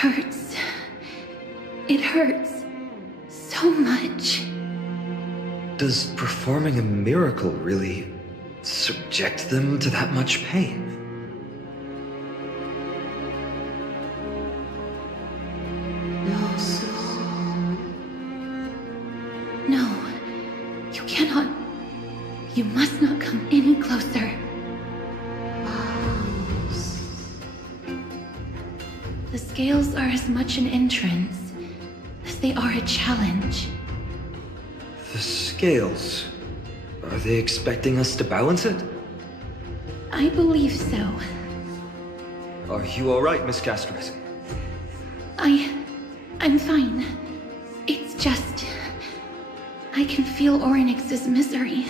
hurts. It hurts so much. Does performing a miracle really subject them to that much pain? No, you cannot. You must not come any closer. The scales are as much an entrance as they are a challenge. The scales. Are they expecting us to balance it? I believe so. Are you alright, Miss Castret? I'm fine. It's just... I can feel Orynyx's misery.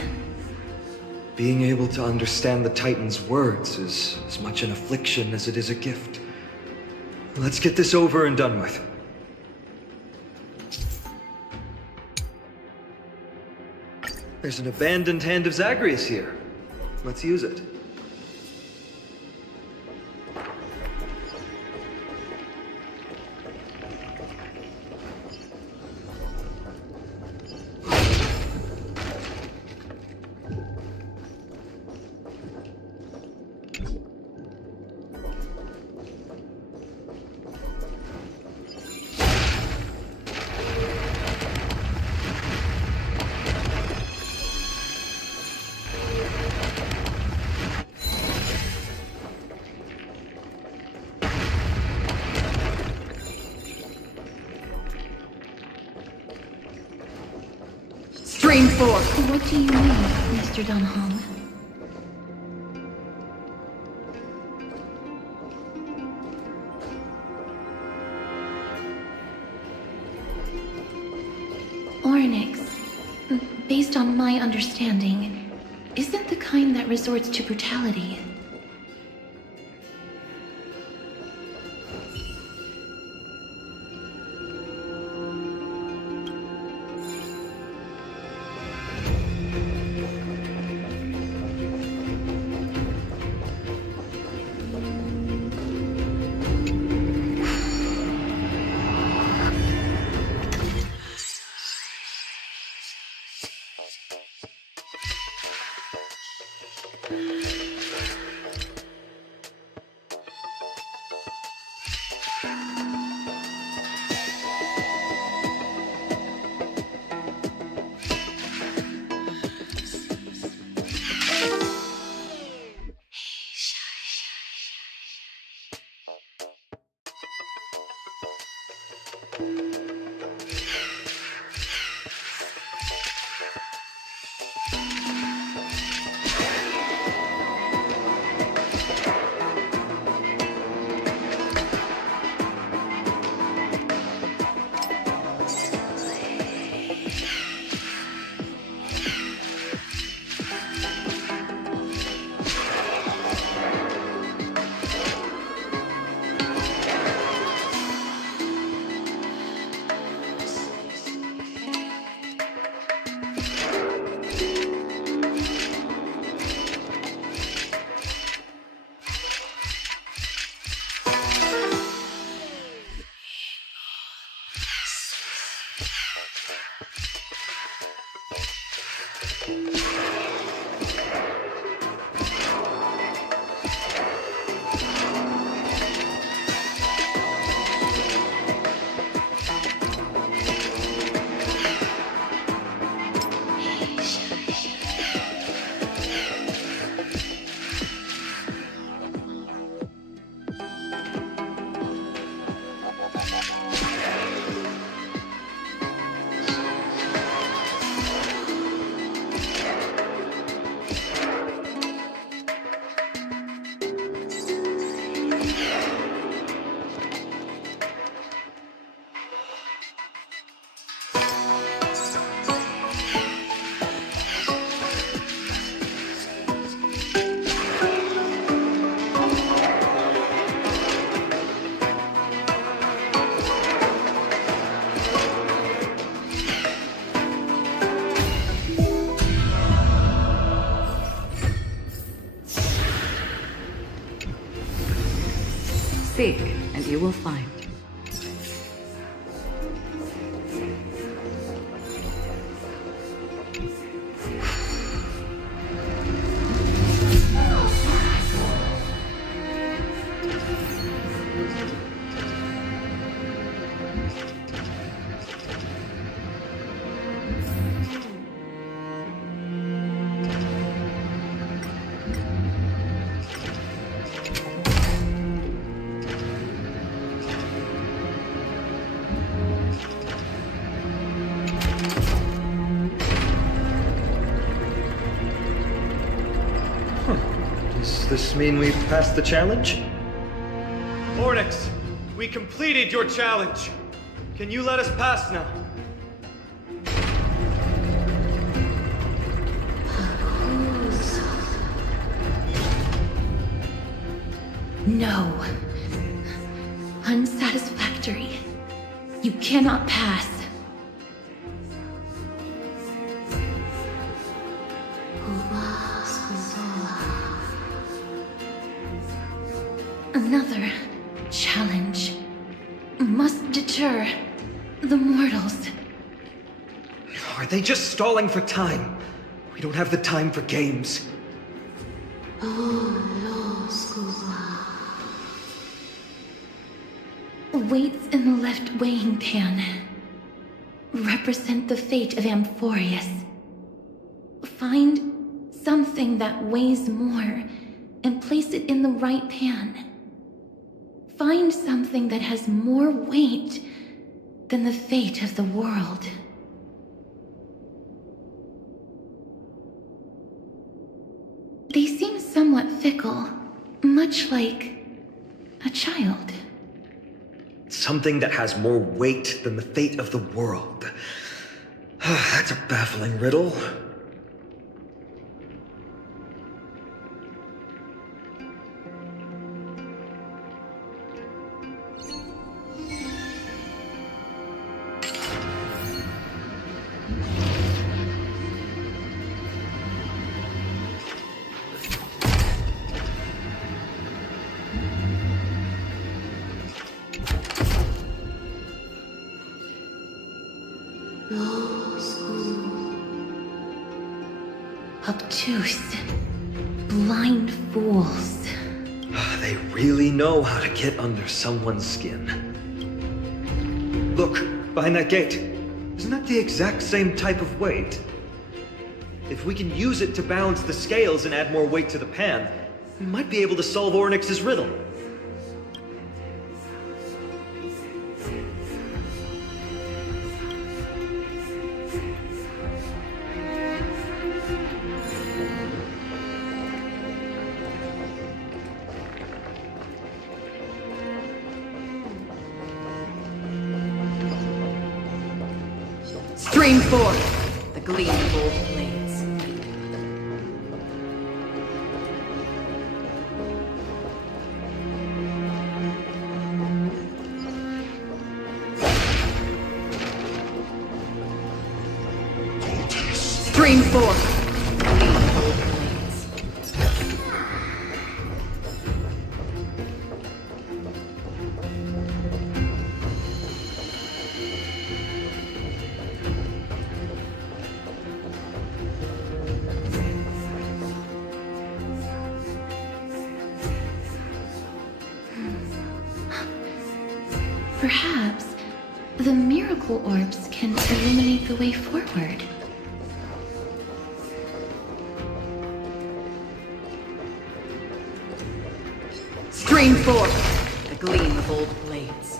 Being able to understand the Titan's words is as much an affliction as it is a gift. Let's get this over and done with. There's an abandoned hand of Zagreus here. Let's use it. Stream 4. What do you mean, Mr. Dunhong? Orynyx, based on my understanding, isn't the kind that resorts to brutality. Seek, and you will find. this mean we've passed the challenge? Ornyx, we completed your challenge. Can you let us pass now? No. Unsatisfactory. You cannot pass. Another challenge must deter the mortals. Are they just stalling for time? We don't have the time for games. Weights in the left weighing pan represent the fate of Amphorius. Find something that weighs more and place it in the right pan. Find something that has more weight than the fate of the world. They seem somewhat fickle, much like a child. Something that has more weight than the fate of the world. That's a baffling riddle. Obtuse, blind fools. They really know how to get under someone's skin. Look, behind that gate. Isn't that the exact same type of weight? If we can use it to balance the scales and add more weight to the pan, we might be able to solve Ornyx's riddle. Stream forth the gleam of old blades. Stream forth the gleam of old blades. Perhaps the miracle orbs can illuminate the way forward. Stream forth the gleam of old blades.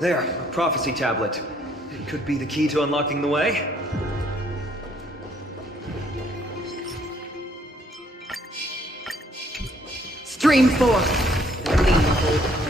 There, a prophecy tablet. It could be the key to unlocking the way. Stream forth. The gleam of old place.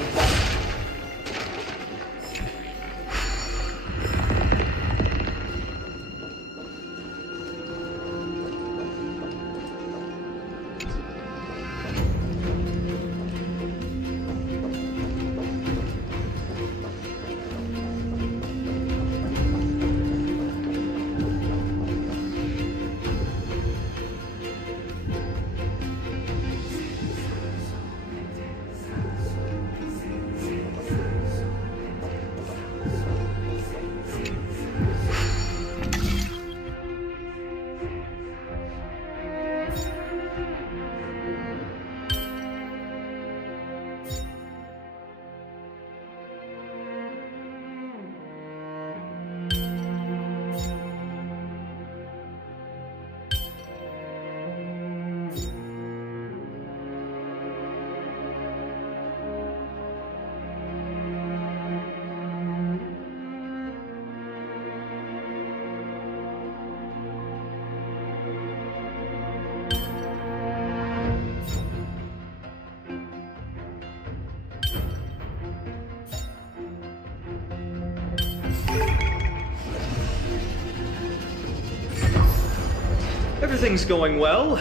Everything's going well.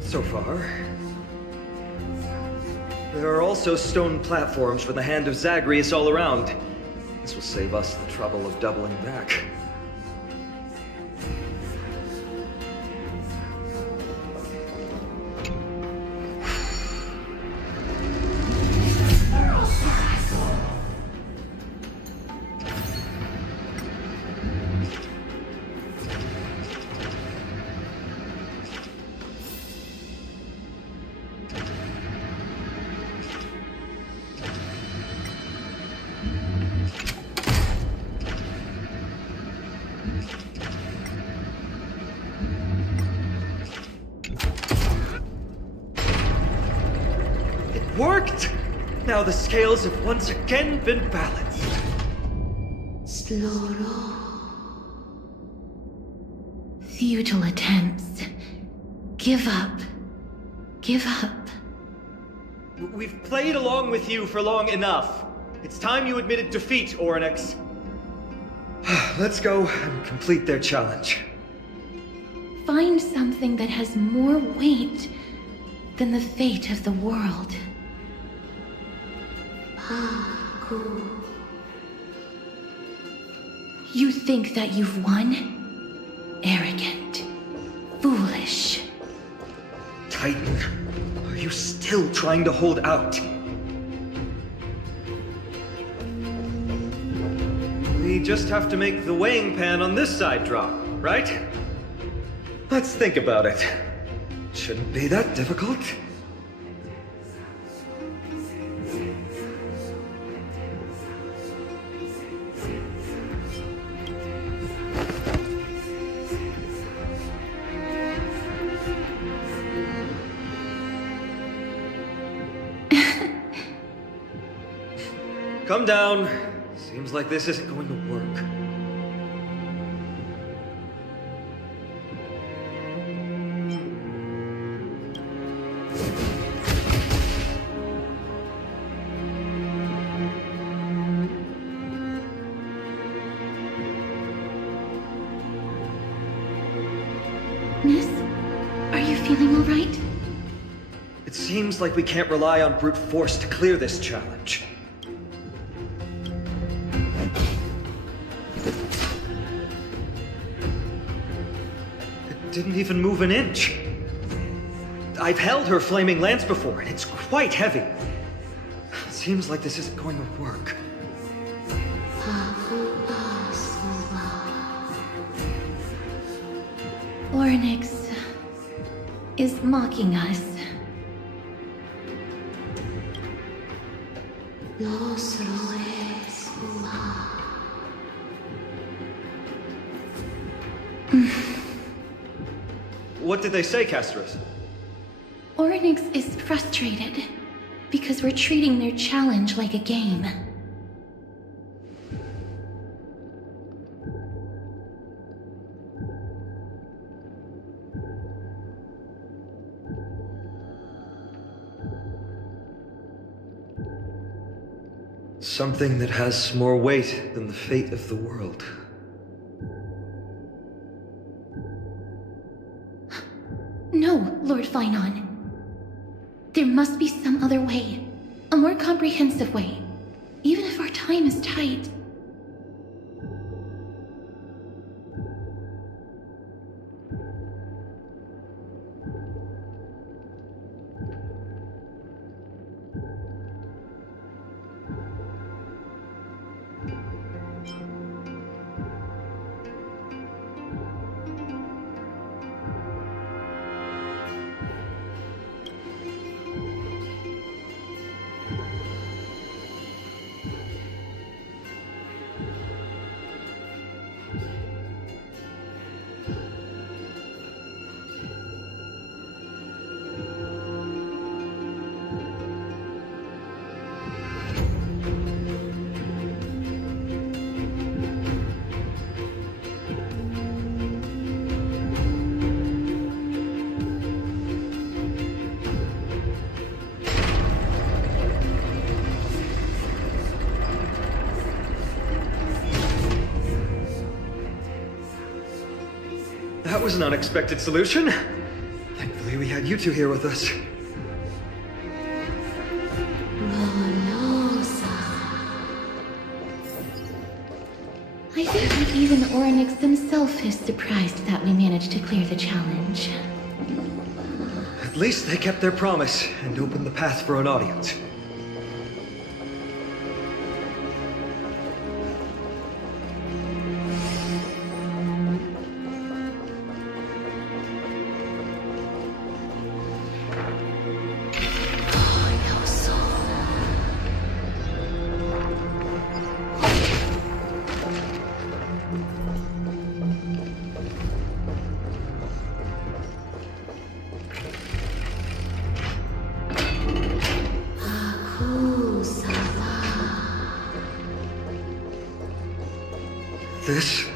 So far. There are also stone platforms for the Hand of Zagreus all around. This will save us the trouble of doubling back. Now the scales have once again been balanced. Futile attempts. Give up. Give up. We've played along with you for long enough. It's time you admitted defeat, Oryx. Let's go and complete their challenge. Find something that has more weight than the fate of the world. You think that you've won? Arrogant. Foolish. Titan, are you still trying to hold out? We just have to make the weighing pan on this side drop, right? Let's think about it. Shouldn't be that difficult. Come down. Seems like this isn't going to work. Miss, are you feeling all right? It seems like we can't rely on brute force to clear this challenge. It didn't even move an inch. I've held her flaming lance before, and it's quite heavy. Seems like this isn't going to work. Ornyx is mocking us. What did they say, Castros? Ornyx is frustrated because we're treating their challenge like a game. Something that has more weight than the fate of the world. No, Lord Finon. There must be some other way. A more comprehensive way. Even if our time is tight. That was an unexpected solution. Thankfully, we had you two here with us. I think even Ornyx himself is surprised that we managed to clear the challenge. At least they kept their promise and opened the path for an audience. This?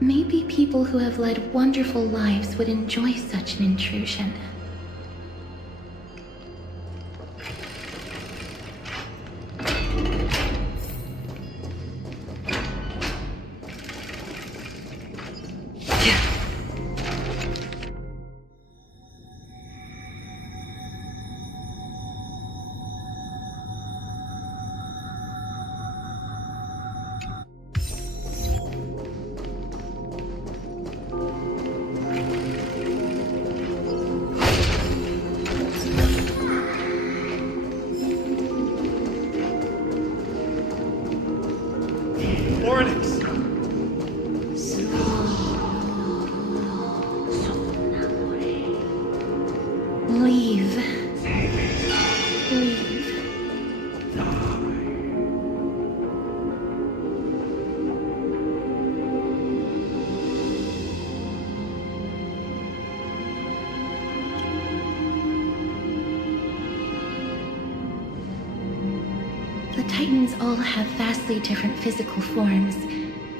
Maybe people who have led wonderful lives would enjoy such an intrusion. Leave. Leave. The Titans all have vastly different physical forms,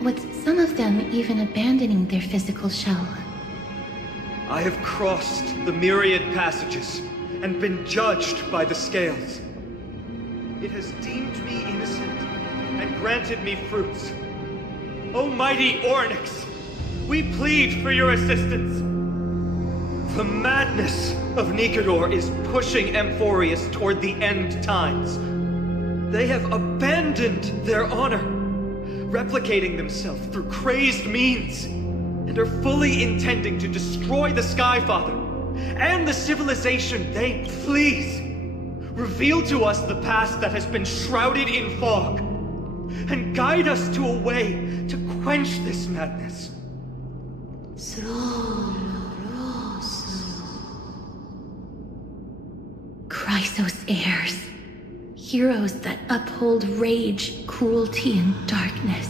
with some of them even abandoning their physical shell. I have crossed the myriad passages and been judged by the scales. It has deemed me innocent and granted me fruits. O mighty Ornyx, we plead for your assistance. The madness of Nicanor is pushing Amphorius toward the end times. They have abandoned their honor, replicating themselves through crazed means, and are fully intending to destroy the Skyfather and the civilization they please. Reveal to us the past that has been shrouded in fog, and guide us to a way to quench this madness. Chrysos heirs, heroes that uphold rage, cruelty, and darkness.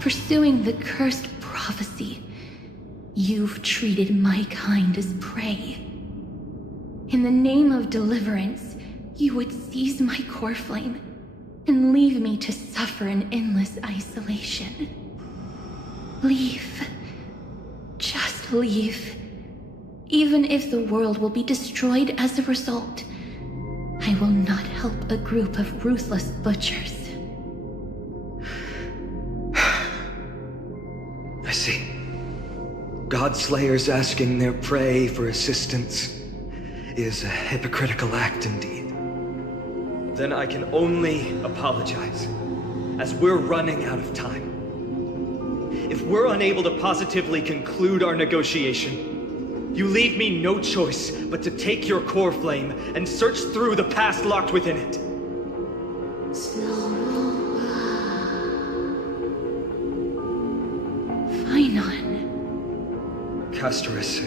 Pursuing the cursed prophecy, you've treated my kind as prey. In the name of deliverance, you would seize my core flame and leave me to suffer in endless isolation. Leave. Just leave. Even if the world will be destroyed as a result, I will not help a group of ruthless butchers. I see. Godslayers asking their prey for assistance is a hypocritical act indeed. Then I can only apologize, as we're running out of time. If we're unable to positively conclude our negotiation, you leave me no choice but to take your core flame and search through the past locked within it. Finon. Castorus,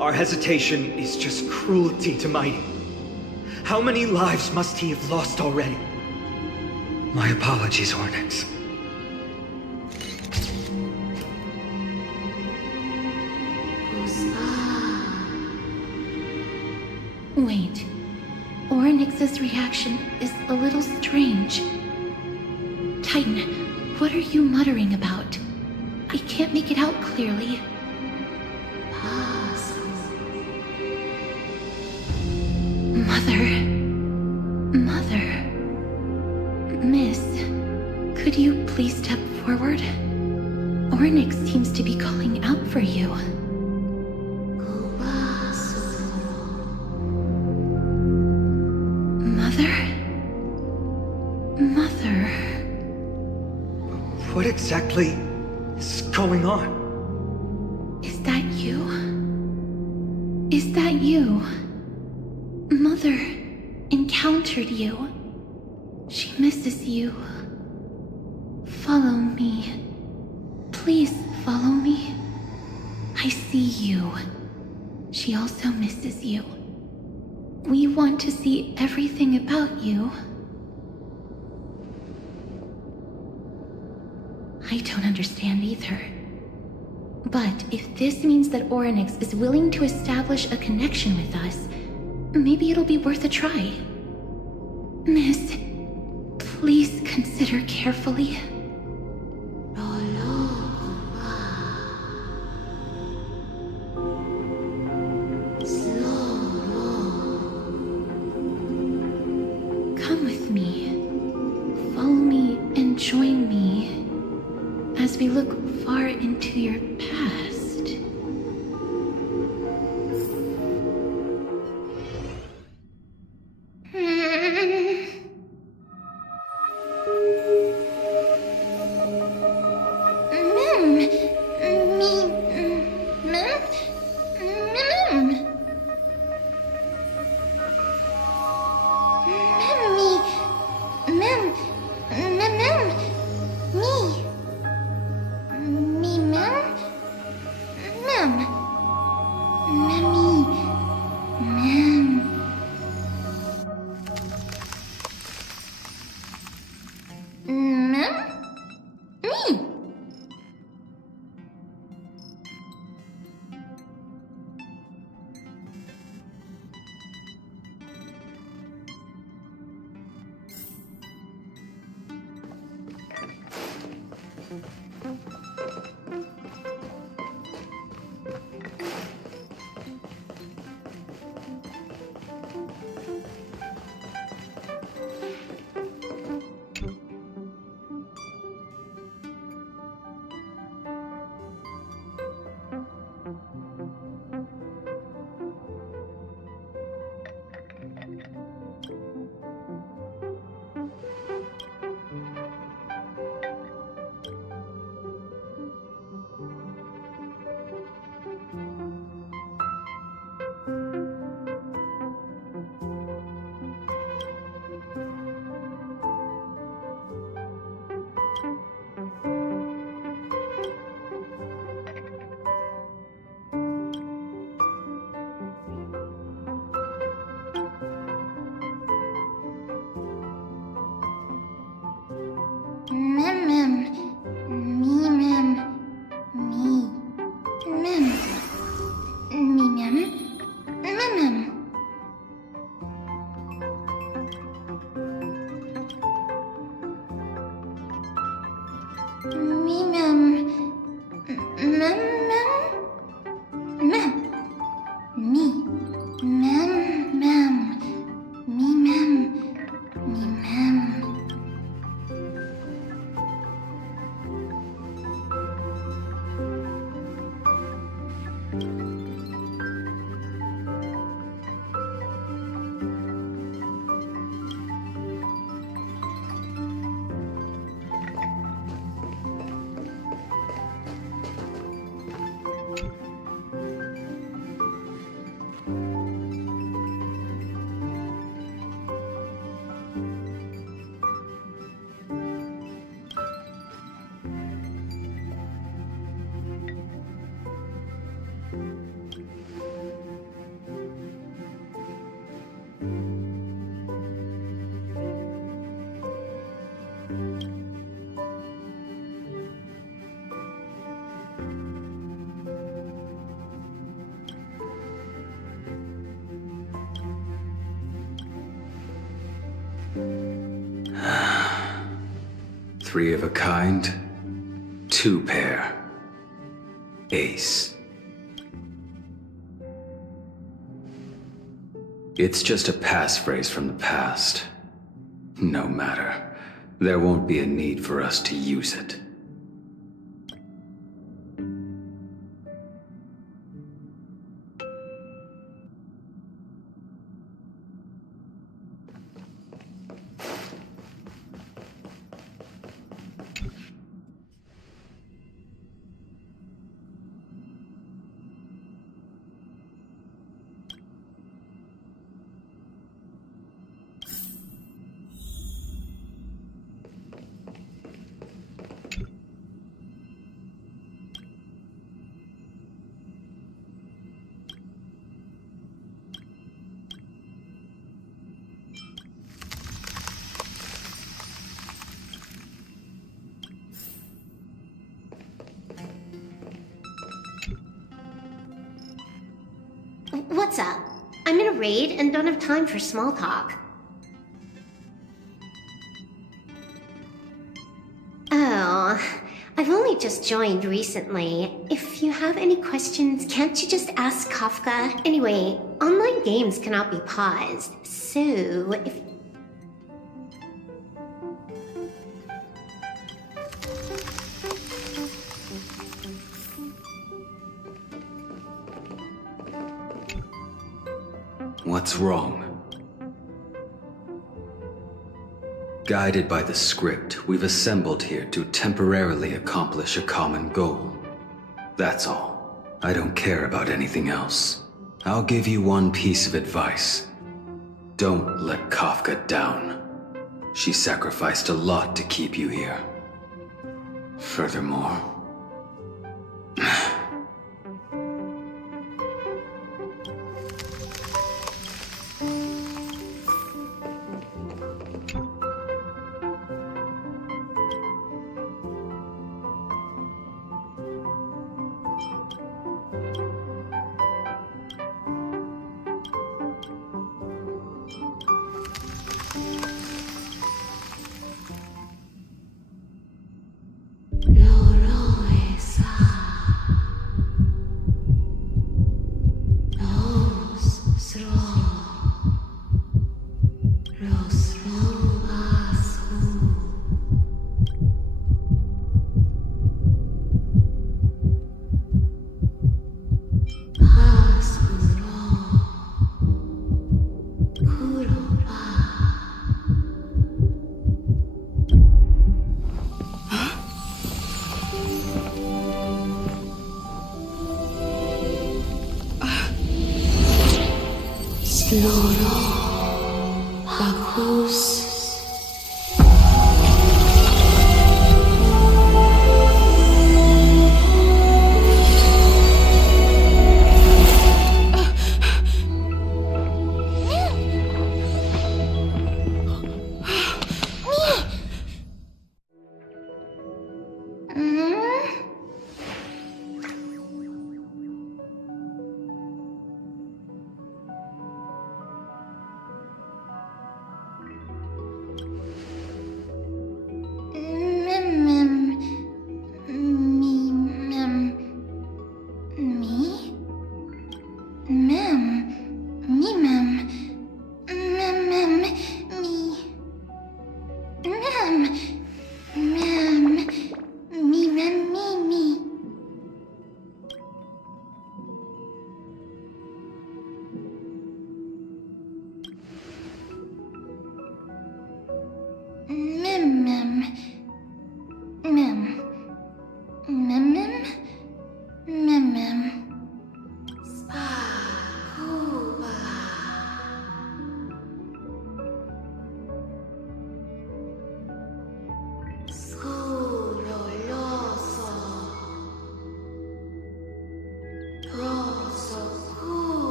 Our hesitation is just cruelty to Mighty. How many lives must he have lost already? my apologies, Ornyx. Wait. Ornyx's reaction is a little strange. Titan, what are you muttering about? I can't make it out clearly. Mother. Miss, could you please step forward? Ornyx seems to be calling out for you. Mother. What exactly is going on? Is that you? Is that you? Mother encountered you. She misses you. Follow me. Please follow me. I see you. She also misses you. We want to see everything about you. I don't understand either. But if this means that Orynyx is willing to establish a connection with us, maybe it'll be worth a try. Miss, please consider carefully. Come with me. Follow me and join me as we look far into your past. Three of a kind, two pair. Ace. It's just a passphrase from the past. No matter. There won't be a need for us to use it. What's up? I'm in a raid and don't have time for small talk. Oh, I've only just joined recently. If you have any questions, can't you just ask Kafka? Anyway, online games cannot be paused, so if... What's wrong? Guided by the script, we've assembled here to temporarily accomplish a common goal. That's all. I don't care about anything else. I'll give you one piece of advice. Don't let Kafka down. She sacrificed a lot to keep you here. Furthermore...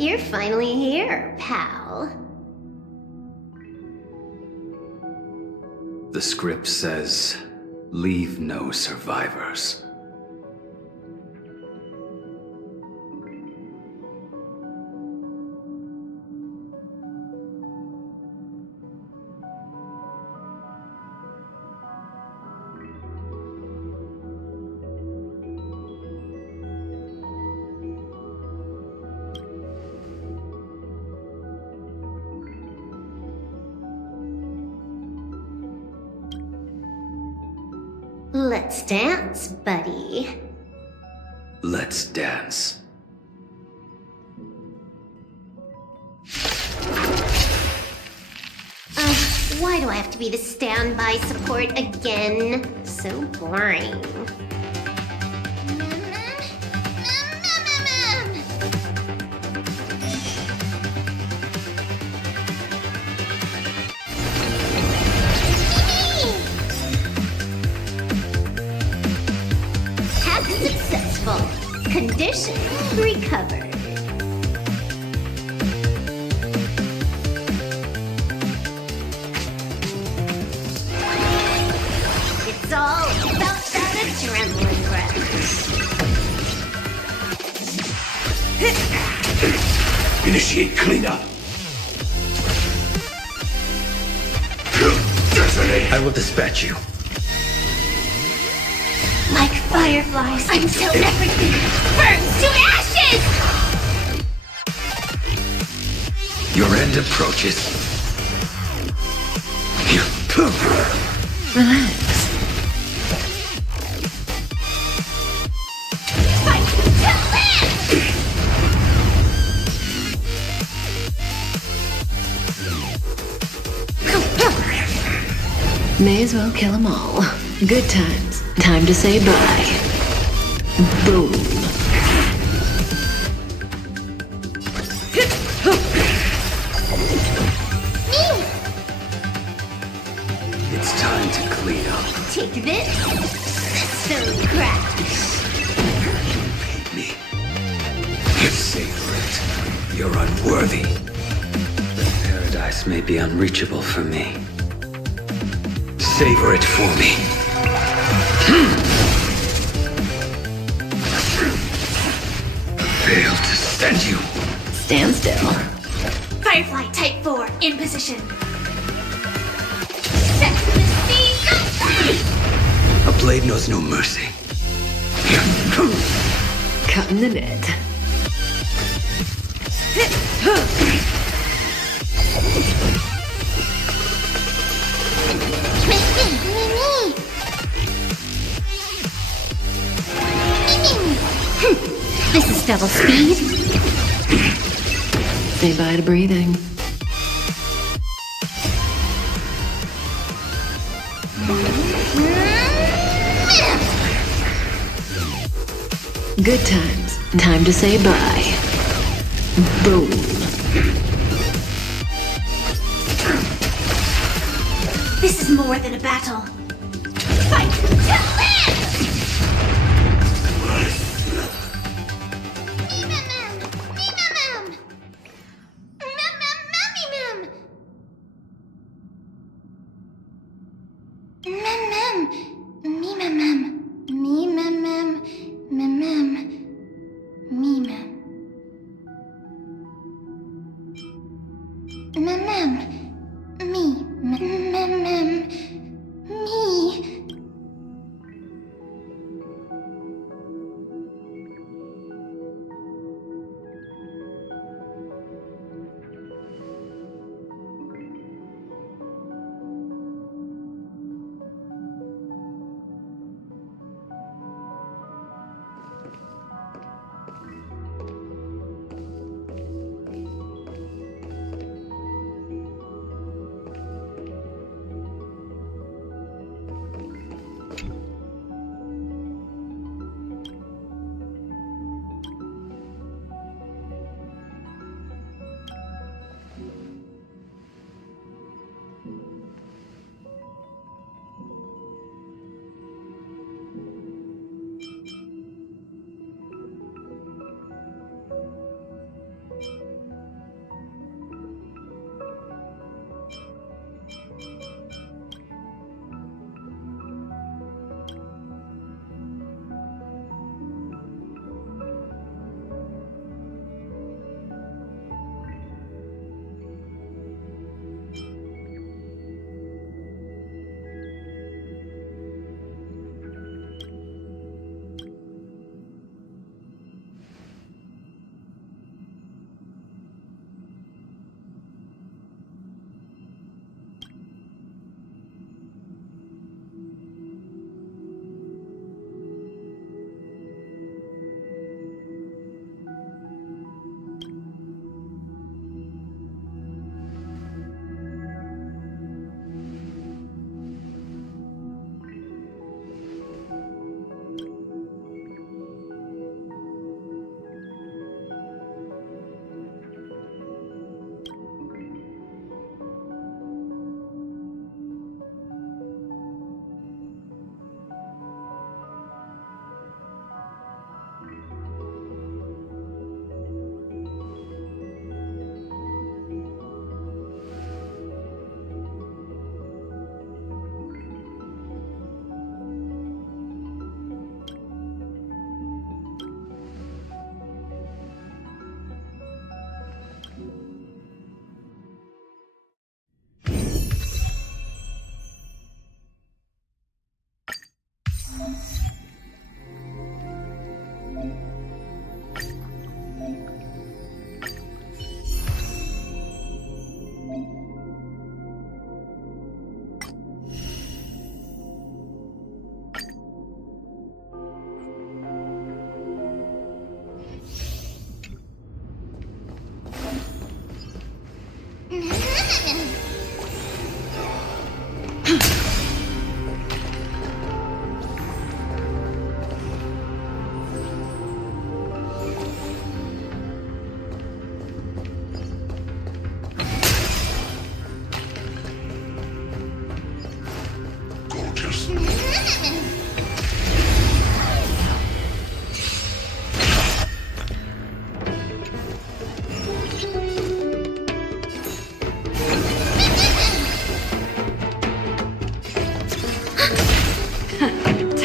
You're finally here, pal. The script says, leave no survivors. Let's dance, buddy. Let's dance. Why do I have to be the standby support again? So boring. Hack successful. Condition recovered. It's all about that adrenaline rush. Initiate cleanup. I will dispatch you. Like fireflies until everything burns to ashes! Your end approaches. Relax. Fight to live! May as well kill them all. Good times. Time to say bye. Boom. It's time to clean up. Take this, system crash. Hate me. Savor it. You're unworthy. The paradise may be unreachable for me. Savor it for me. Failed to send you. Stand still. Firefly Type 4 in position. Set to the speed of light! A blade knows no mercy. Cutting the net. This is double speed. Say bye to breathing. Good times. Time to say bye. Boom. This is more than a battle. Fight to live!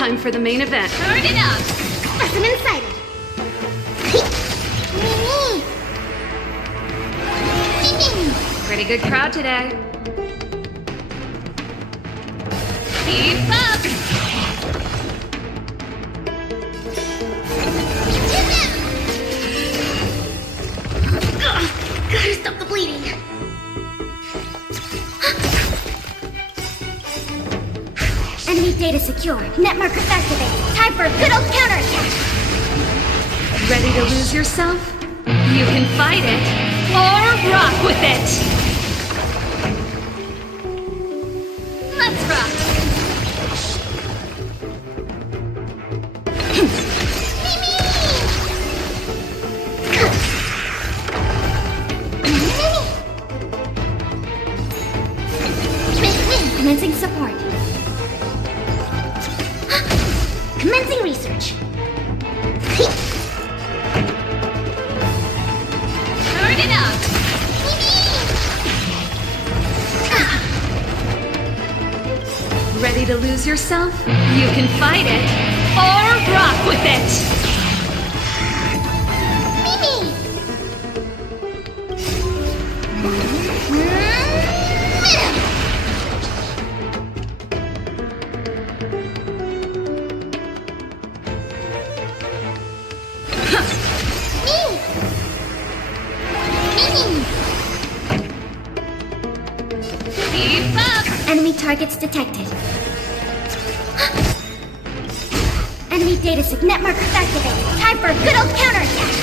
time for the main event. Turn it up! Specimen sighted! Pretty good crowd today. Keep up! Gotta stop the bleeding. Enemy data secure. Net markers activated. Time for a good old counterattack. Ready to lose yourself? You can fight it, or rock with it! Let's rock. Commencing support. Commencing research. Turn it up. Ready to lose yourself? You can fight it, or rock with it! Keep up! Enemy targets detected. Enemy data net markers activated. Time for a good old counterattack.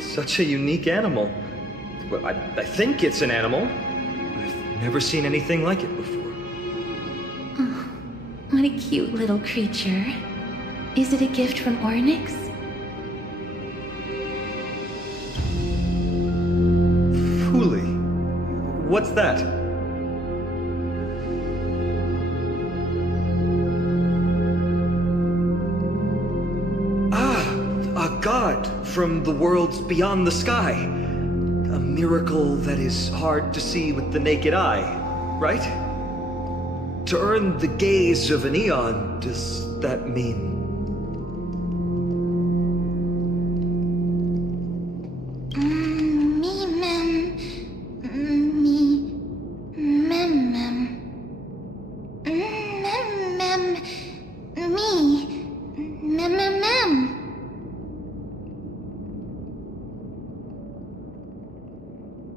Such a unique animal. Well, I think it's an animal. I've never seen anything like it before. Oh, what a cute little creature. Is it a gift from Ornyx? Fooly. What's that? A god from the worlds beyond the sky. A miracle that is hard to see with the naked eye, right? To earn the gaze of an eon, does that mean...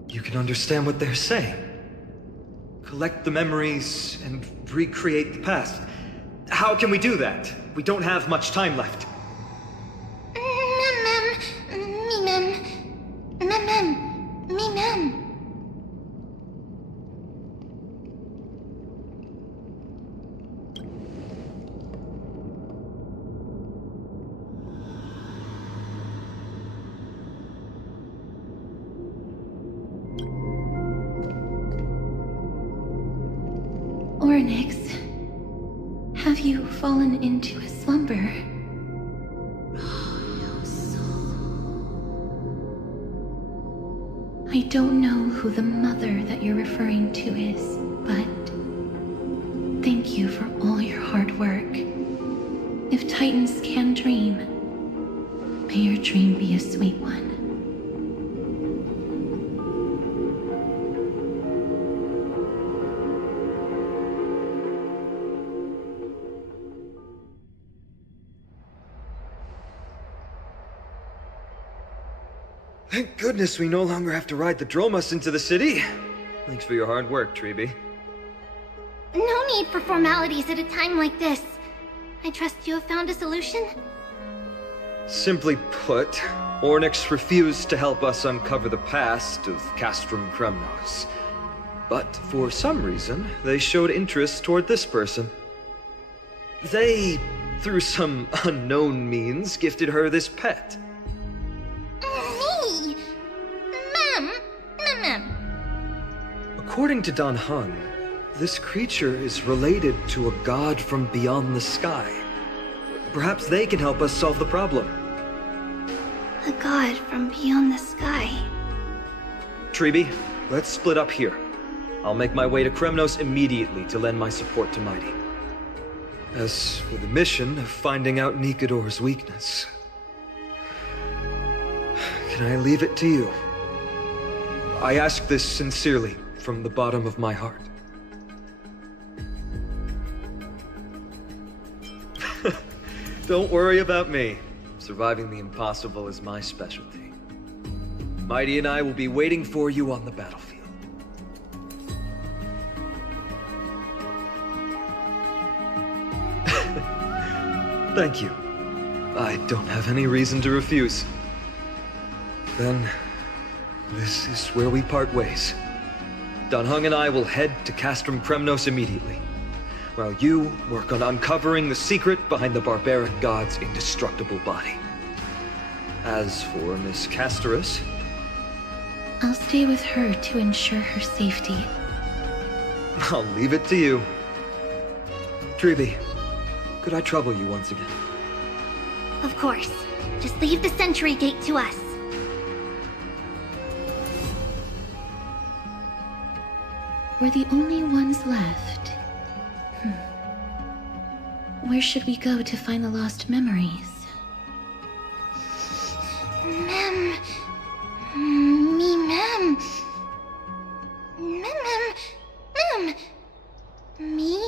You can understand what they're saying. Collect the memories and recreate the past. How can we do that? We don't have much time left. Ornyx, have you fallen into a slumber? I don't know who the mother that you're referring to is, but thank you for all your hard work. If Titans can dream, may your dream be a sweet one. Thank goodness we no longer have to ride the Dromus into the city. Thanks for your hard work, Treeby. No need for formalities at a time like this. I trust you have found a solution? Simply put, Ornyx refused to help us uncover the past of Castrum Kremnos. But for some reason, they showed interest toward this person. They, through some unknown means, gifted her this pet. Me? According to Dan Heng, this creature is related to a god from beyond the sky. Perhaps they can help us solve the problem. A god from beyond the sky. Treeby, let's split up here. I'll make my way to Kremnos immediately to lend my support to Mighty. As for the mission of finding out Nikador's weakness, can I leave it to you? I ask this sincerely, from the bottom of my heart. Don't worry about me. Surviving the impossible is my specialty. Mighty and I will be waiting for you on the battlefield. Thank you. I don't have any reason to refuse. Then, this is where we part ways. Danhung and I will head to Castrum Kremnos immediately, while you work on uncovering the secret behind the barbaric god's indestructible body. As for Miss Casterus, I'll stay with her to ensure her safety. I'll leave it to you. Treeby, could I trouble you once again? Of course. Just leave the sentry gate to us. We're the only ones left. Where should we go to find the lost memories? Mem. Me, mem. Mem. Me, mem. Mem. Me.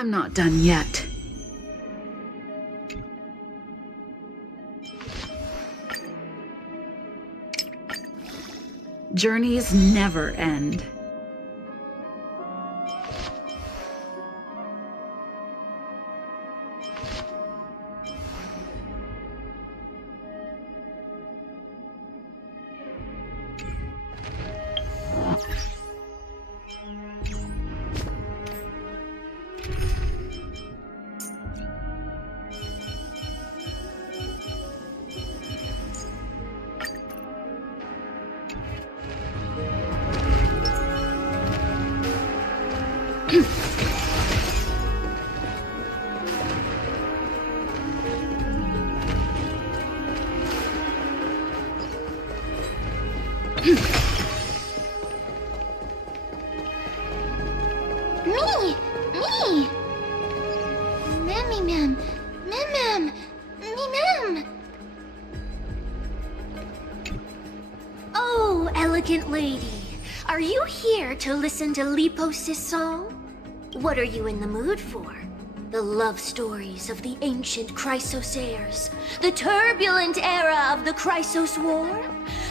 I'm not done yet. Journeys never end. Lady, are you here to listen to Lipos's song? What are you in the mood for? The love stories of the ancient Chrysos the turbulent era of the Chrysos War,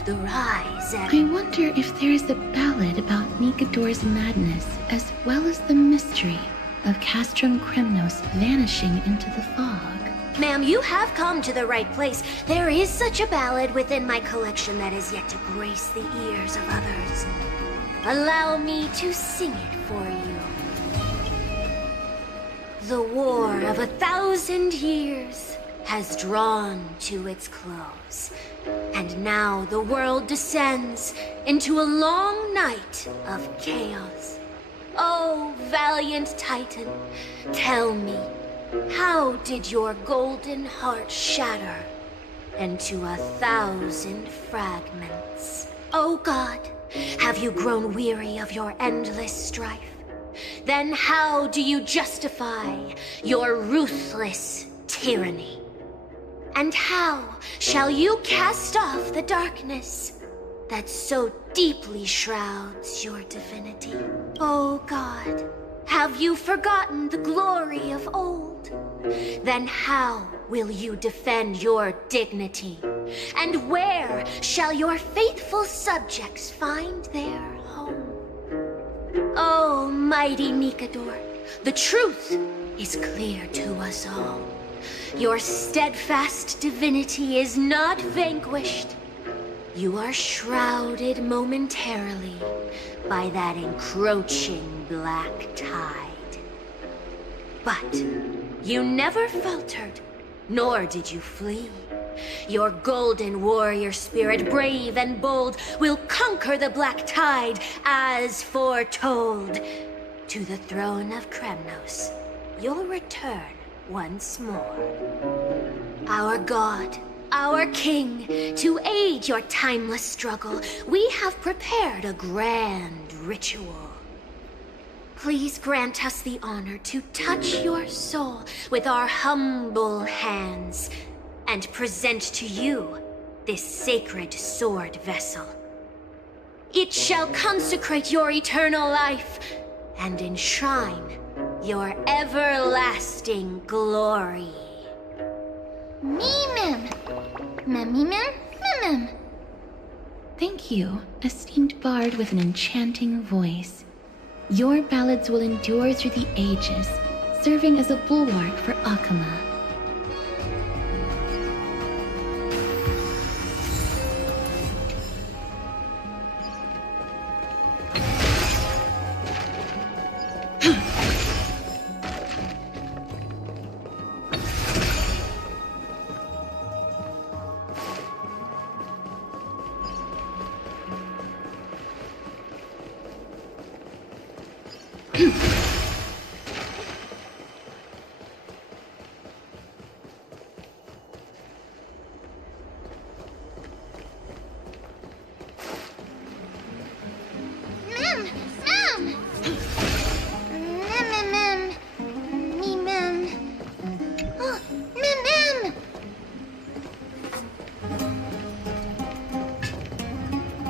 the rise and... I wonder if there is a ballad about Nikodor's madness, as well as the mystery of Castrum Kremnos vanishing into the fog. Ma'am, you have come to the right place. There is such a ballad within my collection that is yet to grace the ears of others. Allow me to sing it for you. The war of 1,000 years has drawn to its close, and now the world descends into a long night of chaos. Oh, valiant Titan, tell me, how did your golden heart shatter into 1,000 fragments? Oh God, have you grown weary of your endless strife? Then how do you justify your ruthless tyranny? And how shall you cast off the darkness that so deeply shrouds your divinity? Oh God, have you forgotten the glory of old? Then how will you defend your dignity? And where shall your faithful subjects find their home? Oh, mighty Nikodor, the truth is clear to us all. Your steadfast divinity is not vanquished. You are shrouded momentarily by that encroaching black tide. But you never faltered, nor did you flee. Your golden warrior spirit, brave and bold, will conquer the black tide as foretold. To the throne of Kremnos, you'll return once more. Our God, our King, to aid your timeless struggle, we have prepared a grand ritual. Please grant us the honor to touch your soul with our humble hands and present to you this sacred sword vessel. It shall consecrate your eternal life and enshrine your everlasting glory. Thank you, esteemed bard with an enchanting voice. Your ballads will endure through the ages, serving as a bulwark for Akama.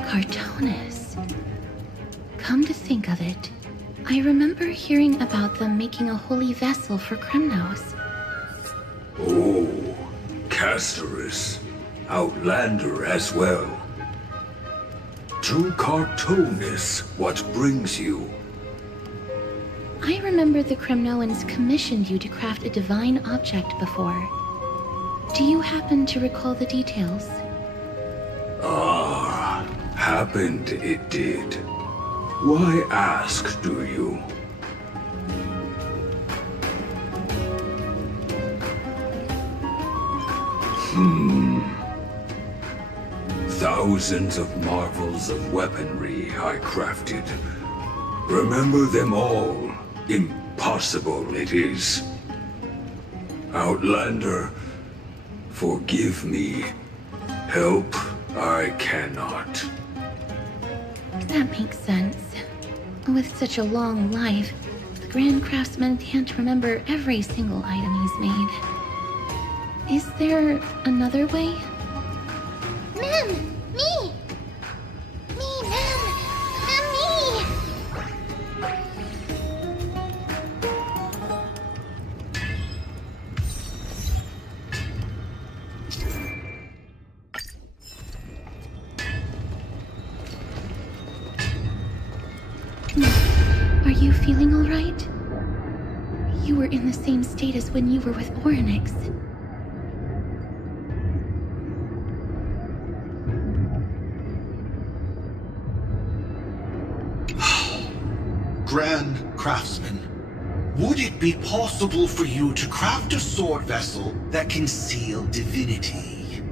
Cartonis. Come to think of it, I remember hearing about them making a holy vessel for Kremnos. Oh, Casterus. Outlander as well. To Cartonis, what brings you? I remember the Kremnoans commissioned you to craft a divine object before. Do you happen to recall the details? Ah, happened it did. Why ask, do you? Thousands of marvels of weaponry I crafted. Remember them all. Impossible it is. Outlander, forgive me. Help I cannot. That makes sense. With such a long life, the Grand Craftsman can't remember every single item he's made. Is there another way? Mem! Me! Me, Mem! Mem, me! Are you feeling all right? You were in the same state as when you were with Orynyx. Grand Craftsman, would it be possible for you to craft a sword vessel that can seal divinity?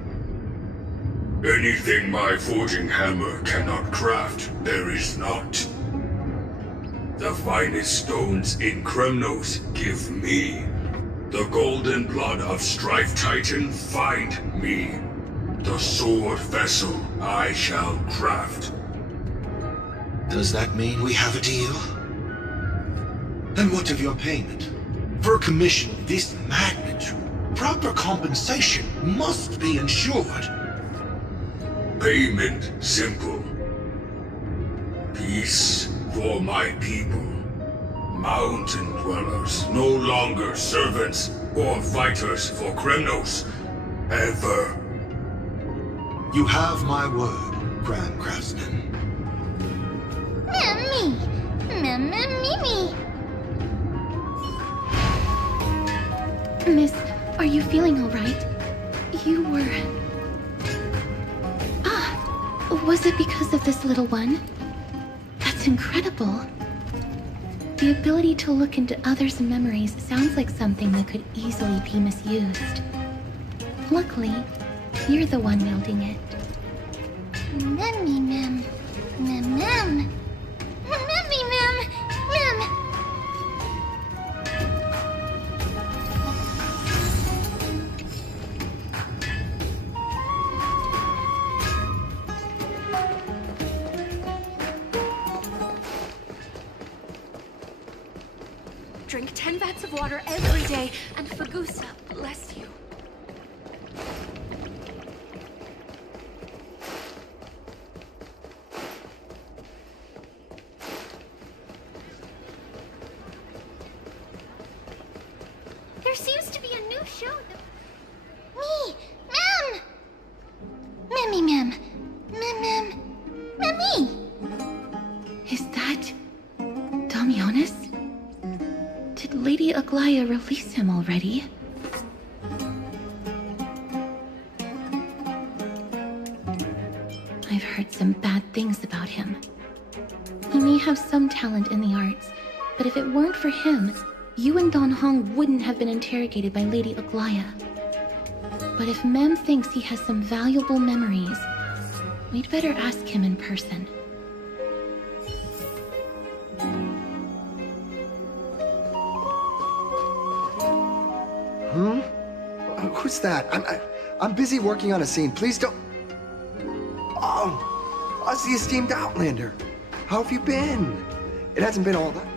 Anything my forging hammer cannot craft, there is not. The finest stones in Kremnos give me. The golden blood of Strife Titan find me. The sword vessel I shall craft. Does that mean we have a deal? And what of your payment? For a commission of this magnitude, proper compensation must be ensured. Payment simple. Peace for my people. Mountain dwellers, no longer servants or fighters for Kremnos. Ever. You have my word, Grand Craftsman. Me! Mem, me! Miss, are you feeling all right? You were... was it because of this little one? That's incredible. The ability to look into others' memories sounds like something that could easily be misused. Luckily, you're the one wielding it. Memmy, Mem. Mem, Mem. Memmy, Mem. Mem. Drink 10 vats of water every day, and Fagusta bless you. There seems to be a new show that... Me! Mem! Memmy, Mem. Mem. Memmy! Is that... Damionis? Did Lady Aglaya release him already? I've heard some bad things about him. He may have some talent in the arts, but if it weren't for him, you and Don Hong wouldn't have been interrogated by Lady Aglaya. But if Mem thinks he has some valuable memories, we'd better ask him in person. Who's that? I'm busy working on a scene. Please don't... Oh, us the esteemed Outlander. How have you been? It hasn't been all that...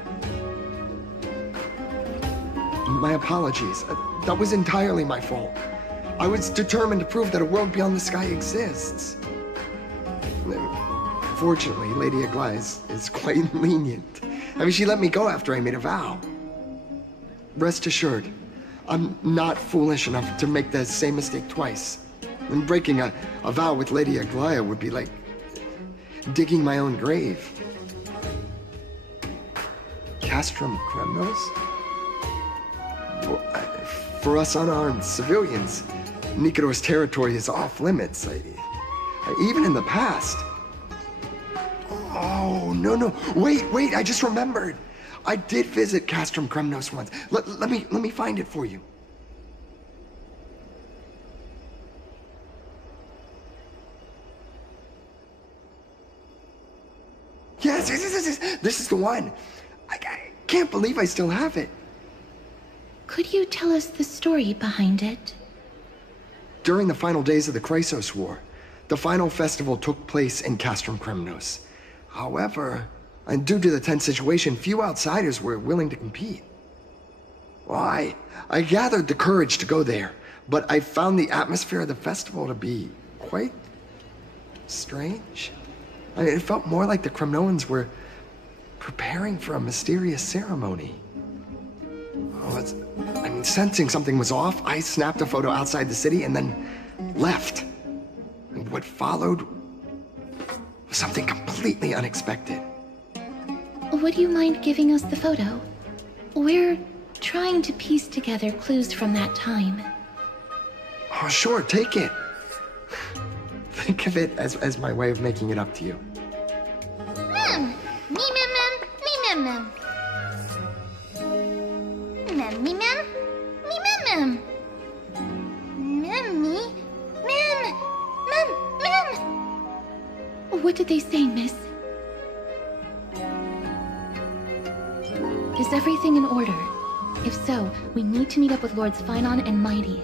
My apologies. That was entirely my fault. I was determined to prove that a world beyond the sky exists. Fortunately, Lady Aglaya is quite lenient. I mean, she let me go after I made a vow. Rest assured, I'm not foolish enough to make the same mistake twice. And breaking a vow with Lady Aglaya would be like digging my own grave. Castrum Kremnos? For us unarmed civilians, Nicator's territory is off limits. Even in the past. Oh, no. Wait, I just remembered. I did visit Castrum Kremnos once. Let me find it for you. Yes, this is the one. I can't believe I still have it. Could you tell us the story behind it? During the final days of the Chrysos War, the final festival took place in Castrum Kremnos. However, and due to the tense situation, few outsiders were willing to compete. Well, I gathered the courage to go there, but I found the atmosphere of the festival to be quite strange. I mean, it felt more like the Kremnoans were preparing for a mysterious ceremony. Sensing something was off, I snapped a photo outside the city and then left. And what followed was something completely unexpected. Would you mind giving us the photo? We're trying to piece together clues from that time. Oh, sure, take it. Think of it as my way of making it up to you. What did they say, miss? Is everything in order? If so, we need to meet up with Lords Phynon and Mighty.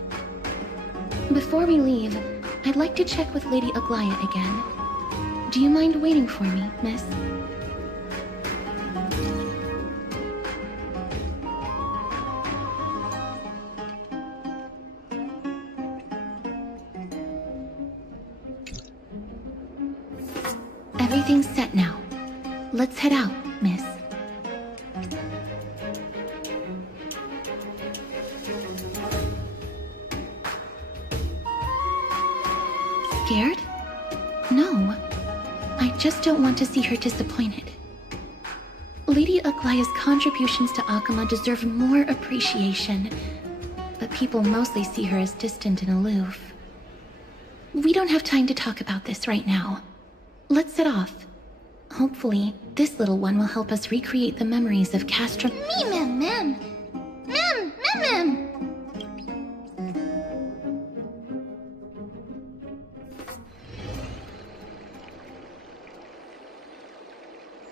Before we leave, I'd like to check with Lady Aglaya again. Do you mind waiting for me, miss? Everything's set now. Let's head out, miss. Scared? No. I just don't want to see her disappointed. Lady Aglaya's contributions to Akama deserve more appreciation, but people mostly see her as distant and aloof. We don't have time to talk about this right now. Let's set off. Hopefully, this little one will help us recreate the memories of Castrum.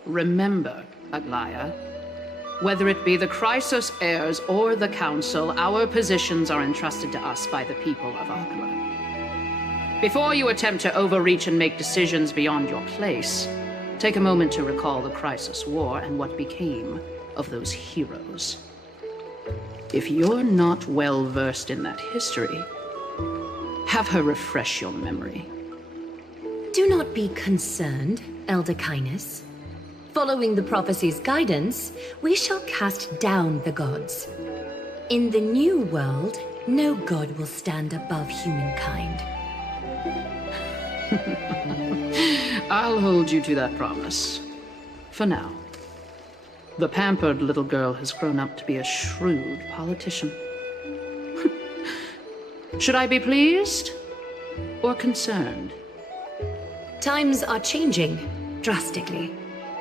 Remember, Aglaya, whether it be the Chrysos heirs or the Council, our positions are entrusted to us by the people of Akama. Before you attempt to overreach and make decisions beyond your place, take a moment to recall the Chrysos War and what became of those heroes. If you're not well versed in that history, have her refresh your memory. Do not be concerned, Elder Kynus. Following the prophecy's guidance, we shall cast down the gods. In the new world, no god will stand above humankind. I'll hold you to that promise. For now. The pampered little girl has grown up to be a shrewd politician. Should I be pleased or concerned? Times are changing drastically,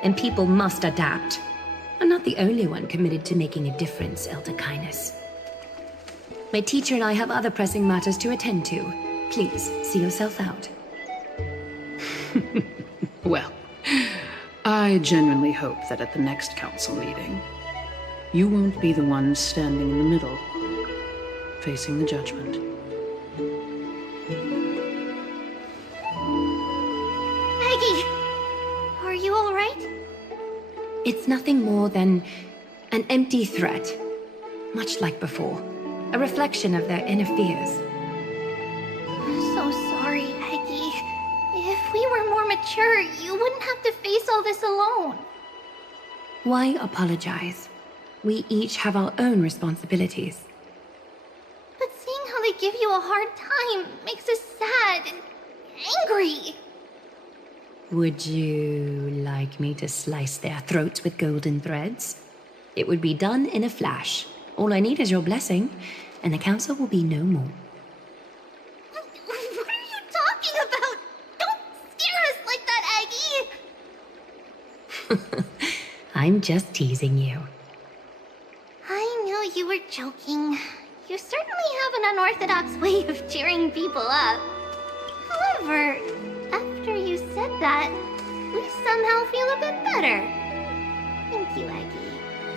and people must adapt. I'm not the only one committed to making a difference, Elder Kynus. My teacher and I have other pressing matters to attend to. Please, see yourself out. Well, I genuinely hope that at the next council meeting, you won't be the one standing in the middle, facing the judgment. Maggie! Are you alright? It's nothing more than an empty threat, much like before. A reflection of their inner fears. I'm so sorry, Aggie. If we were more mature, you wouldn't have to face all this alone. Why apologize? We each have our own responsibilities. But seeing how they give you a hard time makes us sad and angry. Would you like me to slice their throats with golden threads? It would be done in a flash. All I need is your blessing, and the council will be no more. What are you talking about? Don't scare us like that, Aggie! I'm just teasing you. I knew you were joking. You certainly have an unorthodox way of cheering people up. However, after you said that, we somehow feel a bit better. Thank you, Aggie.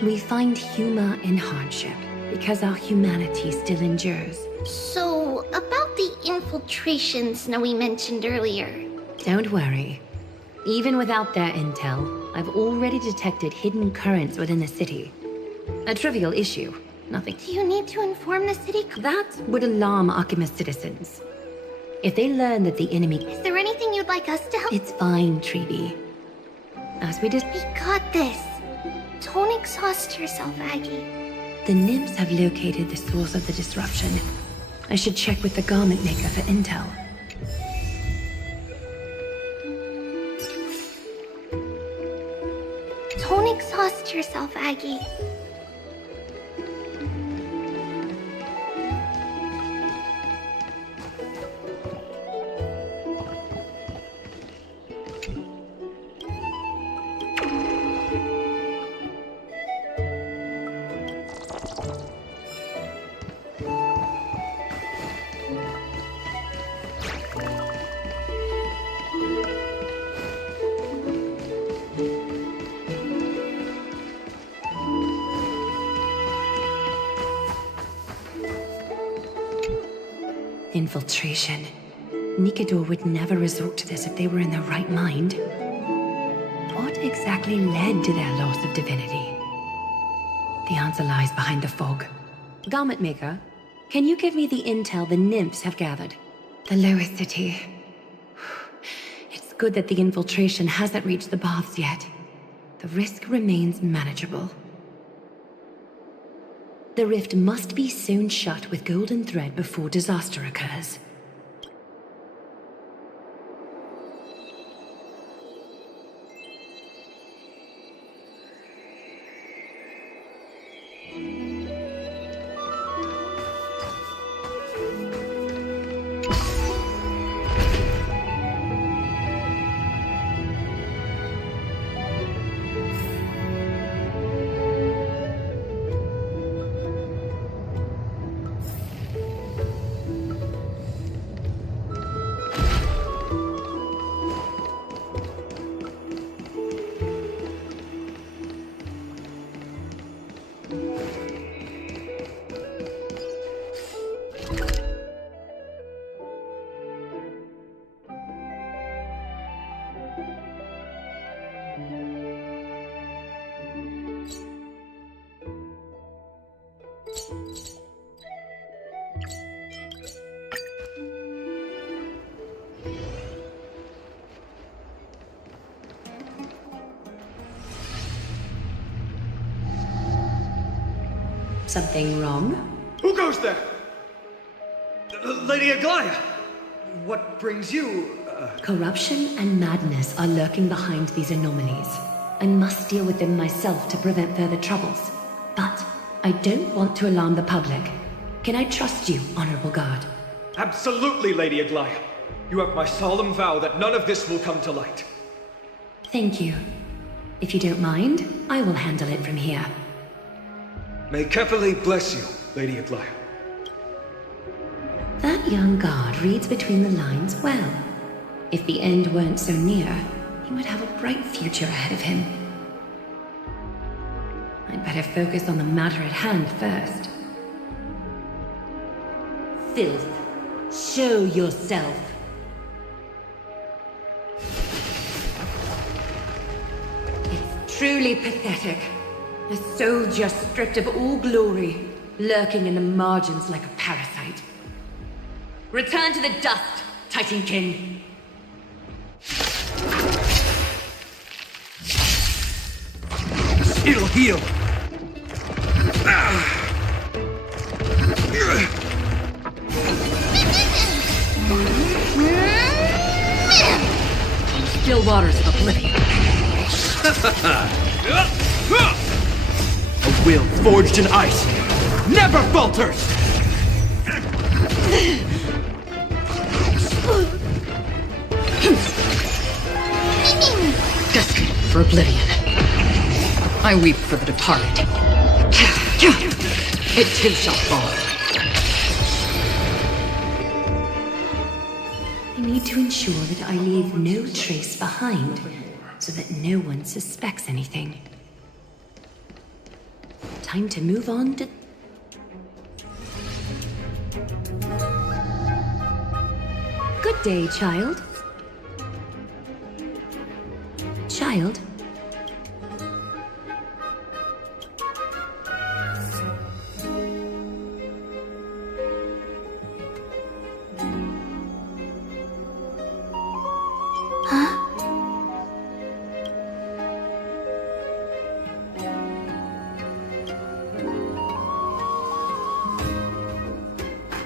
We find humor in hardship because our humanity still endures. So, about the infiltration Snowy mentioned earlier. Don't worry. Even without their intel, I've already detected hidden currents within the city. A trivial issue, nothing. Do you need to inform the city? That would alarm Archimus citizens. If they learn that the enemy... Is there anything you'd like us to help? It's fine, Treeby. As we just... We got this. Don't exhaust yourself, Aggie. The nymphs have located the source of the disruption. I should check with the garment maker for intel. Don't exhaust yourself, Aggie. Infiltration. Nikador would never resort to this if they were in their right mind. What exactly led to their loss of divinity? The answer lies behind the fog. Garment maker, can you give me the intel the nymphs have gathered? The lower city. It's good that the infiltration hasn't reached the baths yet. The risk remains manageable. The rift must be sewn shut with golden thread before disaster occurs. Something wrong? Who goes there? Lady Aglaya! What brings you, Corruption and madness are lurking behind these anomalies. I must deal with them myself to prevent further troubles. But I don't want to alarm the public. Can I trust you, Honorable Guard? Absolutely, Lady Aglaya. You have my solemn vow that none of this will come to light. Thank you. If you don't mind, I will handle it from here. May Kepali bless you, Lady Aglaya. That young guard reads between the lines well. If the end weren't so near, he would have a bright future ahead of him. I'd better focus on the matter at hand first. Filth, show yourself. It's truly pathetic. A soldier stripped of all glory, lurking in the margins like a parasite. Return to the dust, Titankin. It'll heal. Still waters of oblivion. A will forged in ice never falters! Destined for oblivion. I weep for the departed. It too shall fall. I need to ensure that I leave no trace behind, so that no one suspects anything. Time to move on to... Good day, child. Child?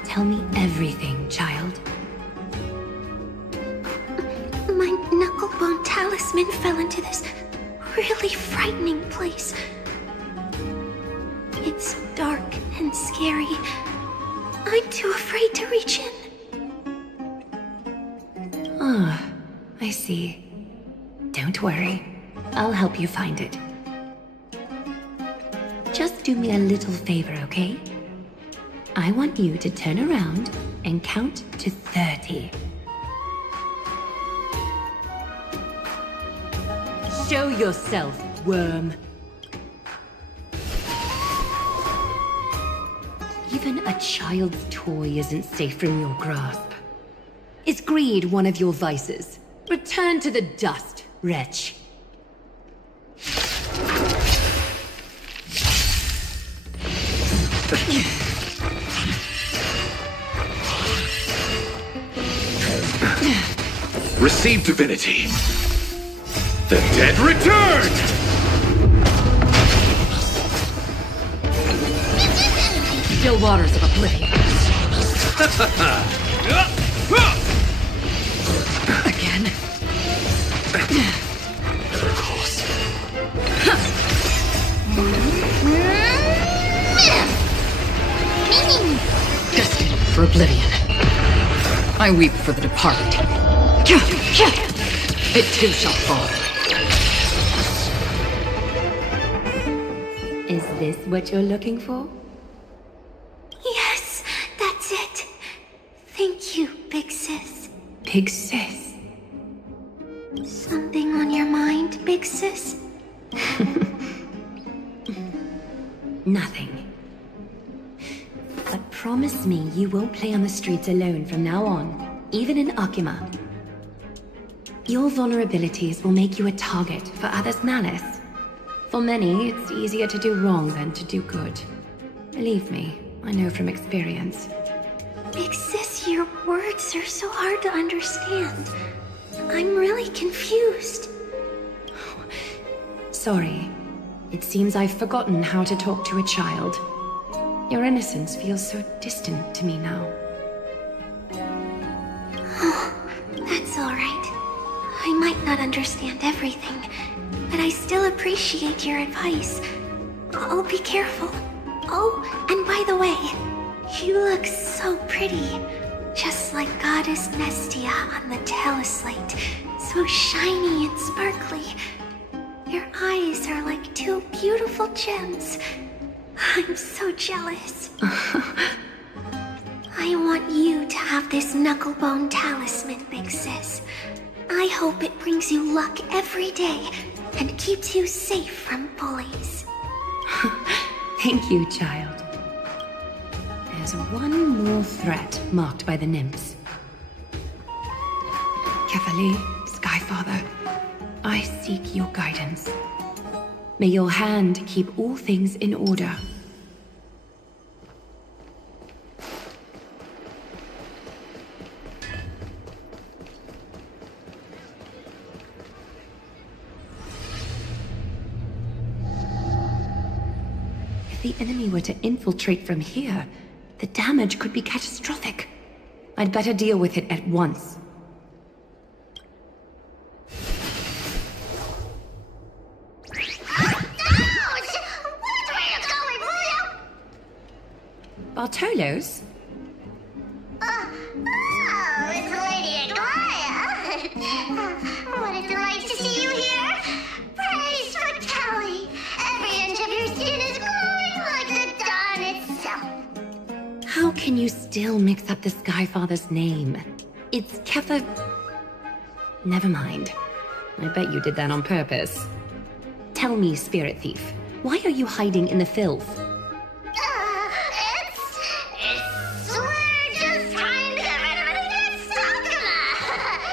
Tell me everything, child. My knucklebone talisman fell into this really frightening place. It's dark and scary. I'm too afraid to reach in. Ah, I see. Don't worry. I'll help you find it. Just do me a little favor, okay? I want you to turn around and count to 30. Show yourself, worm. Even a child's toy isn't safe from your grasp. Is greed one of your vices? Return to the dust, wretch. Receive divinity. The dead return! Still waters of oblivion. Again. Destined for oblivion. I weep for the departed. It too shall fall. Is this what you're looking for? Yes, that's it. Thank you, big sis. Big sis? Something on your mind, big sis? Nothing. But promise me you won't play on the streets alone from now on, even in Akima. Your vulnerabilities will make you a target for others' malice. For many, it's easier to do wrong than to do good. Believe me, I know from experience. Big sis, your words are so hard to understand. I'm really confused. Sorry. It seems I've forgotten how to talk to a child. Your innocence feels so distant to me now. Oh, that's all right. I might not understand everything, but I still appreciate your advice. I'll be careful. Oh, and by the way, you look so pretty. Just like Goddess Nestia on the teleslate. So shiny and sparkly. Your eyes are like two beautiful gems. I'm so jealous. I want you to have this knucklebone talisman, big sis. I hope it brings you luck every day and keeps you safe from bullies. Thank you, child. There's one more threat marked by the nymphs. Kefali, Skyfather, I seek your guidance. May your hand keep all things in order. If the enemy were to infiltrate from here, the damage could be catastrophic. I'd better deal with it at once. Bartolos? It's Lady Aglaia. What a delight to see you here. Praise for Kelly. Every inch of your skin is glowing like the dawn itself. How can you still mix up the Skyfather's name? It's Kepha... Never mind. I bet you did that on purpose. Tell me, Spirit Thief, why are you hiding in the filth? We're just trying to get rid of it against Sakuma.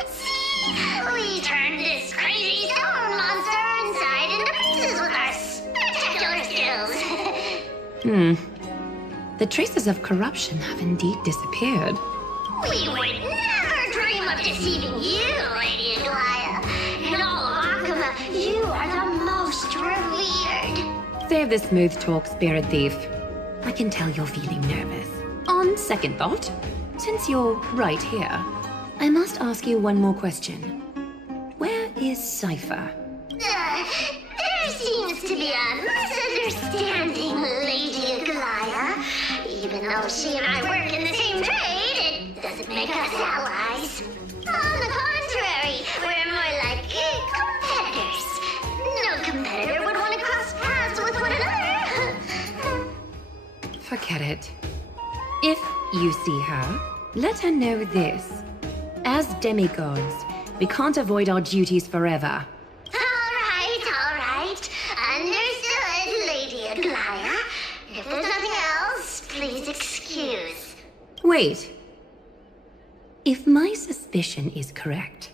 See? We turned this crazy stone monster inside into pieces with our spectacular skills. The traces of corruption have indeed disappeared. We would never dream of deceiving you, Lady Aglaia. In all of Akuma, you are the most revered. Save the smooth talk, Spirit Thief. I can tell you're feeling nervous. On second thought, since you're right here, I must ask you one more question. Where is Cypher? There seems to be a misunderstanding, Lady Aglaia. Even though she and I work in the same trade, it doesn't make us allies. On the contrary, we're more like competitors. No competitor would want to cross paths with one another. Forget it. If you see her, let her know this. As demigods, we can't avoid our duties forever. All right. Understood, Lady Aglaia. If there's nothing else, please excuse. Wait. If my suspicion is correct,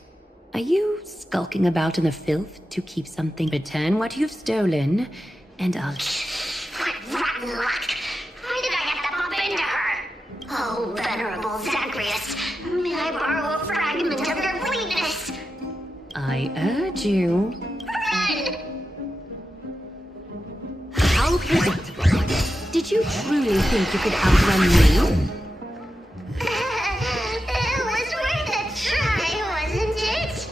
are you skulking about in the filth to keep something? Return what you've stolen, and I'll... What rotten luck! Why did I have to bump into her? Oh, venerable Zagreus, may I borrow a fragment of your fleetness? I urge you. Run! How predictable. Did you truly think you could outrun me? It was worth a try, wasn't it?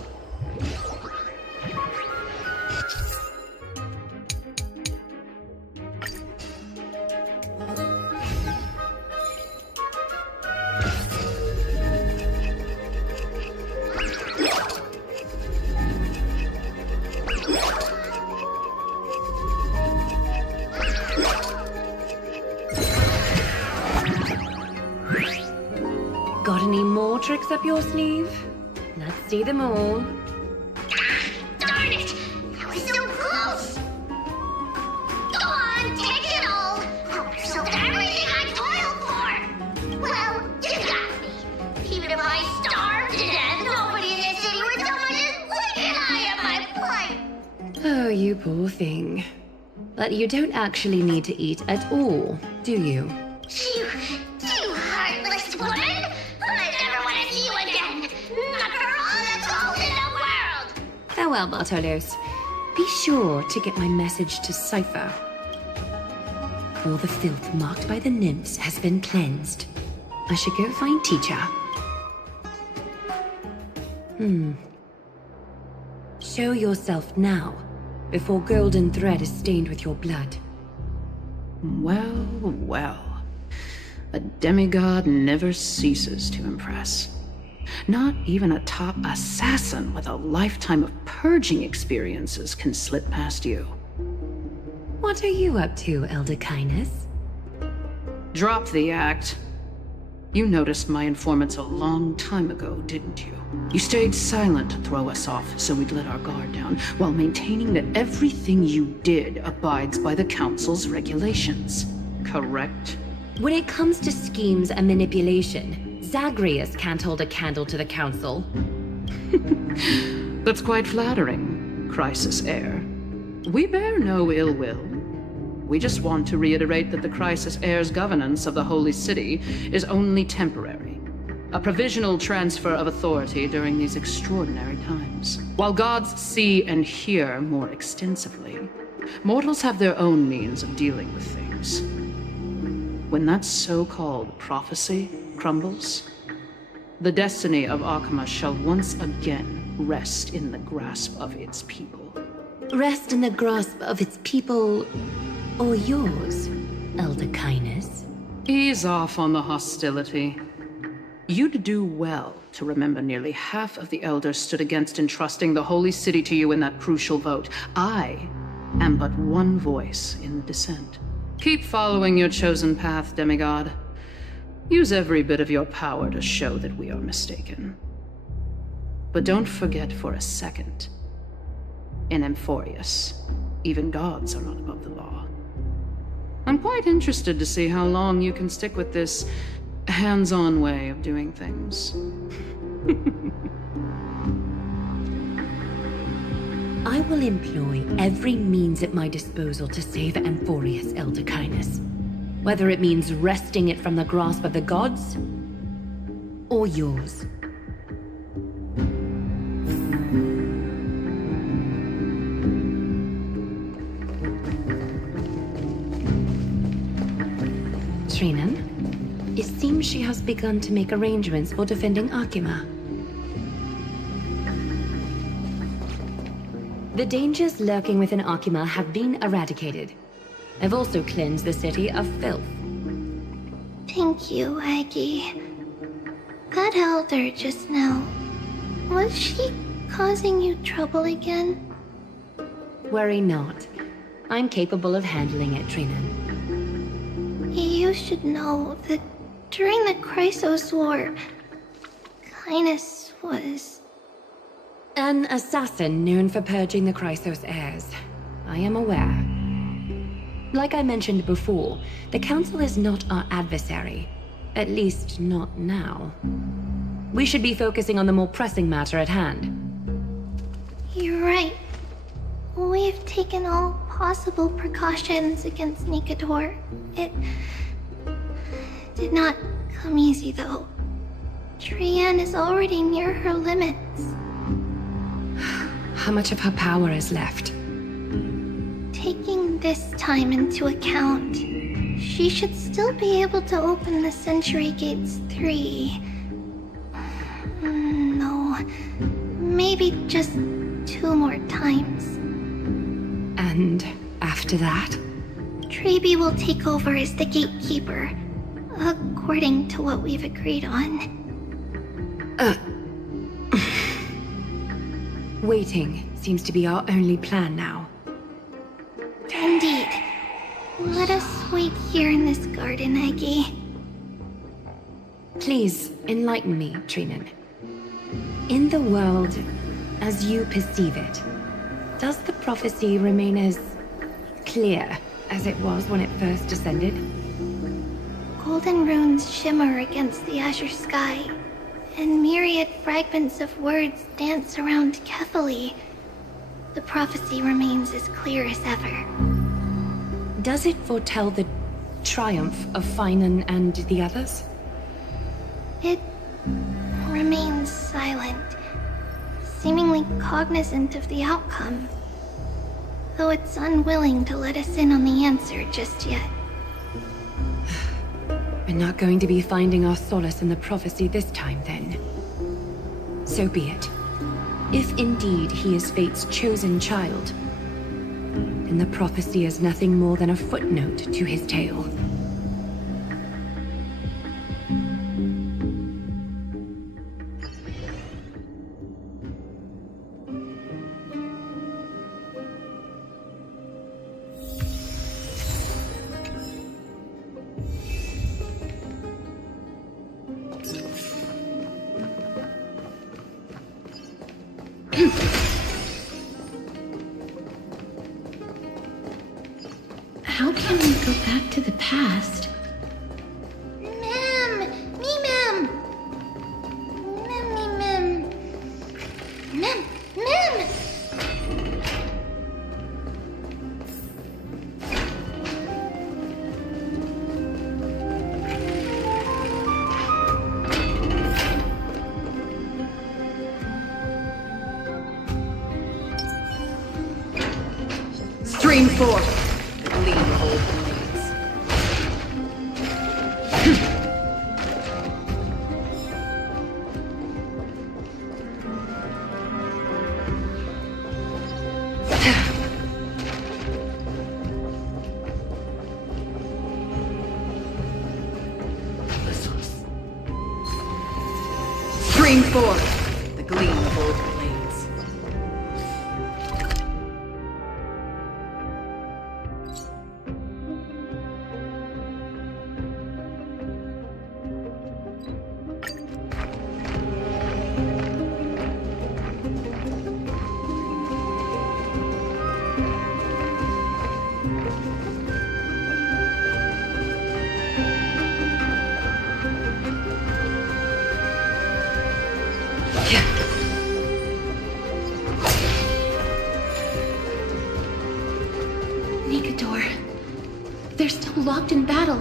Got any more tricks up your sleeve? Let's see them all. Darn it! That was so close! Go on, take it all! Help yourself to everything I toiled for! Well, you got me. Even if I starved to death, nobody in this city would so much as blink an eye at my plight! Oh, you poor thing. But you don't actually need to eat at all, do you? You heartless woman! I never want to see you again! Not for all the gold in the world! Farewell, Bartolos. Be sure to get my message to Cypher. All the filth marked by the nymphs has been cleansed. I should go find Teacher. Show yourself now, before golden thread is stained with your blood. Well. A demigod never ceases to impress. Not even a top assassin with a lifetime of purging experiences can slip past you. What are you up to, Elder Kindness? Drop the act. You noticed my informants a long time ago, didn't you? You stayed silent to throw us off so we'd let our guard down, while maintaining that everything you did abides by the Council's regulations. Correct? When it comes to schemes and manipulation, Zagreus can't hold a candle to the Council. That's quite flattering, Crisis Heir. We bear no ill will. We just want to reiterate that the Crisis Heir's governance of the Holy City is only temporary. A provisional transfer of authority during these extraordinary times. While gods see and hear more extensively, Mortals have their own means of dealing with things. When that so-called prophecy crumbles, the destiny of Arkema shall once again rest in the grasp of its people. Rest in the grasp of its people, or yours, Elder Kindness? Ease off on the hostility. You'd do well to remember nearly half of the elders stood against entrusting the holy city to you in that crucial vote. I am but one voice in the dissent. Keep following your chosen path, demigod. Use every bit of your power to show that we are mistaken. But don't forget for a second, in Amphorius, even gods are not above the law. I'm quite interested to see how long you can stick with this hands-on way of doing things. I will employ every means at my disposal to save Amphorius, Elder Kindness. Whether it means wresting it from the grasp of the gods, or yours. Trinan, it seems she has begun to make arrangements for defending Arkema. The dangers lurking within Arkema have been eradicated. I've also cleansed the city of filth. Thank you, Aggie. That elder just now, was she causing you trouble again? Worry not. I'm capable of handling it, Trinan. You should know that during the Chrysos War, Kindness was... An assassin known for purging the Chrysos heirs. I am aware. Like I mentioned before, the Council is not our adversary. At least, not now. We should be focusing on the more pressing matter at hand. You're right. We've taken all possible precautions against Nikador. It did not come easy, though. Trian is already near her limits. How much of her power is left? Taking this time into account, she should still be able to open the Century Gates 3. No, maybe just 2 more times. And after that? Trebi will take over as the gatekeeper, according to what we've agreed on. Waiting seems to be our only plan now. Indeed. Let us wait here in this garden, Aggie. Please, enlighten me, Trinan. In the world, as you perceive it, does the prophecy remain as clear as it was when it first descended? Golden runes shimmer against the azure sky, and myriad fragments of words dance around Kefali. The prophecy remains as clear as ever. Does it foretell the triumph of Finan and the others? It remains silent, seemingly cognizant of the outcome, though it's unwilling to let us in on the answer just yet. We're not going to be finding our solace in the prophecy this time, then. So be it. If indeed he is Fate's chosen child, then the prophecy is nothing more than a footnote to his tale. How can we go back to the past? Mem! Me, Mem! Mem, me, Mem! Mem! Mem! Stream forth the gleam old blades. Stream forth the gleam of old blades. Nicador. They're still locked in battle.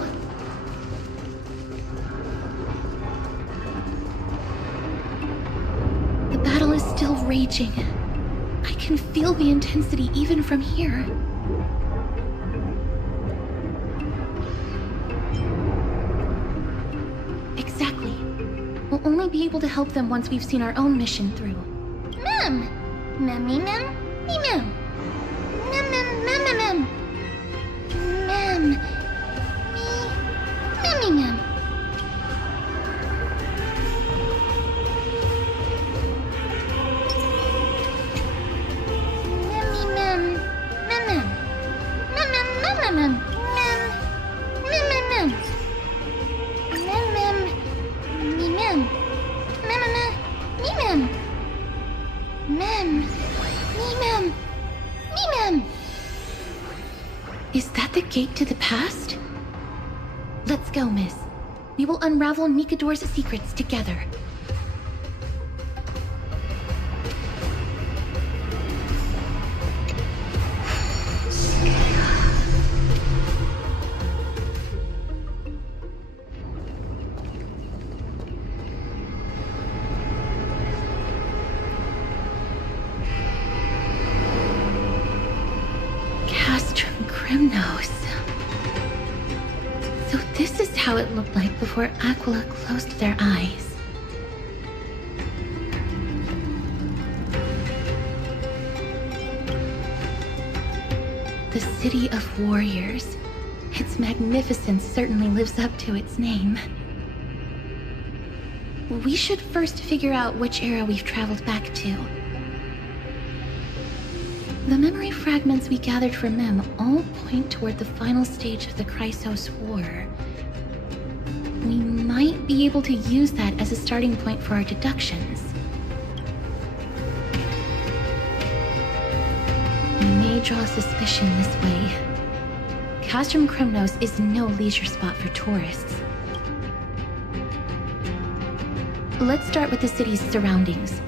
The battle is still raging. I can feel the intensity even from here. Exactly. We'll only be able to help them once we've seen our own mission through. Mem! Mem, me, mem, me, mem. Mem, mem, mem, mem, mem. Mem. Me. Mem, me, mem. Mem, me, mem. Mem, mem. Mem, mem, mem, mem, mem. Mem. Mem, mem, mem. Mem, mem. Me, mem. Mem, mem, me, mem. Mem. Me, mem. Me, mem. Is that the gate to the past? Let's go, miss. We will unravel Nicador's secrets together. So this is how it looked like before Aquila closed their eyes. The city of warriors. Its magnificence certainly lives up to its name. We should first figure out which era we've traveled back to. The memory fragments we gathered from Mem all point toward the final stage of the Chrysos War. We might be able to use that as a starting point for our deductions. We may draw suspicion this way. Castrum Kremnos is no leisure spot for tourists. Let's start with the city's surroundings.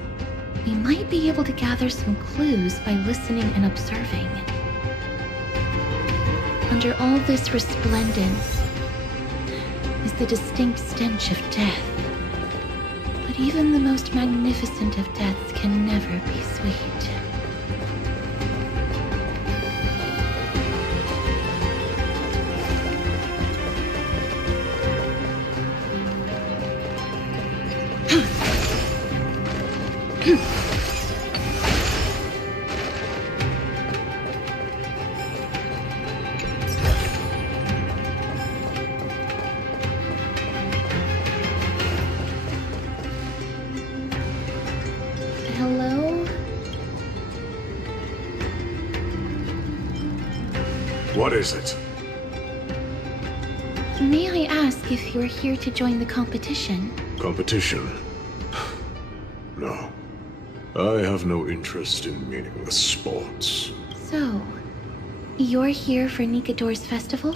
We might be able to gather some clues by listening and observing. Under all this resplendence is the distinct stench of death. But even the most magnificent of deaths can never be sweet. Hello? What is it? May I ask if you're here to join the competition? Competition? No. I have no interest in meaningless sports. So, you're here for Nicador's festival?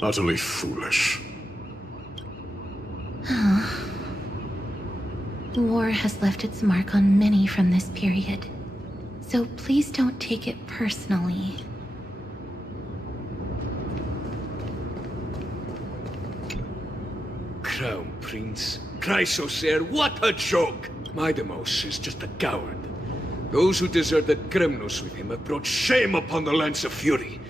Utterly foolish. War has left its mark on many from this period, so please don't take it personally. Crown Prince, Chrysos, what a joke! My Demos is just a coward. Those who deserted Kremnos with him have brought shame upon the lands of Fury.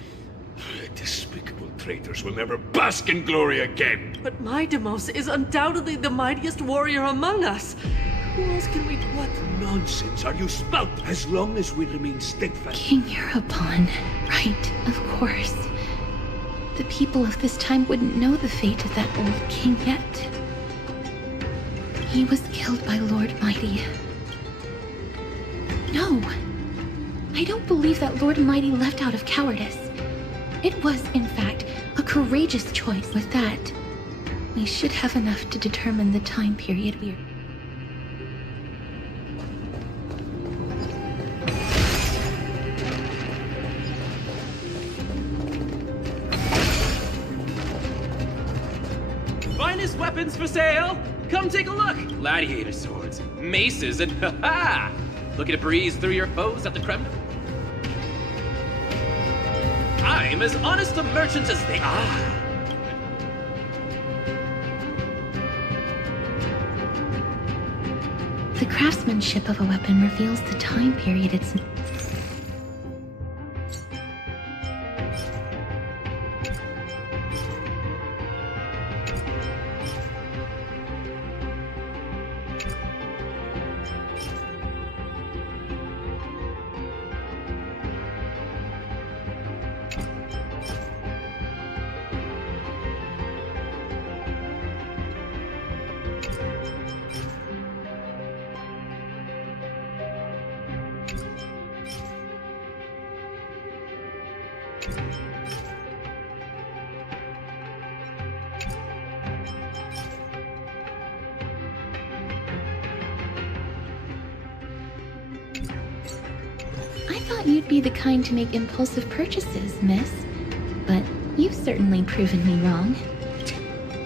Despicable traitors will never bask in glory again. But my Demos is undoubtedly the mightiest warrior among us. Who else can we... What nonsense are you spouting? As long as we remain steadfast... King Europon. Right, of course. The people of this time wouldn't know the fate of that old king yet. He was killed by Lord Mighty. No, I don't believe that Lord Mighty left out of cowardice. It was, in fact, a courageous choice. With that, we should have enough to determine the time period we're... Finest weapons for sale! Come take a look! Gladiator swords, maces, and ha-ha! Looking to breeze through your foes at the Kremlin? I'm as honest a merchant as they are. The craftsmanship of a weapon reveals the time period it's... I thought you'd be the kind to make impulsive purchases, miss. But you've certainly proven me wrong.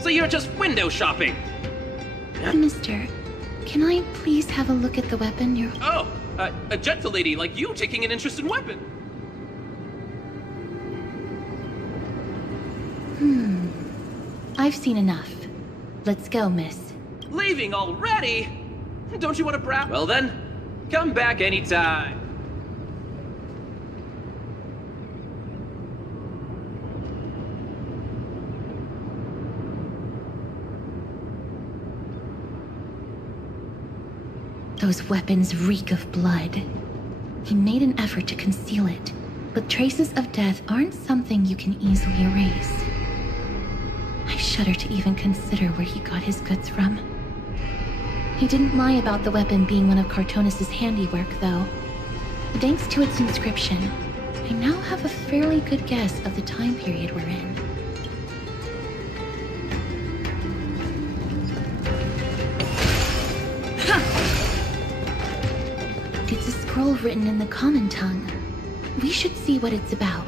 So you're just window shopping? Mister, can I please have a look at the weapon you're... Oh, a gentle lady like you taking an interest in weapon. I've seen enough. Let's go, miss. Leaving already? Don't you want to browse? Well then, come back anytime. Those weapons reek of blood. He made an effort to conceal it, but traces of death aren't something you can easily erase. I shudder to even consider where he got his goods from. He didn't lie about the weapon being one of Cartonis' handiwork, though. Thanks to its inscription, I now have a fairly good guess of the time period we're in. It's a scroll written in the common tongue. We should see what it's about.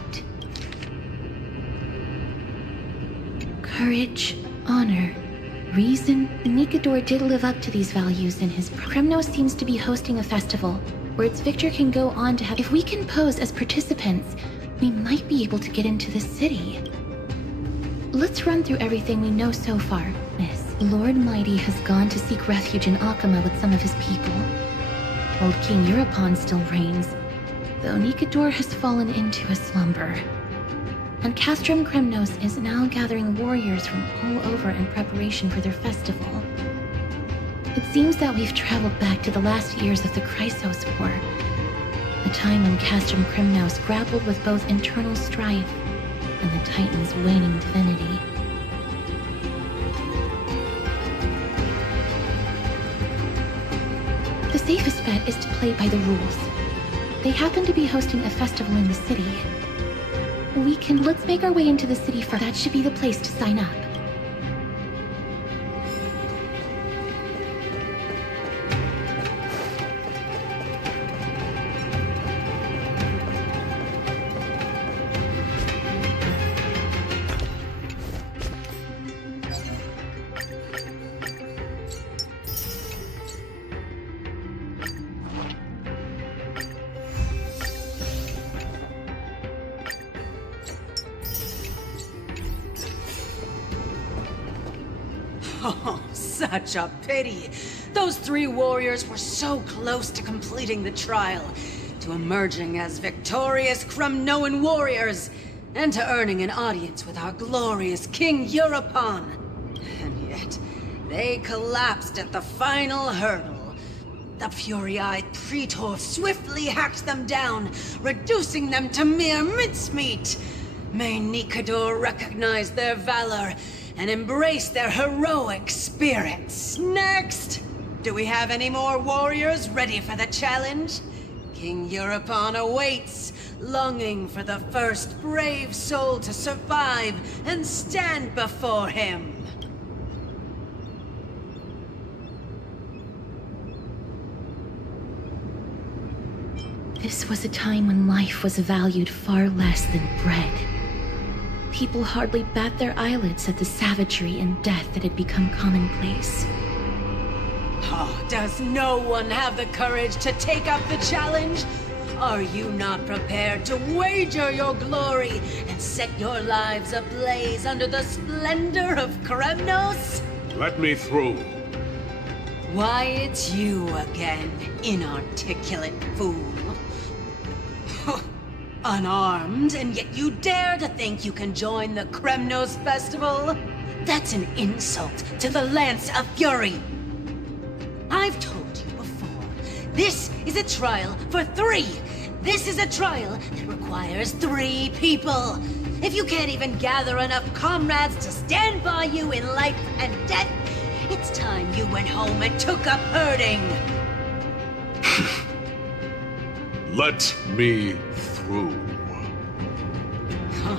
Courage, honor, reason. Nikador did live up to these values in his... Kremnos seems to be hosting a festival where its victor can go on to have... If we can pose as participants, we might be able to get into the city. Let's run through everything we know so far, miss. Lord Mighty has gone to seek refuge in Akama with some of his people. Old King Europon still reigns, though Nikador has fallen into a slumber. And Castrum Kremnos is now gathering warriors from all over in preparation for their festival. It seems that we've traveled back to the last years of the Chrysos War, a time when Castrum Kremnos grappled with both internal strife and the Titan's waning divinity. The safest bet is to play by the rules. They happen to be hosting a festival in the city. Let's make our way into the city first. That should be the place to sign up. Such a pity. Those 3 warriors were so close to completing the trial, to emerging as victorious Kremnoan warriors, and to earning an audience with our glorious King Europon. And yet, they collapsed at the final hurdle. The fury-eyed Praetor swiftly hacked them down, reducing them to mere mincemeat. May Nikador recognize their valor and embrace their heroic spirits. Next! Do we have any more warriors ready for the challenge? King Europon awaits, longing for the first brave soul to survive and stand before him. This was a time when life was valued far less than bread. People hardly bat their eyelids at the savagery and death that had become commonplace. Oh, does no one have the courage to take up the challenge? Are you not prepared to wager your glory and set your lives ablaze under the splendor of Kremnos? Let me through. Why, it's you again, inarticulate fool. Unarmed, and yet you dare to think you can join the Kremnos festival? That's an insult to the Lance of Fury. I've told you before, this is a trial for 3. This is a trial that requires 3 people. If you can't even gather enough comrades to stand by you in life and death, it's time you went home and took up herding. Let me through. Huh.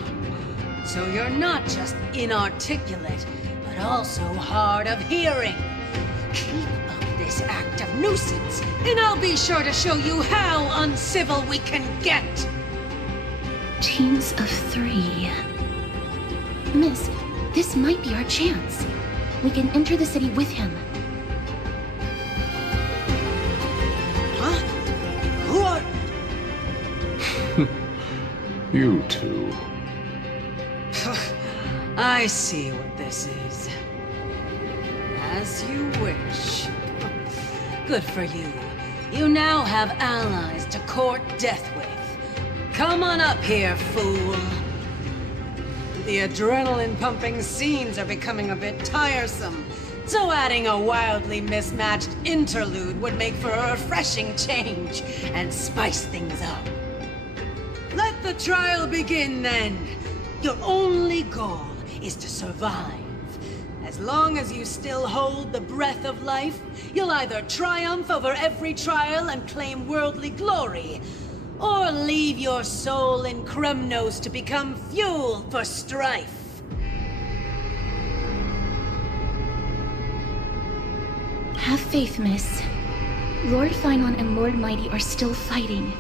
So you're not just inarticulate, but also hard of hearing. Keep up this act of nuisance, and I'll be sure to show you how uncivil we can get. Teams of 3. Miss, this might be our chance. We can enter the city with him. Huh? Who are... You two. I see what this is. As you wish. Good for you. You now have allies to court death with. Come on up here, fool. The adrenaline-pumping scenes are becoming a bit tiresome, so adding a wildly mismatched interlude would make for a refreshing change and spice things up. Let the trial begin, then. Your only goal is to survive. As long as you still hold the breath of life, you'll either triumph over every trial and claim worldly glory, or leave your soul in Kremnos to become fuel for strife. Have faith, miss. Lord Finon and Lord Mighty are still fighting.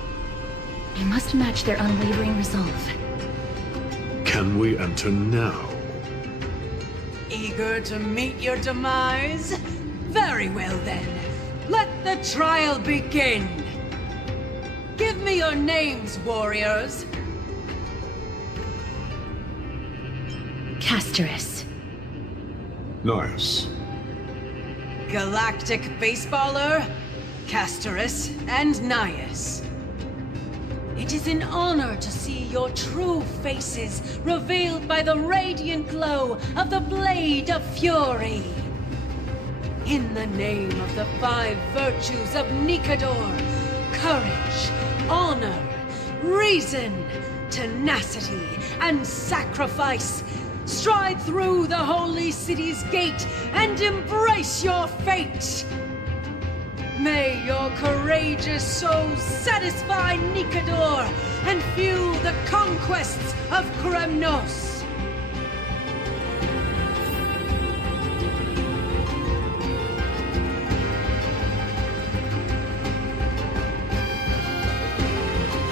We must match their unwavering resolve. Can we enter now? Eager to meet your demise? Very well then. Let the trial begin. Give me your names, warriors. Castorus. Nice. Galactic Baseballer, Castorus, and Nias. It is an honor to see your true faces revealed by the radiant glow of the Blade of Fury. In the name of the 5 virtues of Nikador, courage, honor, reason, tenacity, and sacrifice, stride through the holy city's gate and embrace your fate! May your courageous souls satisfy Nikador and fuel the conquests of Kremnos!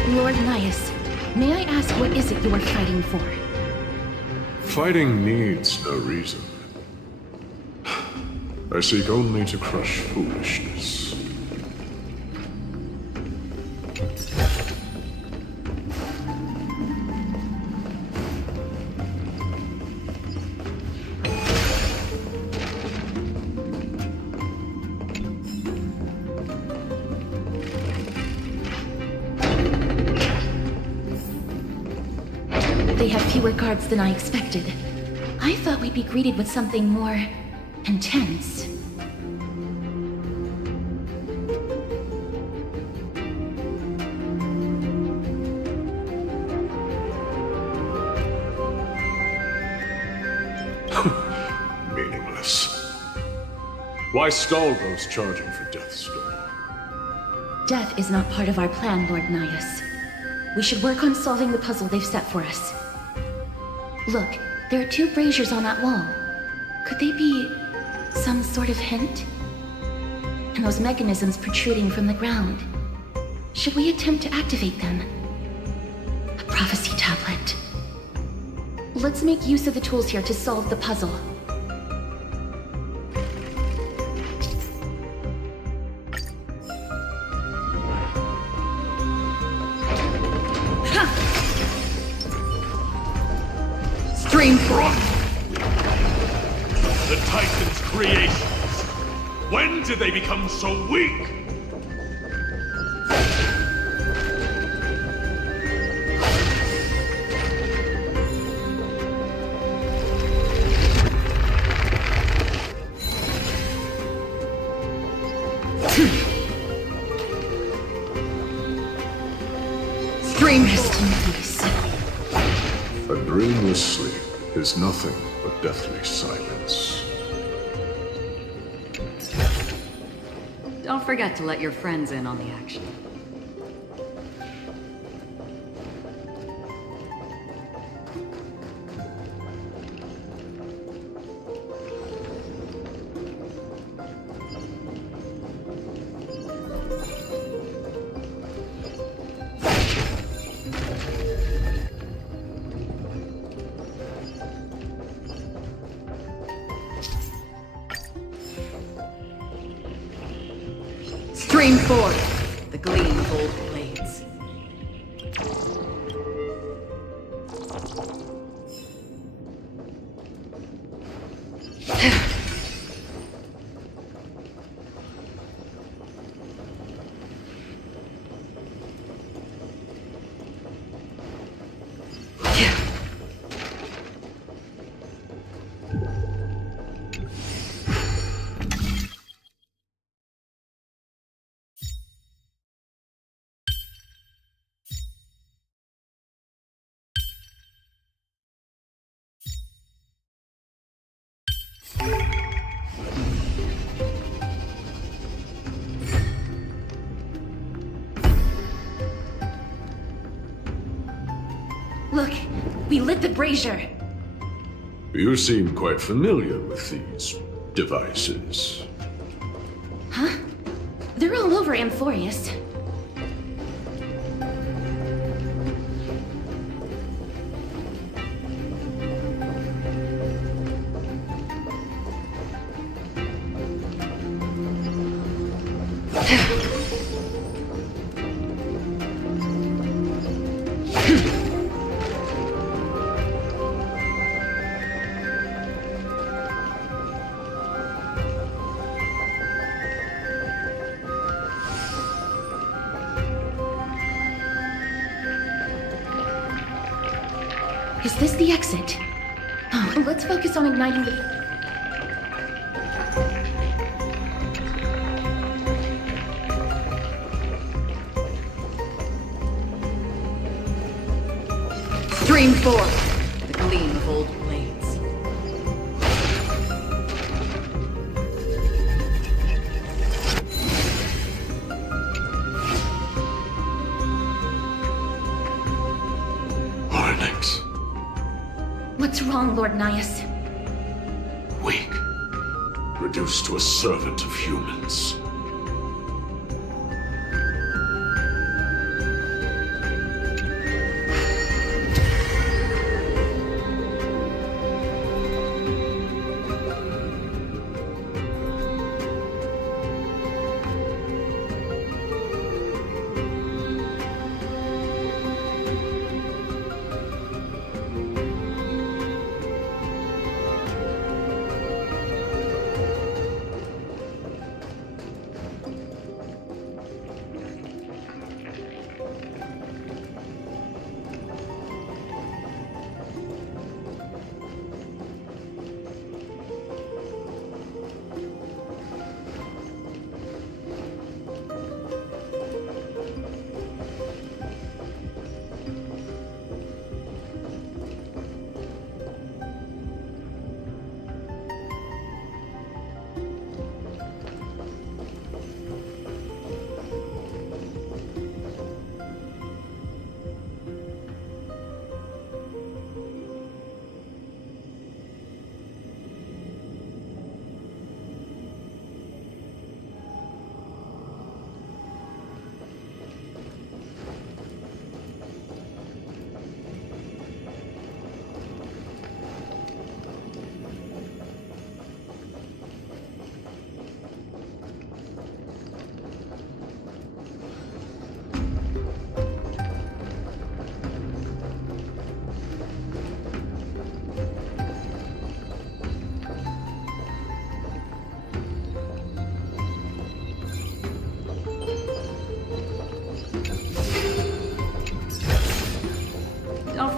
Lord Nias, may I ask what is it you are fighting for? Fighting needs no reason. I seek only to crush foolishness. fewer guards than I expected. I thought we'd be greeted with something more intense. Meaningless. Why stall those charging for Death's Door? Death is not part of our plan, Lord Naius. We should work on solving the puzzle they've set for us. Look, there are 2 braziers on that wall. Could they be some sort of hint? And those mechanisms protruding from the ground. Should we attempt to activate them? A prophecy tablet. Let's make use of the tools here to solve the puzzle. Stream the Titan's creations. When did they become so weak? Rest in peace. A dreamless sleep is nothing but deathly silence. Don't forget to let your friends in on the action. Stream forth. The gleam of old blades. Look, we lit the brazier. You seem quite familiar with these devices. Huh? They're all over Amphorius. Is this the exit? Oh, let's focus on igniting the... Stream forth. The gleam of old blades. Onyx. What's wrong, Lord Naius? Weak. Reduced to a servant of humans.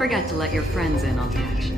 forget to let your friends in on the action.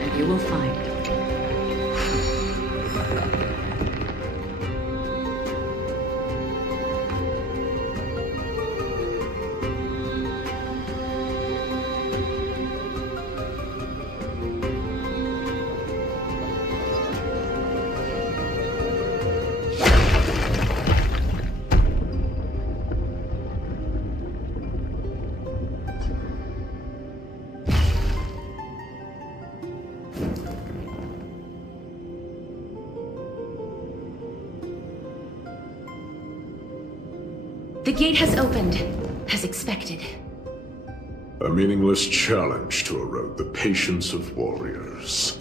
And you will find. The gate has opened, as expected. A meaningless challenge to erode the patience of warriors.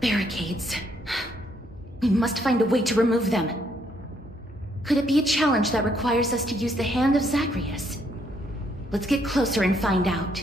Barricades. We must find a way to remove them. Could it be a challenge that requires us to use the hand of Zacharias? Let's get closer and find out.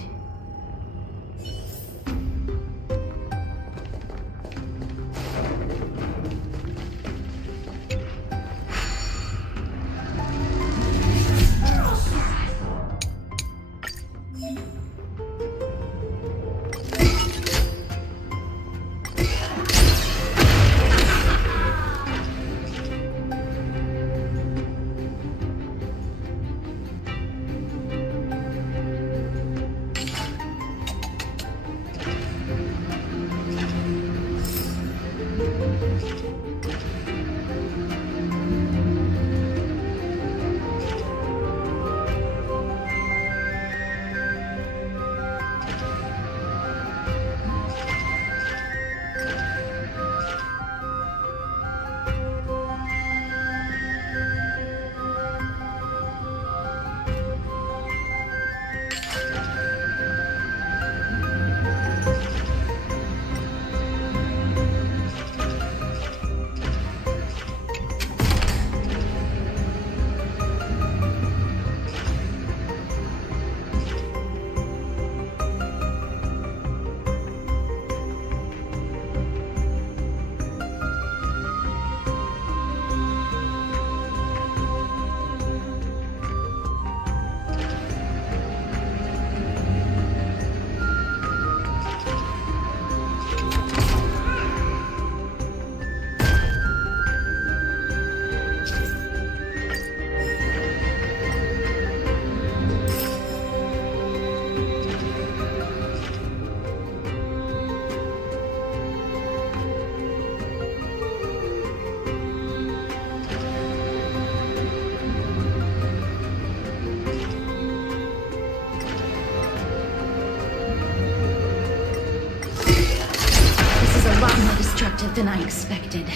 active than I expected.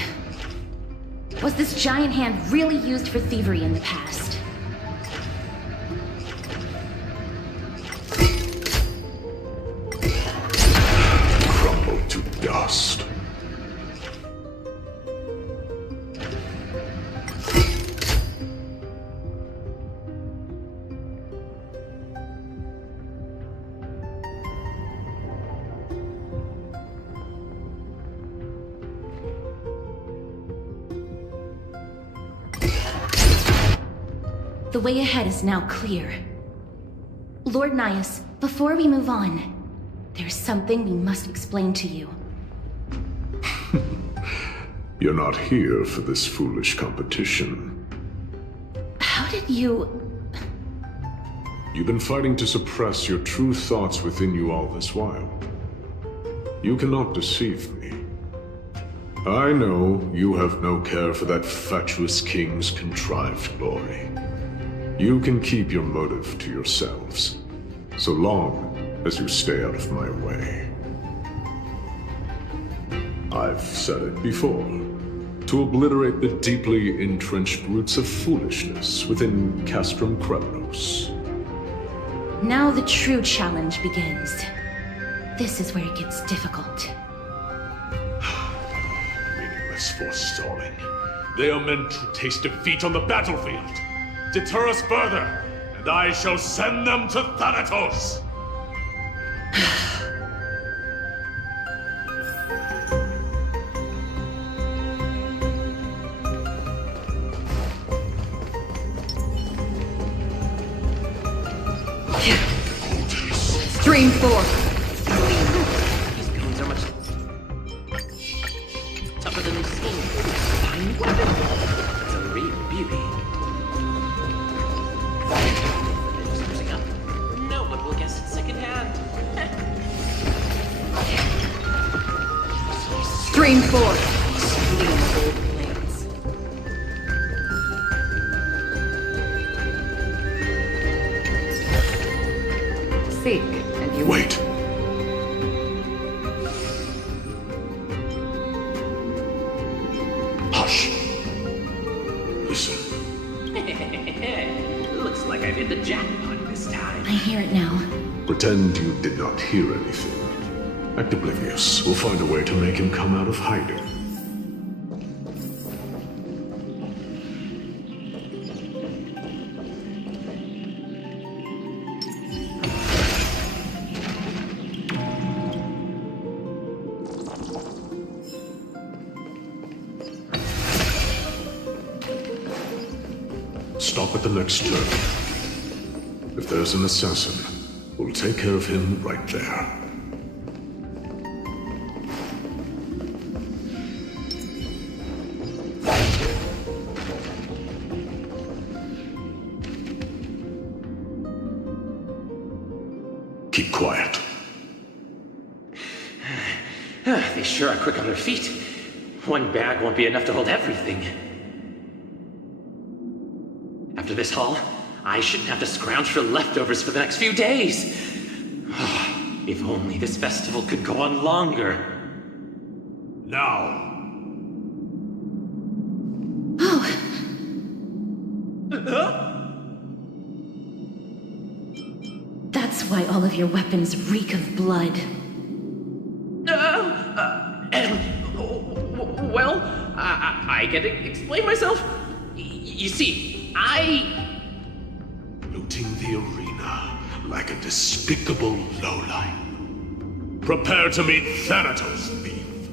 Was this giant hand really used for thievery in the past? Crumble to dust. The way ahead is now clear. Lord Nias, before we move on, there's something we must explain to you. You're not here for this foolish competition. How did you... You've been fighting to suppress your true thoughts within you all this while. You cannot deceive me. I know you have no care for that fatuous king's contrived glory. You can keep your motive to yourselves, so long as you stay out of my way. I've said it before. To obliterate the deeply entrenched roots of foolishness within Castrum Kremnos. Now the true challenge begins. This is where it gets difficult. Meaningless forestalling. They are meant to taste defeat on the battlefield. Deter us further, and I shall send them to Thanatos! Stream 4. These goons are much tougher than they seem. Fine weapon. It's a real beauty. It's losing up. No one will guess it secondhand. Stream 4. Seek, and you wait. Hush. Listen. Looks like I've hit the jackpot this time. I hear it now. Pretend you did not hear anything. Act oblivious. We'll find a way to make him come out of hiding. Stop at the next turn. If there's an assassin, we'll take care of him right there. Keep quiet. They sure are quick on their feet. One bag won't be enough to hold everything. After this haul, I shouldn't have to scrounge for leftovers for the next few days. If only this festival could go on longer. Now. That's why all of your weapons reek of blood. Well, I can explain myself. You see, Looting the arena like a despicable lowlife. Prepare to meet Thanatos, thief.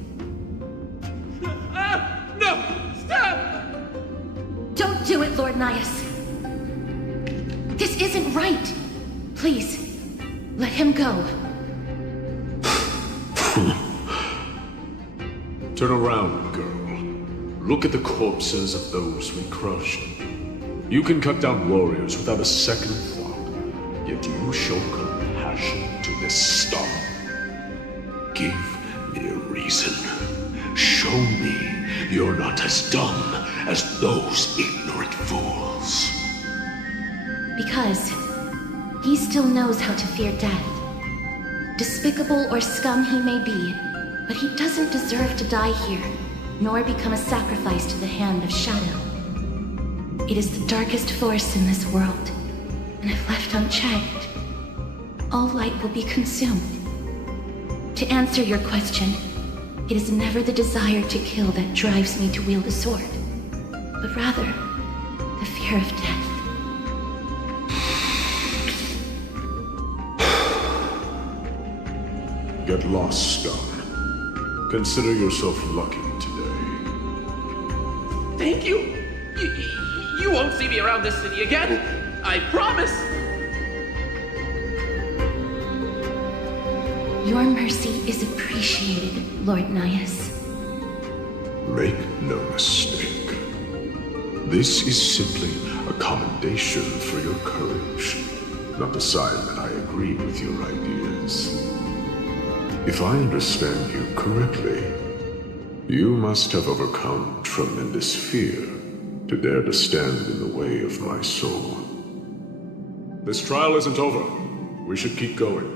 No! Stop! Don't do it, Lord Nias. This isn't right. Please, let him go. Turn around, girl. Look at the corpses of those we crushed. You can cut down warriors without a second thought, yet you show compassion to this star. Give me a reason. Show me you're not as dumb as those ignorant fools. Because he still knows how to fear death. Despicable or scum he may be, But he doesn't deserve to die here, nor become a sacrifice to the hand of Shadow. It is the darkest force in this world, and if left unchecked, all light will be consumed. To answer your question, it is never the desire to kill that drives me to wield a sword, but rather the fear of death. Get lost, Star. Consider yourself lucky today. Thank you! You won't see me around this city again! I promise! Your mercy is appreciated, Lord Nias. Make no mistake. This is simply a commendation for your courage, not a sign that I agree with your ideas. If I understand you correctly, you must have overcome tremendous fear to dare to stand in the way of my soul. This trial isn't over. We should keep going.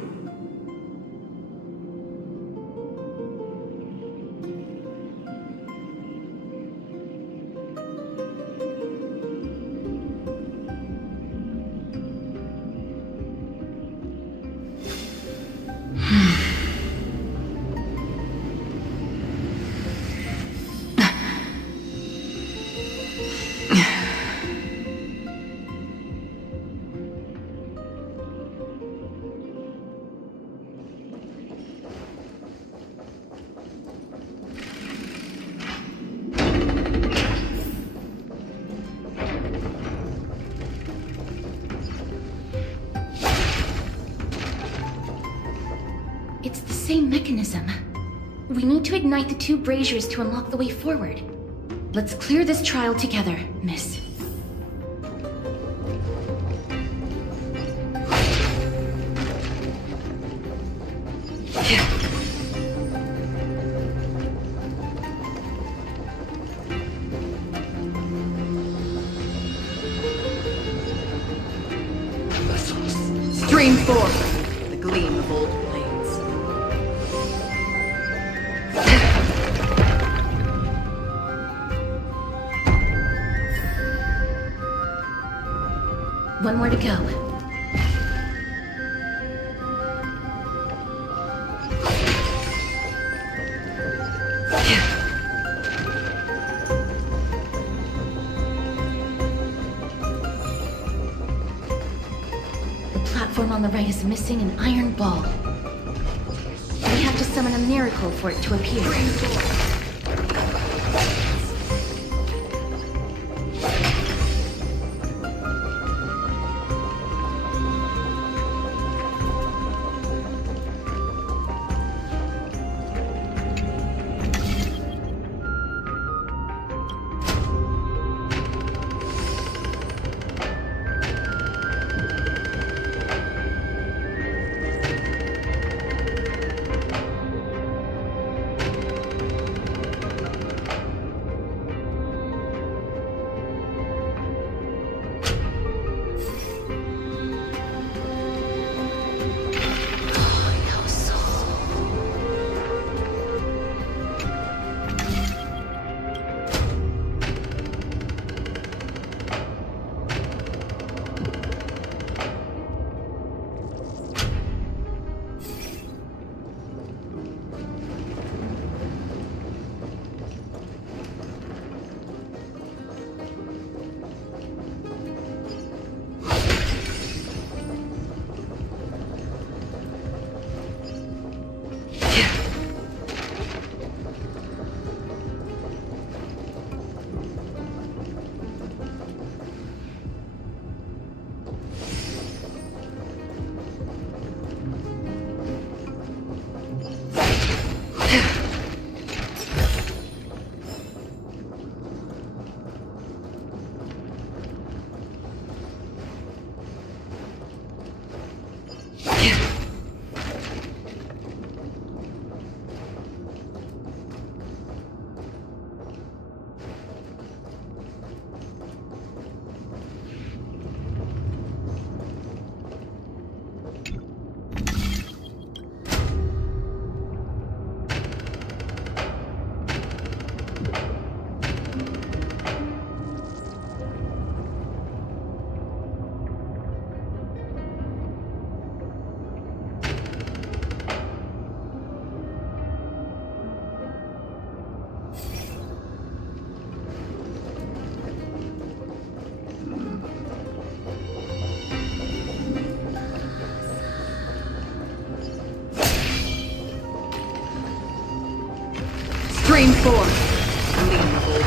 It's the same mechanism. We need to ignite the two braziers to unlock the way forward. Let's clear this trial together, miss. Stream forth, the gleam of old blades. One more to go. The platform on the right is missing an iron ball. We have to summon a miracle for it to appear. Stream 4. Unbelievable.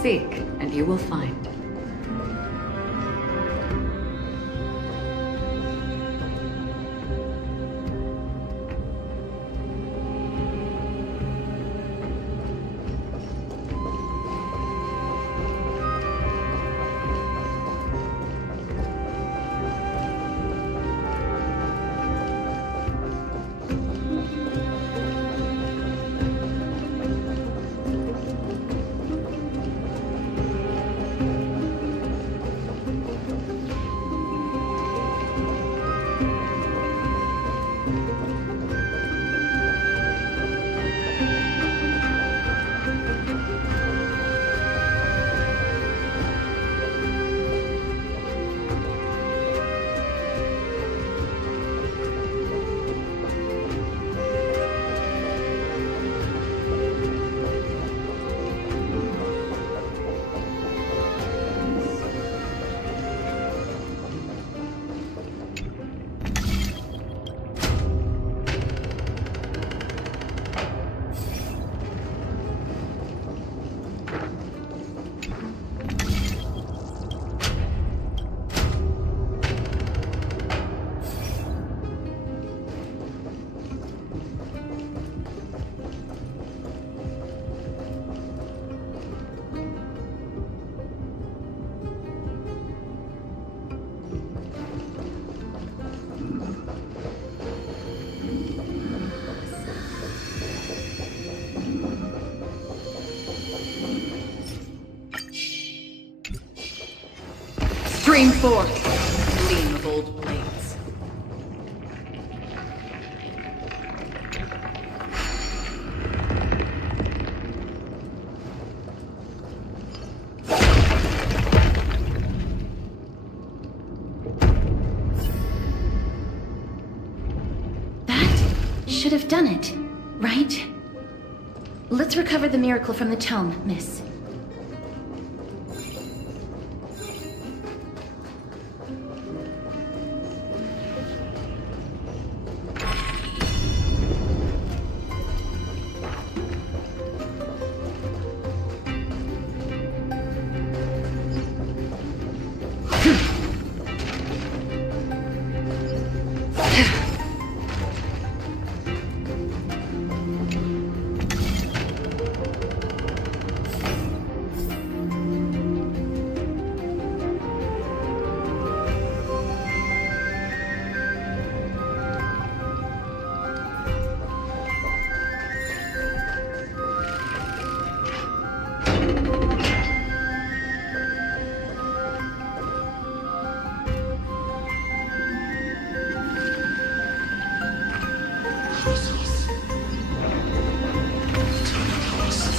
Seek, and you will find. Stream 4. Gleam of old blades. That should have done it, right? Let's recover the miracle from the tome, miss.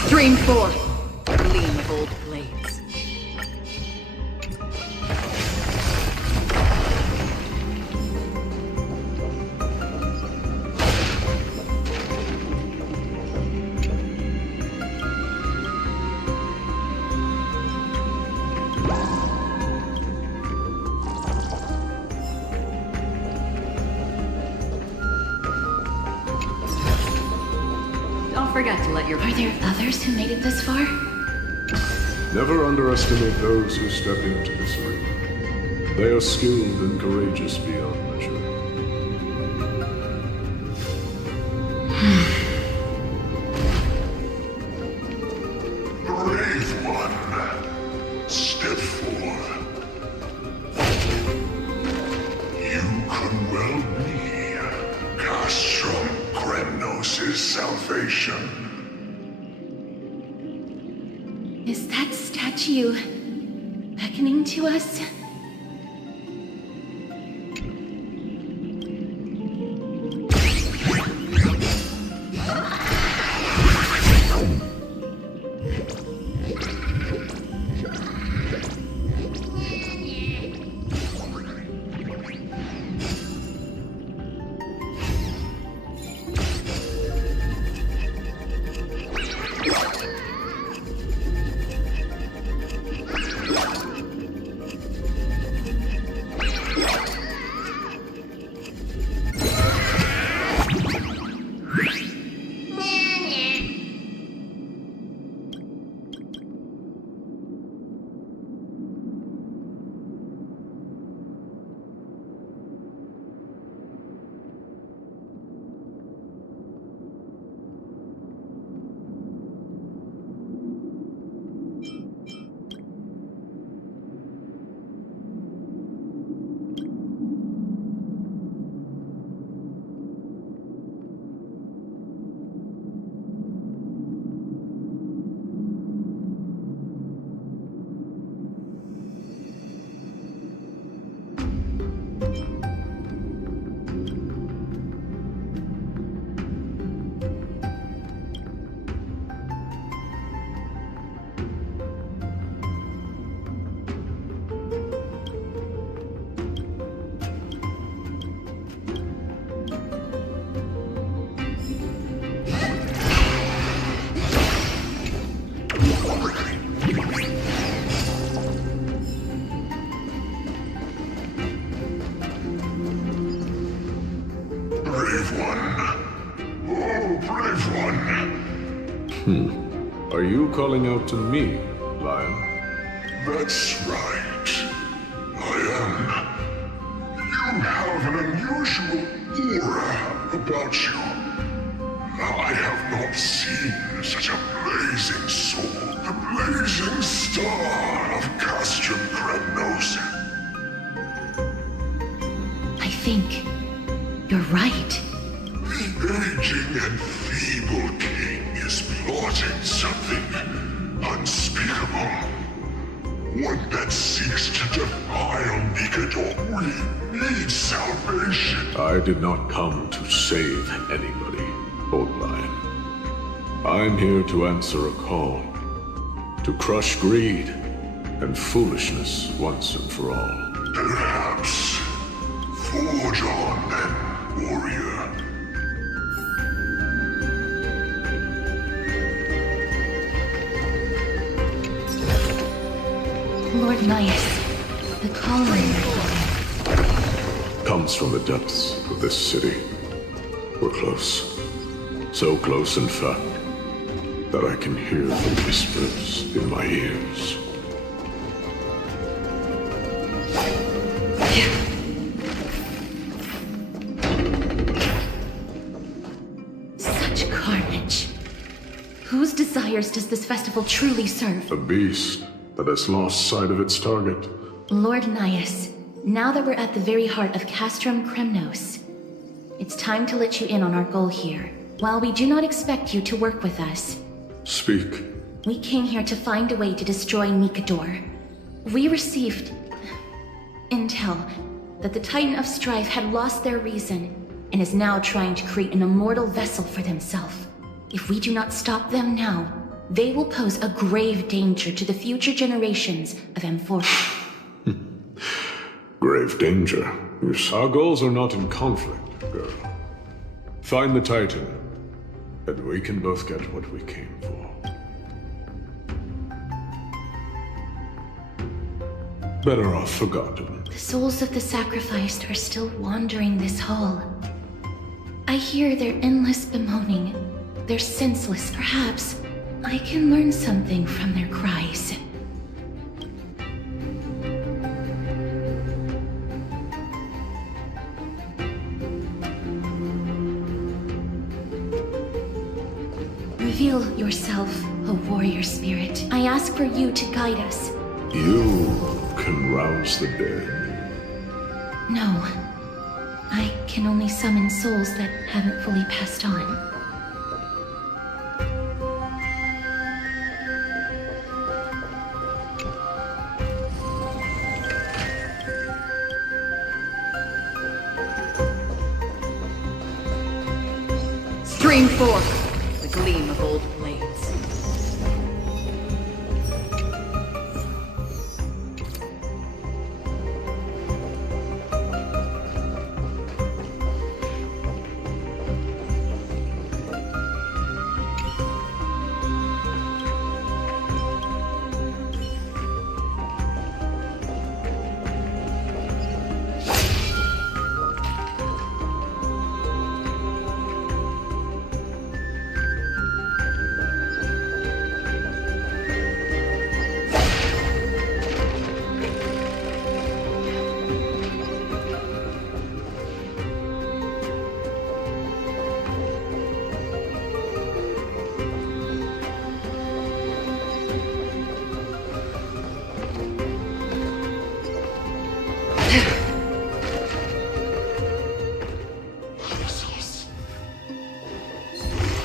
Stream 4. Gleam of old blades. Don't forget to let your... Are there others who made it this far? Never underestimate those who step into this arena. They are skilled and courageous beyond measure. Brave one, step forward. You could well be Castrum Kremnos' salvation. Is that statue beckoning to us? one. Are you calling out to me, Lion? That's right. I am. You have an unusual aura about you. I have not seen such a blazing soul, the blazing star of Castrum Kremnos. I think you're right. The aging and feeble king is plotting something unspeakable. One that seeks to defile Nikador. We need salvation. I did not come to save anybody, Old Lion. I'm here to answer a call. To crush greed and foolishness once and for all. Perhaps. Forge on then, warrior. Lord Naius, the calling. Comes from the depths of this city. We're close. So close, in fact, that I can hear the whispers in my ears. Such carnage. Whose desires does this festival truly serve? A beast that has lost sight of its target. Lord Naius, now that we're at the very heart of Castrum Kremnos, it's time to let you in on our goal here. While we do not expect you to work with us, Speak. we came here to find a way to destroy Nikador. We received intel that the Titan of Strife had lost their reason and is now trying to create an immortal vessel for themselves. If we do not stop them now, they will pose a grave danger to the future generations of M4. Grave danger. Our goals are not in conflict, girl. Find the Titan, and we can both get what we came for. Better off forgotten. The souls of the sacrificed are still wandering this hall. I hear their endless bemoaning. They're senseless, perhaps. I can learn something from their cries. Reveal yourself, O warrior spirit. I ask for you to guide us. You can rouse the dead. No. I can only summon souls that haven't fully passed on. Stream forth the gleam of old blades.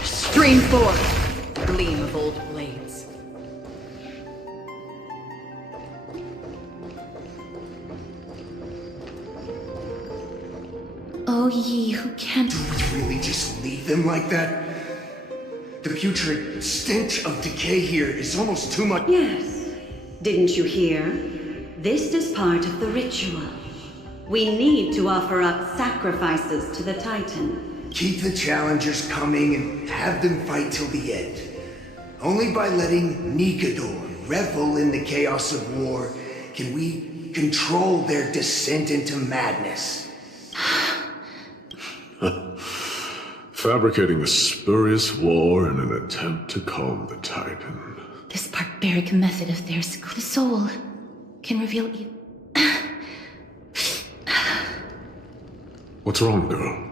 Stream forth the gleam of old blades. Oh, ye who can't... Do we really just leave them like that? The putrid stench of decay here is almost too much. Yes. Didn't you hear? This is part of the ritual. We need to offer up sacrifices to the Titan. Keep the challengers coming and have them fight till the end. Only by letting Nikador revel in the chaos of war can we control their descent into madness. Fabricating a spurious war in an attempt to calm the Titan. This barbaric method of theirs, the soul, can reveal What's wrong, girl?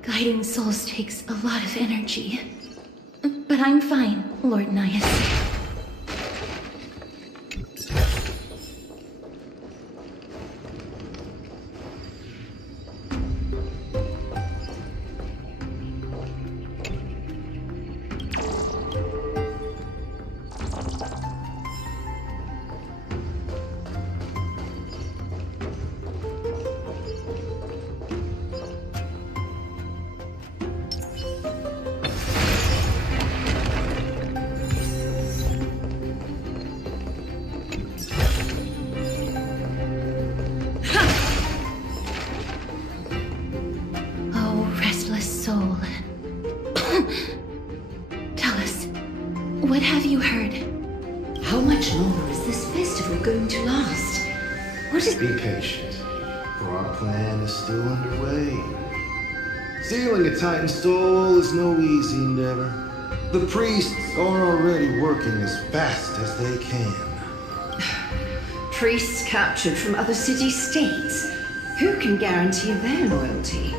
Guiding souls takes a lot of energy. But I'm fine, Lord Nias. Soul. Tell us, what have you heard? How much longer is this festival going to last? What is... Be patient, for our plan is still underway. Stealing a Titan soul is no easy endeavor. The priests are already working as fast as they can. Priests captured from other city-states? Who can guarantee their loyalty?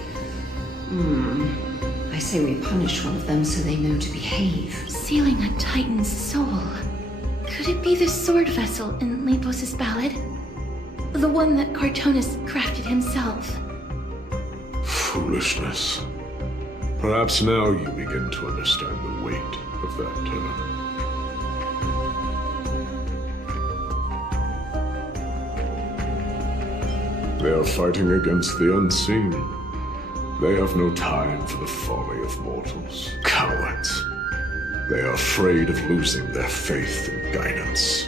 I say we punish one of them so they know to behave. Sealing a Titan's soul. Could it be the sword vessel in Lepos' ballad? The one that Cartonus crafted himself? Foolishness. Perhaps now you begin to understand the weight of that term. They are fighting against the unseen. They have no time for the folly of mortals. Cowards. They are afraid of losing their faith and guidance.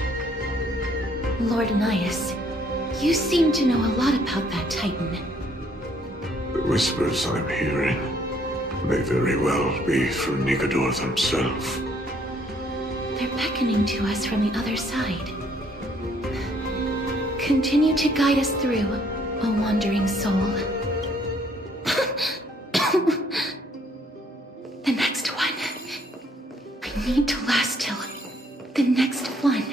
Lord Nias, you seem to know a lot about that Titan. The whispers I'm hearing may very well be from Nigador himself. They're beckoning to us from the other side. Continue to guide us through, O wandering soul. The next one. I need to last till the next one.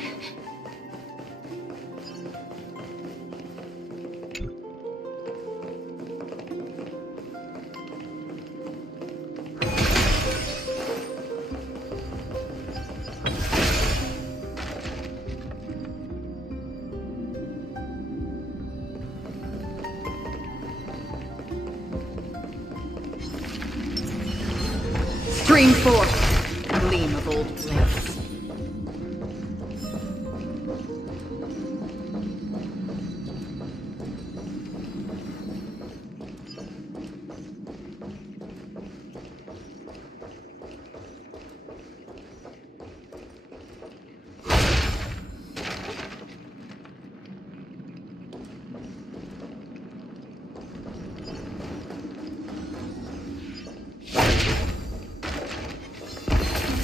Stream forth, the gleam of old blades.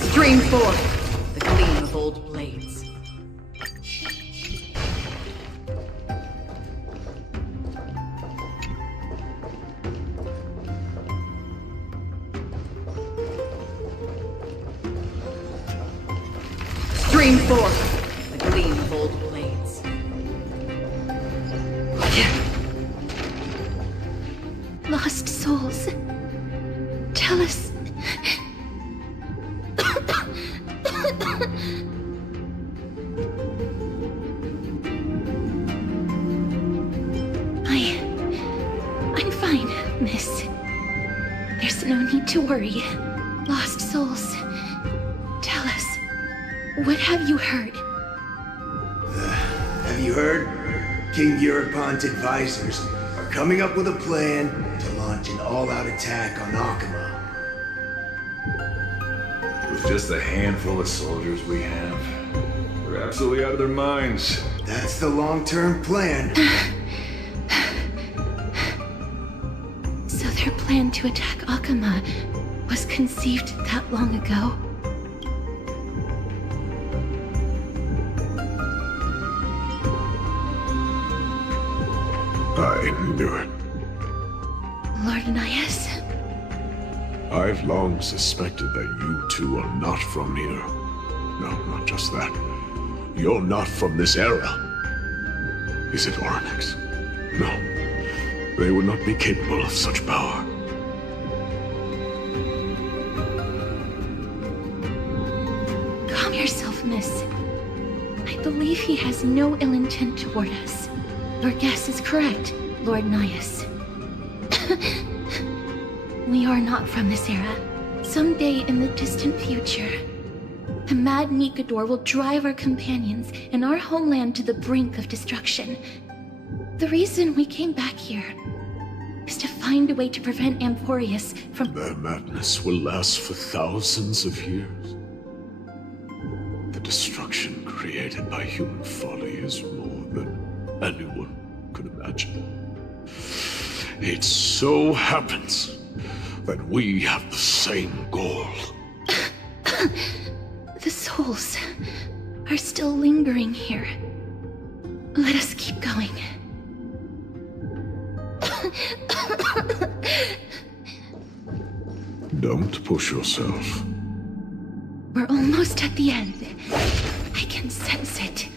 Stream forth, the gleam of old blades. Stream forth, the gleam of old blades. Lost souls. Tell us. I'm fine, miss. There's no need to worry. Lost souls. Tell us, what have you heard? Have you heard? King Europont's advisors are coming up with a plan to launch an all-out attack on Akama. With just a handful of soldiers we have, they're absolutely out of their minds. That's the long-term plan. So their plan to attack Akama was conceived that long ago? I knew it. Lord Nias? I've long suspected that you two are not from here. No, not just that. You're not from this era. Is it Onyx? No. They would not be capable of such power. Calm yourself, miss. I believe he has no ill intent toward us. Your guess is correct, Lord Nias. We are not from this era. Someday in the distant future, a mad Nikador will drive our companions and our homeland to the brink of destruction. The reason we came back here is to find a way to prevent Amporius from— Their madness will last for thousands of years. The destruction created by human folly is more than anyone could imagine. It so happens that we have the same goal. The souls are still lingering here. Let us keep going. Don't push yourself. We're almost at the end. I can sense it.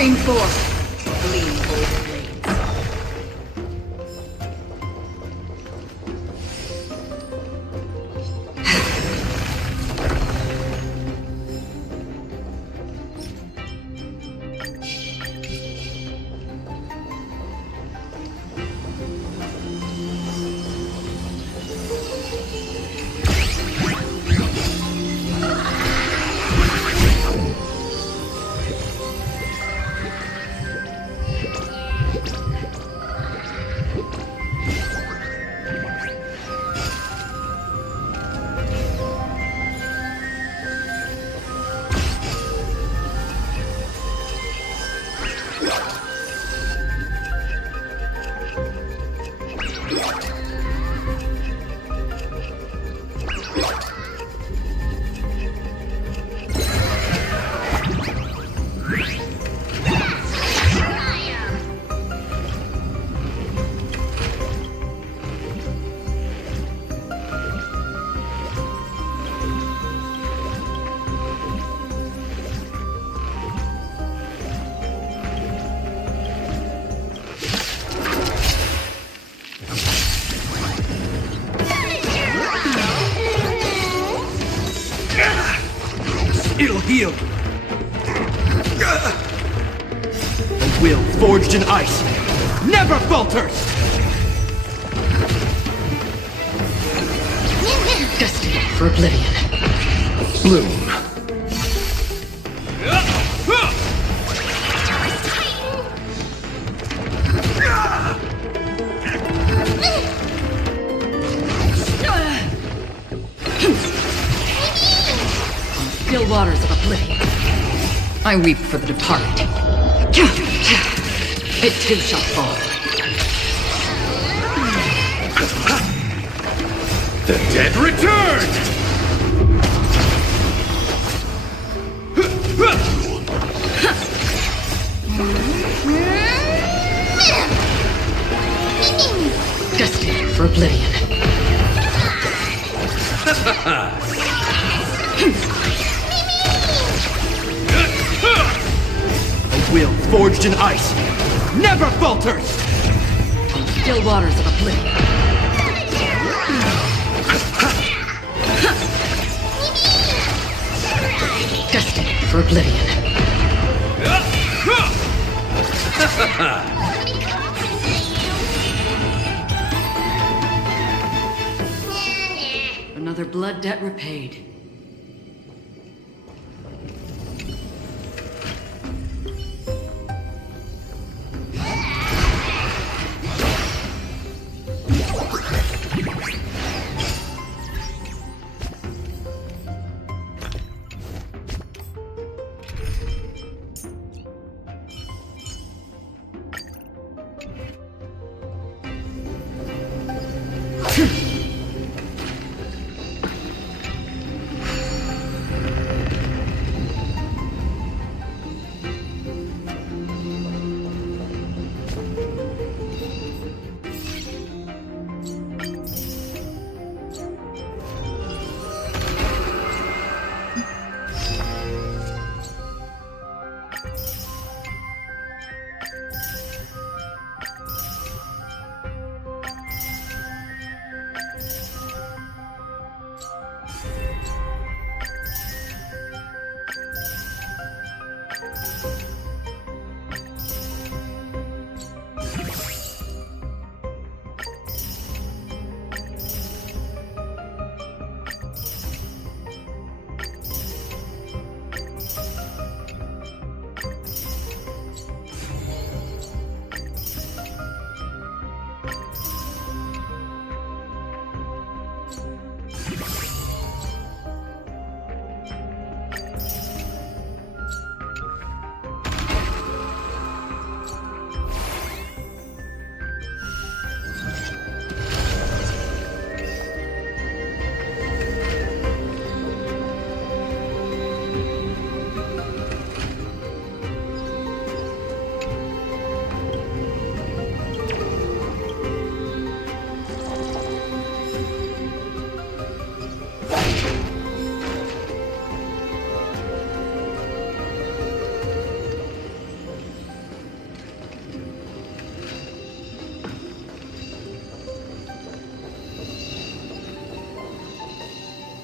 Stream 4. Gleam old blades. It'll heal. A will forged in ice never falters! Destined for oblivion. Bloom. Still waters of oblivion. I weep for the departed. It too shall fall. The dead return! Destined for oblivion. A will forged in ice never falters! Still waters of oblivion. Destined for oblivion. Another blood debt repaid.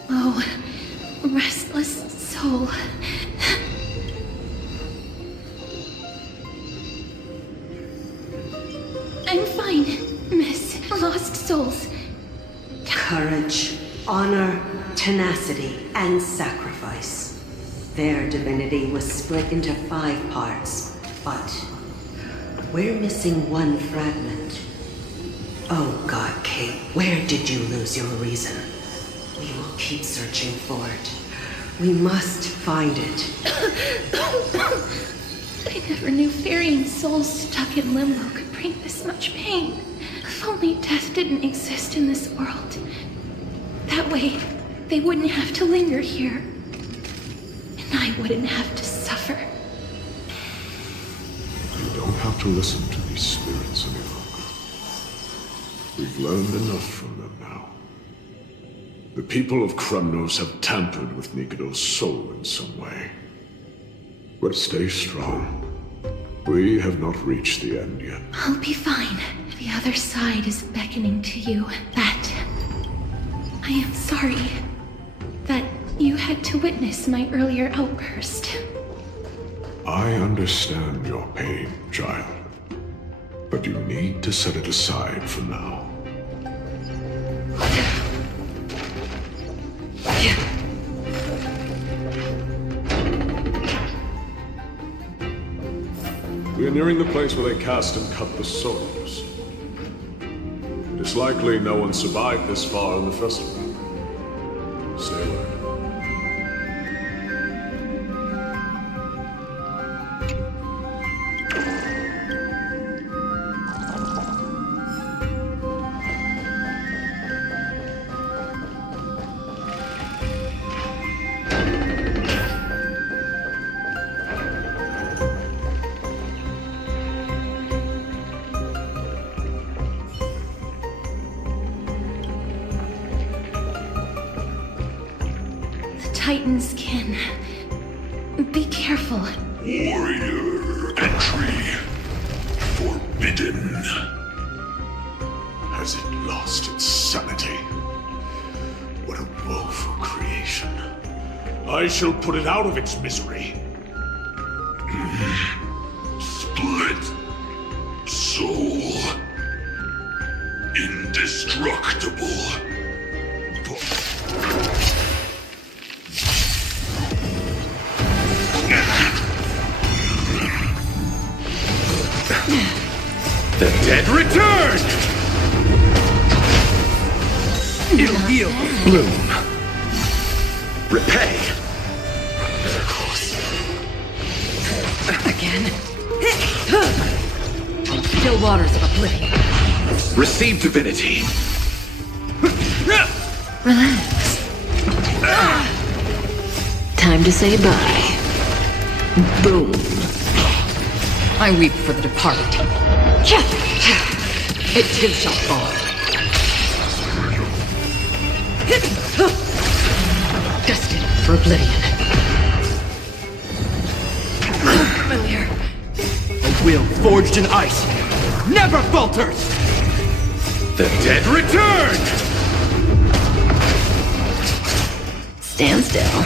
Oh, restless soul. I'm fine, Miss Lost Souls. Courage, honor, tenacity, and sacrifice. Their divinity was split into 5 parts, but we're missing one fragment. Oh God, Kate, where did you lose your reason? We will keep searching for it. We must find it. I never knew ferrying souls stuck in limbo could bring this much pain. If only death didn't exist in this world. That way, they wouldn't have to linger here. And I wouldn't have to suffer. You don't have to listen to these spirits any longer. We've learned enough from them now. The people of Kremnos have tampered with Nikado's soul in some way. But stay strong. We have not reached the end yet. I'll be fine. The other side is beckoning to you. That... I am sorry that you had to witness my earlier outburst. I understand your pain, child. But you need to set it aside for now. We are nearing the place where they cast and cut the souls. It is likely no one survived this far in the festival. Stay alert. Titan's kin. Be careful. Warrior entry forbidden. Has it lost its sanity? What a woeful creation. I shall put it out of its misery. Split soul. Indestructible. dead return! It'll heal. Bloom. Repay. Again. Still waters of oblivion. Receive divinity. Relax. Time to say bye. Boom. I weep for the departed. It too shall fall. Destined for oblivion. Familiar. A will forged in ice never falters! The dead return! Stand still.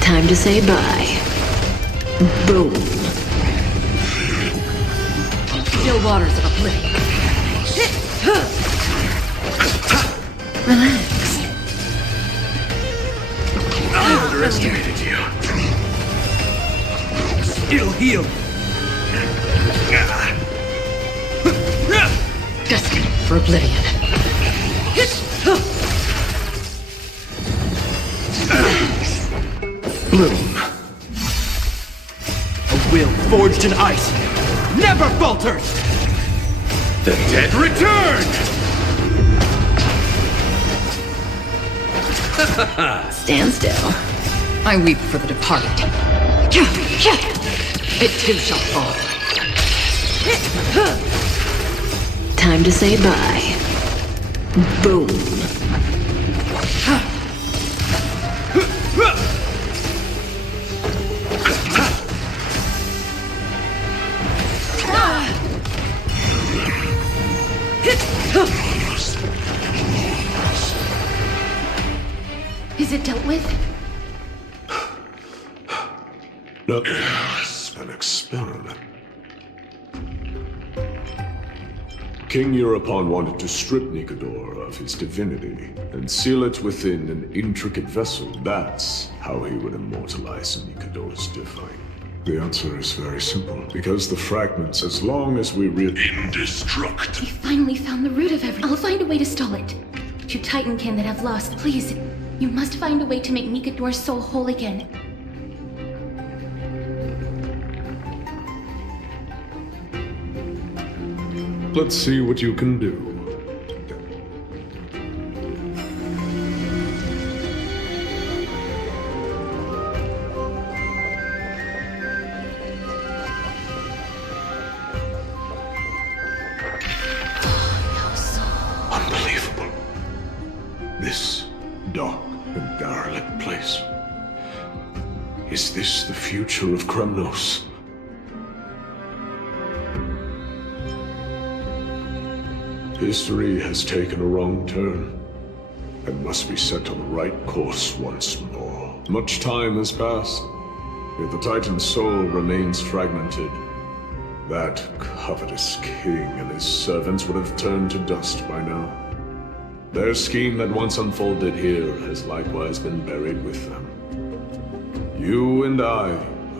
Time to say bye. Boom. Still waters of oblivion. Relax. I underestimated you. It'll heal. Destined for oblivion. Bloom. A will forged in ice never falters! The dead return! Stand still. I weep for the departed. It too shall fall. Time to say bye. Boom. Is it dealt with? Nothing else. An experiment. King Europon wanted to strip Nikador of his divinity and seal it within an intricate vessel. That's how he would immortalize Nikador's divine. The answer is very simple. Because the fragments, as long as we Indestruct. We finally found the root of everything. I'll find a way to stall it. To Titankin that have lost, please. You must find a way to make Nikador's soul whole again. Let's see what you can do. Unbelievable. This dark and derelict place. Is this the future of Kremnos? History has taken a wrong turn, and must be set on the right course once more. Much time has passed, yet the Titan's soul remains fragmented. That covetous king and his servants would have turned to dust by now. Their scheme that once unfolded here has likewise been buried with them. You and I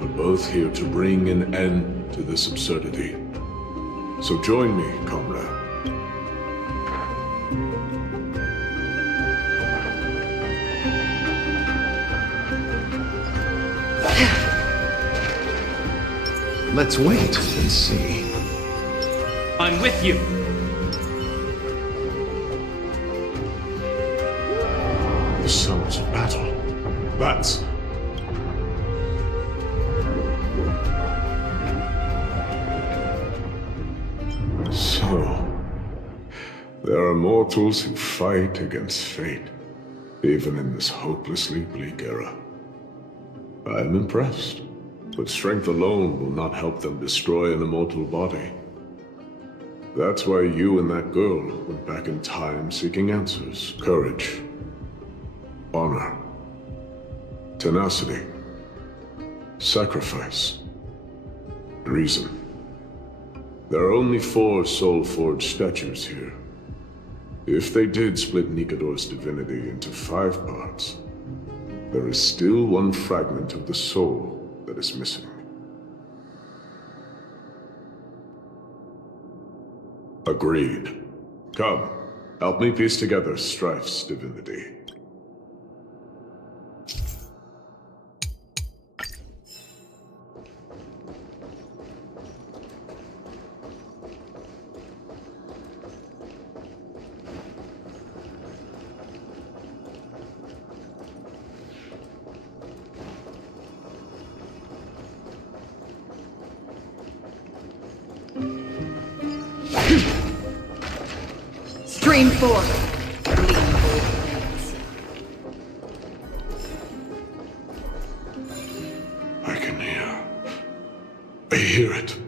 are both here to bring an end to this absurdity. So join me, comrade. Let's wait and see. I'm with you. The sounds of battle. Bats. So, there are mortals who fight against fate, even in this hopelessly bleak era. I am impressed, but strength alone will not help them destroy an immortal body. That's why you and that girl went back in time seeking answers. Courage. Honor. Tenacity. Sacrifice. Reason. There are only 4 soul-forged statues here. If they did split Nikador's divinity into 5 parts, there is still one fragment of the soul that is missing. Agreed. Come, help me piece together Strife's divinity. Stream 4. I hear it.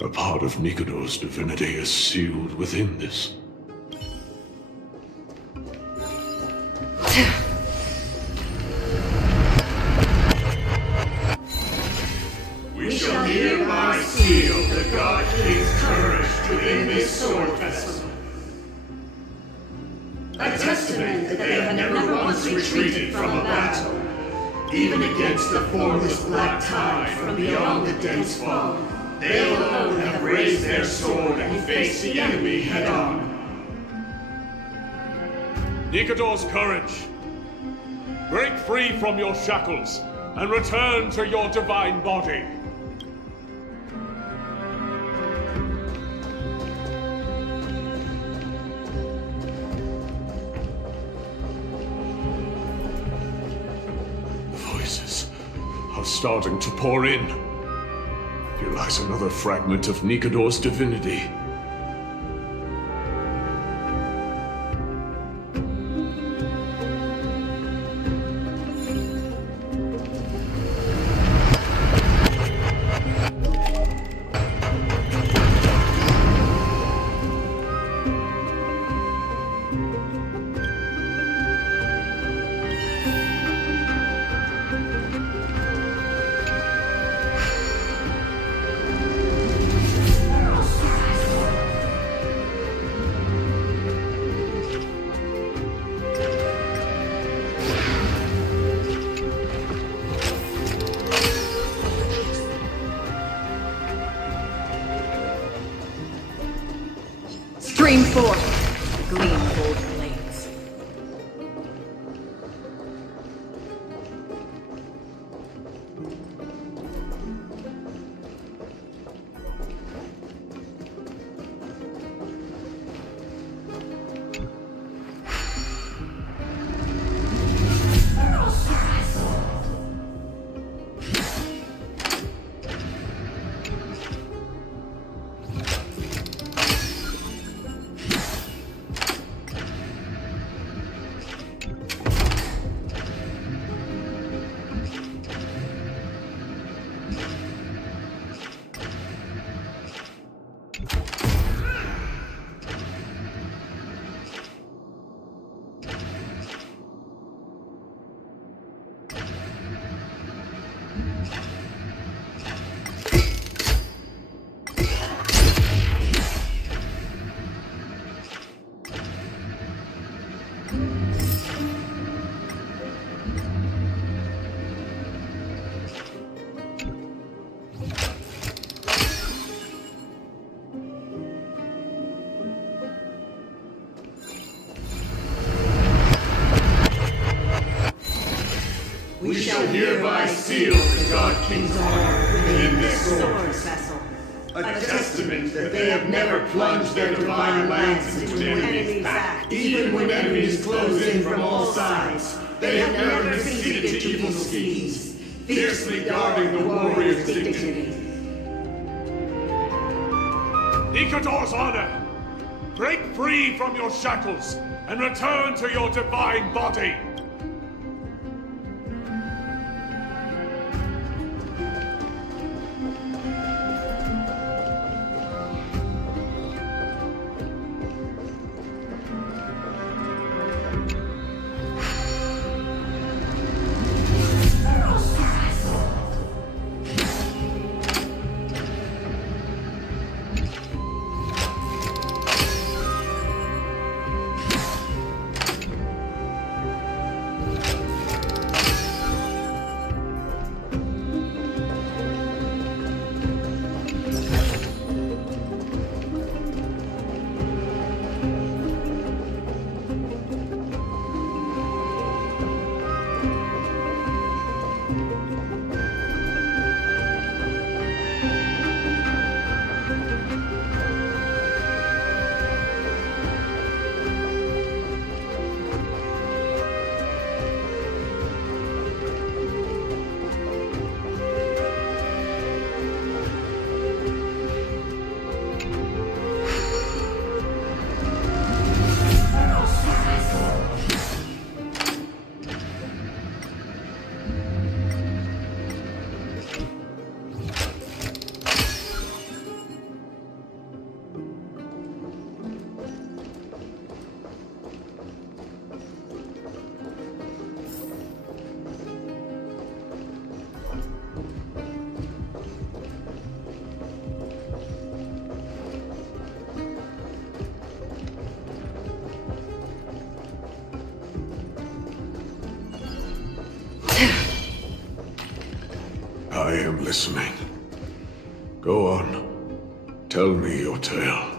A part of Nikador's divinity is sealed within this. We shall hereby seal the God King's courage within this sword vessel. A testament that they have never once retreated from a battle, even against the formless black tide from beyond the dense fog. They alone have raised their sword and faced the enemy head-on. Nikador's courage! Break free from your shackles and return to your divine body. Voices are starting to pour in. Here lies another fragment of Nikador's divinity. Stream 4. Gleam of old blades. We shall hereby seal the God King's honor within this sword vessel. A testament that they have never plunged their divine lance into an enemy's back, even when enemies close in from all sides. They have never conceded to evil schemes, fiercely guarding the warrior's dignity. Nikador's honor! Break free from your shackles and return to your divine body! I am listening. Go on. Tell me your tale.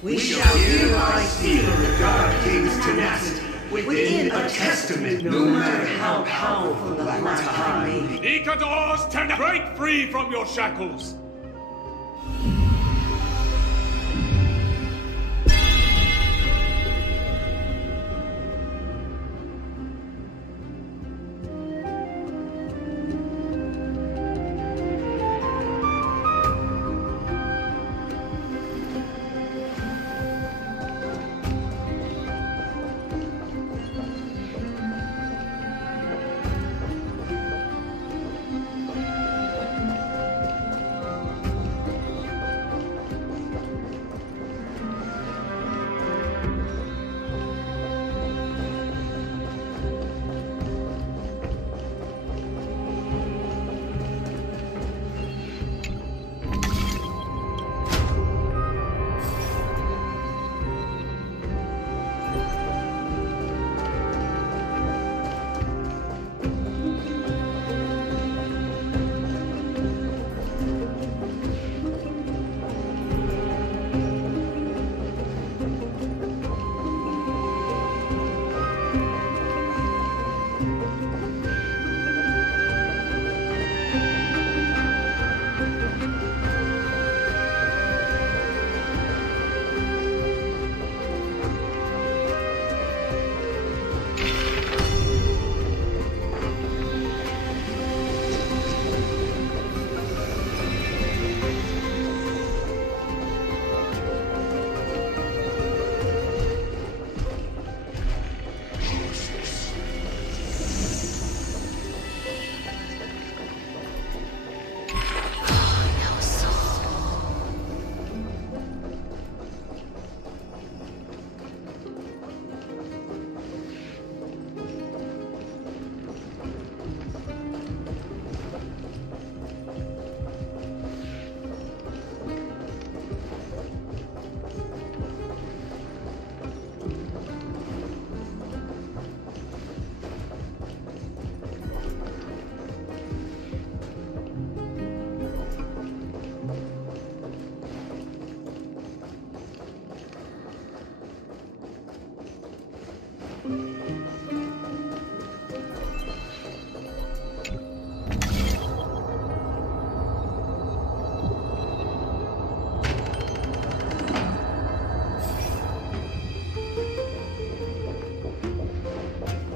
We shall hereby seal the God King's tenacity within a testament, no matter how powerful the black tide may be. Nikador's break free from your shackles!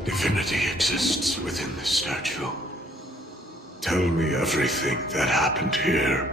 Divinity exists within this statue. Tell me everything that happened here.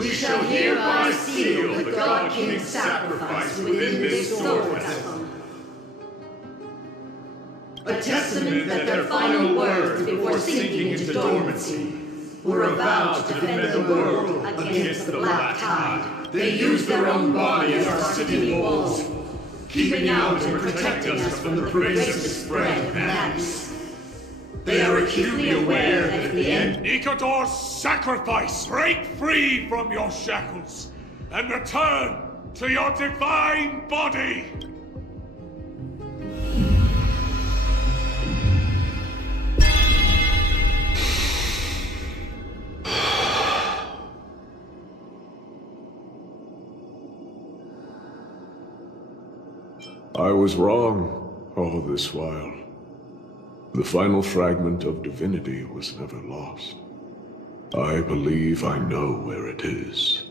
We shall hereby seal the God King's sacrifice within this sword vessel. A testament that their final words before sinking into dormancy were a vow to defend the world against the Black Tide. They used their own body as our city walls, keeping out and protecting us from the pervasive spread of madness. They are acutely aware that at the end... Nikador's sacrifice! Break free from your shackles and return to your divine body! I was wrong all this while. The final fragment of divinity was never lost. I believe I know where it is.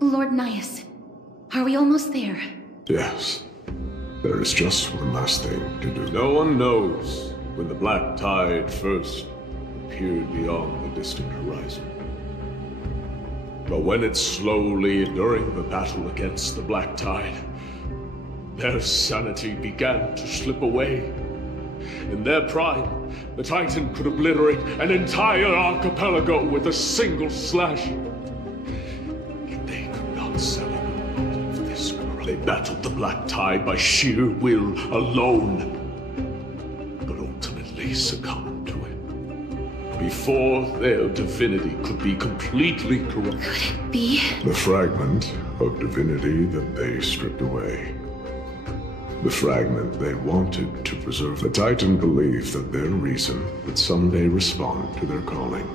Lord Nias, are we almost there? Yes. There is just one last thing to do. No one knows when the Black Tide first appeared beyond the distant horizon. But when it slowly, during the battle against the Black Tide, their sanity began to slip away. In their pride, the Titan could obliterate an entire archipelago with a single slash. Yet they could not celebrate of this corruption. They battled the Black Tide by sheer will alone, but ultimately succumbed. Before their divinity could be completely corrupted. Could it be? The fragment of divinity that they stripped away. The fragment they wanted to preserve. The Titan believed that their reason would someday respond to their calling.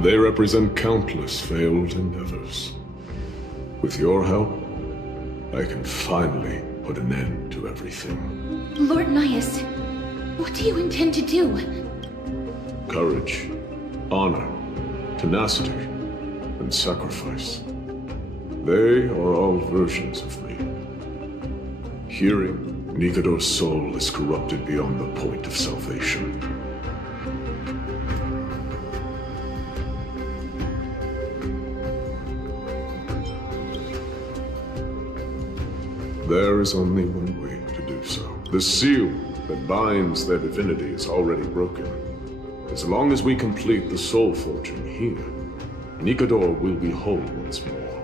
They represent countless failed endeavors. With your help, I can finally put an end to everything. Lord Nias, what do you intend to do? Courage, honor, tenacity, and sacrifice. They are all versions of me. Hearing Nikador's soul is corrupted beyond the point of salvation. There is only one way to do so. The seal that binds their divinity is already broken. As long as we complete the soul forging here, Nikador will be whole once more.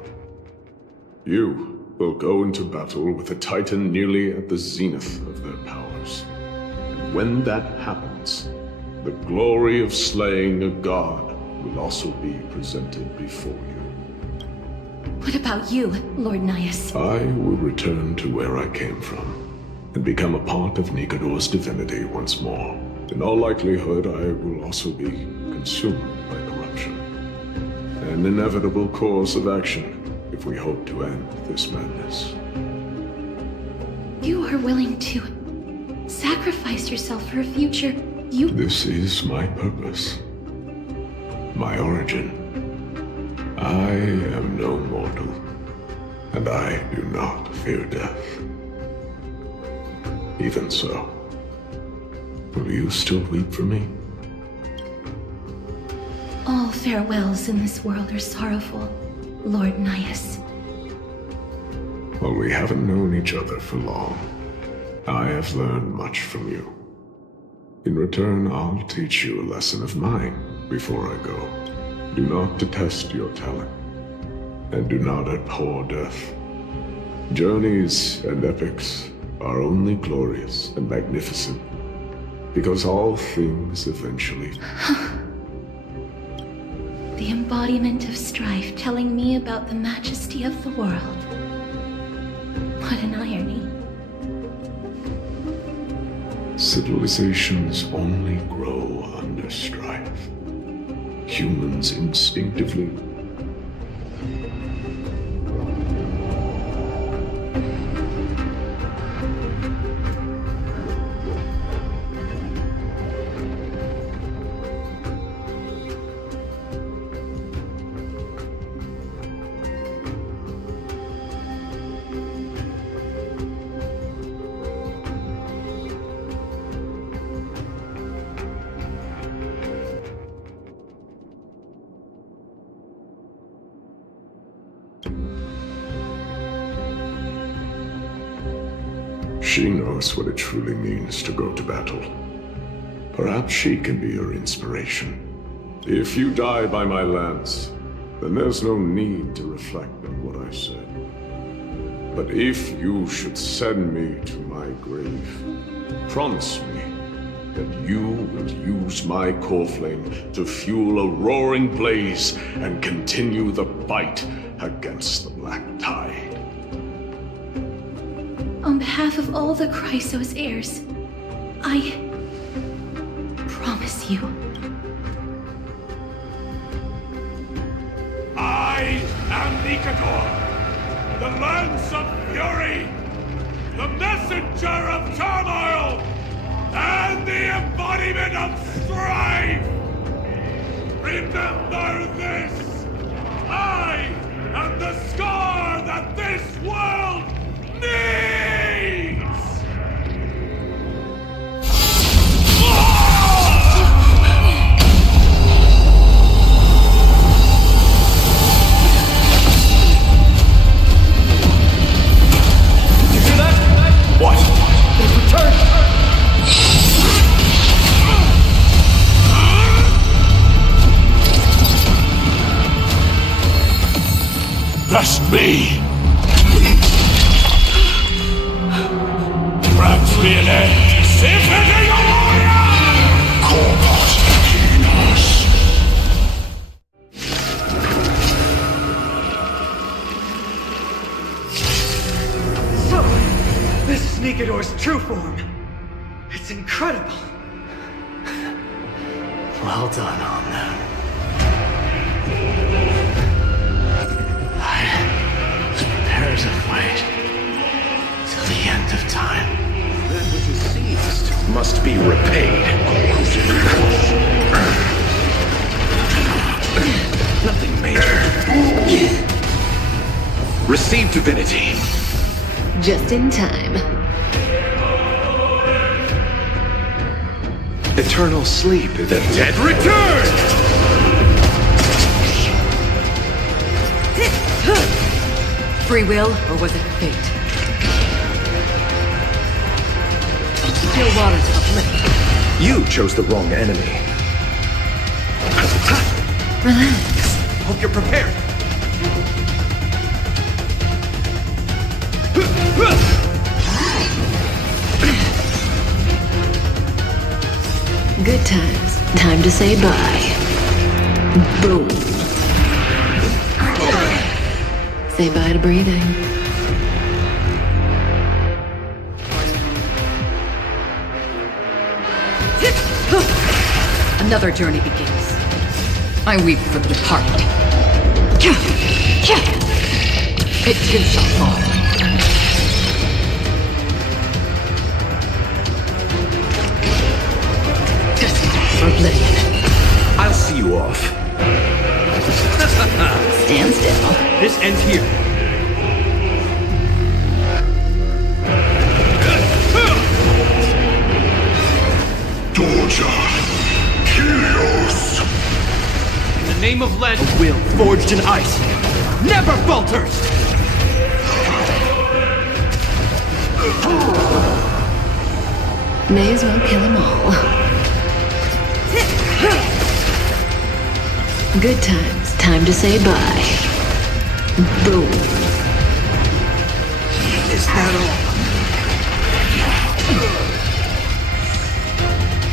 You will go into battle with a Titan nearly at the zenith of their powers. And when that happens, the glory of slaying a god will also be presented before you. What about you, Lord Nias? I will return to where I came from, and become a part of Nikador's divinity once more. In all likelihood, I will also be consumed by corruption. An inevitable course of action, if we hope to end this madness. You are willing to sacrifice yourself for a future you... This is my purpose. My origin. I am no mortal, and I do not fear death. Even so, will you still weep for me? All farewells in this world are sorrowful, Lord Nias. Well, we haven't known each other for long. I have learned much from you. In return, I'll teach you a lesson of mine before I go. Do not detest your talent, and do not abhor death. Journeys and epics are only glorious and magnificent, because all things eventually... The embodiment of strife telling me about the majesty of the world. What an irony. Civilizations only grow under strife. Humans instinctively She knows what it truly means to go to battle. Perhaps she can be your inspiration. If you die by my lance, then there's no need to reflect on what I said. But if you should send me to my grave, promise me that you will use my core flame to fuel a roaring blaze and continue the fight against the Black Tide. On behalf of all the Chrysos heirs, I promise you. I am Nikador, the Lance of Fury, the messenger of turmoil, and the embodiment of strife! Remember this! I am the scar that this world needs! You hear that? What? It's returned! That's me! Perhaps be an end. Symphony of Warrior! Corpus Machinas. So, this is Nikador's true form. It's incredible. Well done on that. Prepared to fight till the end of time. That which is seized must be repaid. Nothing major. Receive divinity. Just in time. Eternal sleep. The dead return! Free will, or was it fate? Still waters of oblivion. You chose the wrong enemy. Relax. Hope you're prepared. Good times. Time to say bye. Boom. Say bye to breathing. Another journey begins. I weep for the departed. It too shall fall. Oblivion. I'll see you off. Stand still. This ends here. Torture. Chaos. In the name of Len, a will forged in ice never falters! May as well kill them all. Good times. Time to say bye. Boom. Is that all?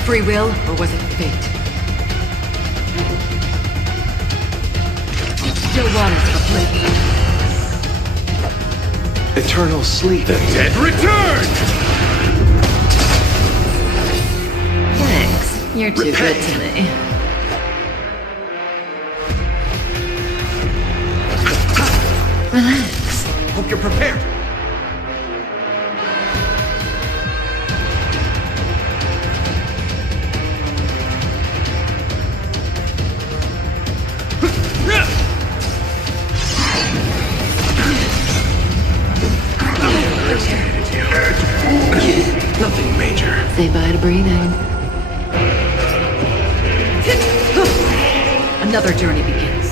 Free will, or was it fate? Still waters of oblivion. Eternal sleep. The dead return! Thanks. You're too good to me. Relax. Hope you're prepared. Nothing major. Say bye to breathing. Another journey begins.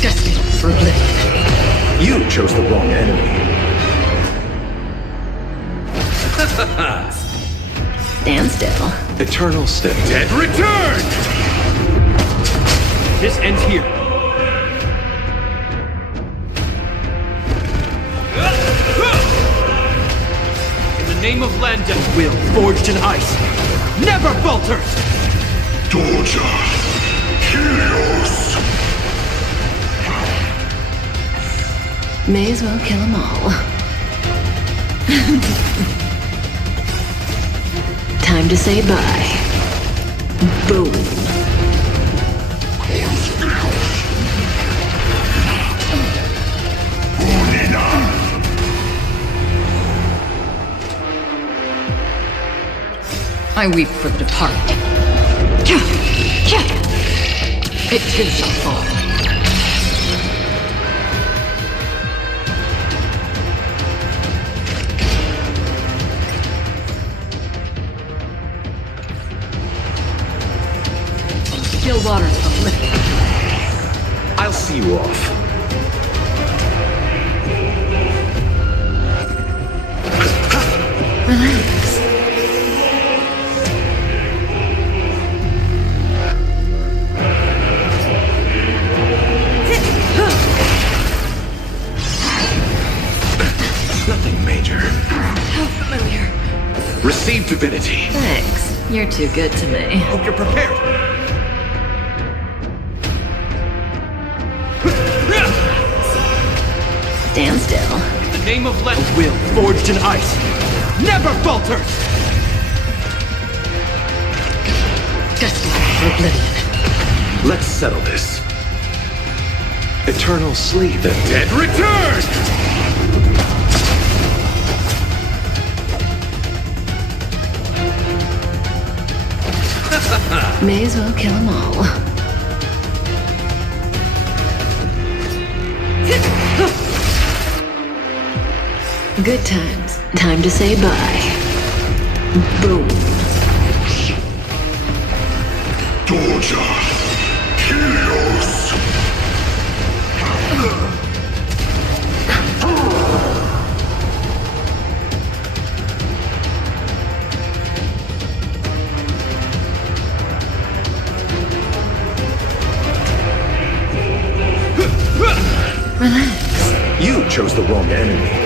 Destined for oblivion. You chose the wrong enemy. Stand still. Eternal stay. Dead return! This ends here. In the name of land and will, forged in ice, never falters! Doja, Helios! May as well kill them all. Time to say bye. Boom. I weep for the departed. It too shall fall. Still waters of oblivion. I'll see you off. Relax. Nothing major. How familiar. Receive divinity. Thanks. You're too good to me. Hope you're prepared. Stand still. In the name of let will, forged in ice, never falters! Destined for oblivion. Let's settle this. Eternal sleep. The dead return! May as well kill them all. Good times. Time to say bye. Boom. Doja, Helios! Relax. You chose the wrong enemy.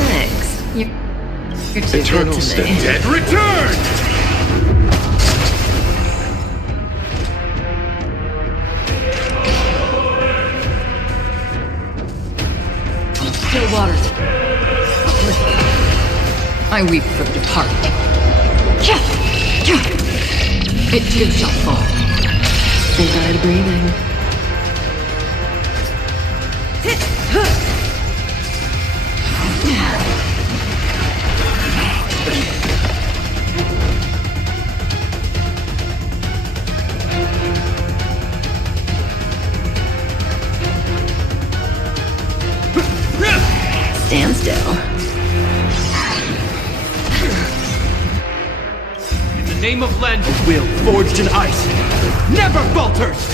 Thanks. You're too Eternal good to step. me. Dead return! Still waters of oblivion. I weep for the departed. It too shall fall. Say bye to breathing. Stand still. In the name of land and will, forged in ice, never falters!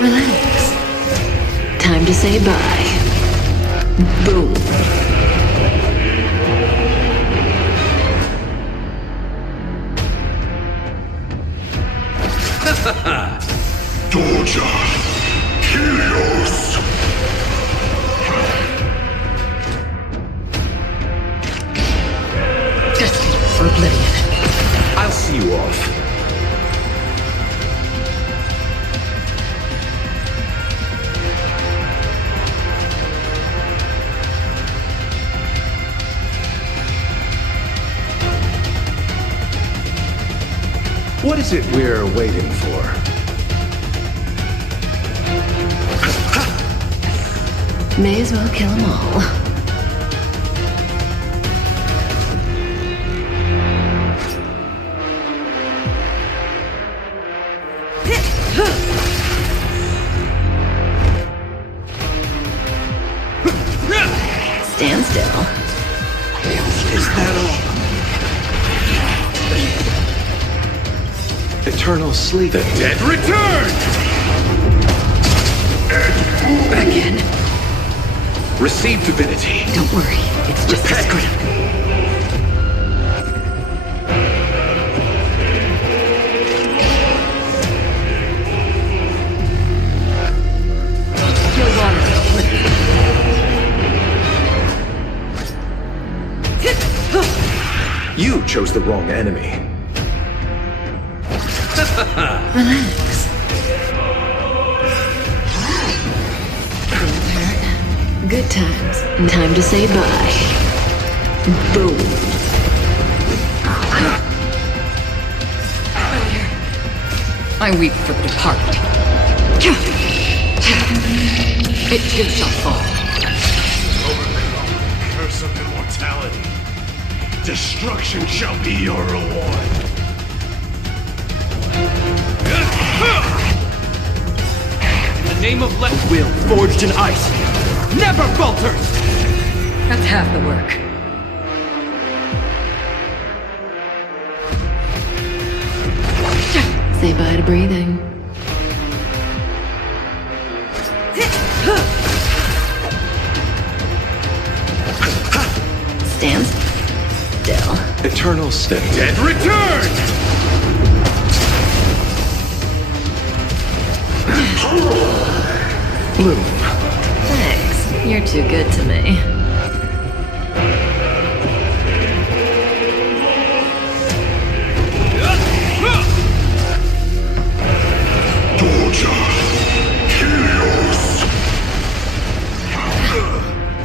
Relax. Time to say bye. Boom. Doja, Helios! Destined for oblivion. I'll see you off. What is it we're waiting for? May as well kill them all. Stand still. Is that all? Eternal sleep. The dead return! Again. Receive divinity. Don't worry, it's just a script. Still waters of oblivion. You chose the wrong enemy. Relax. Good times. Time to say bye. Boom. I weep for the departed. It too shall fall. Overcome the curse of immortality. Destruction shall be your reward. In the name of will forged in ice never falters! That's half the work. Say bye to breathing. Stand still. Eternal step. Dead return! Bloom. Thanks. You're too good to me.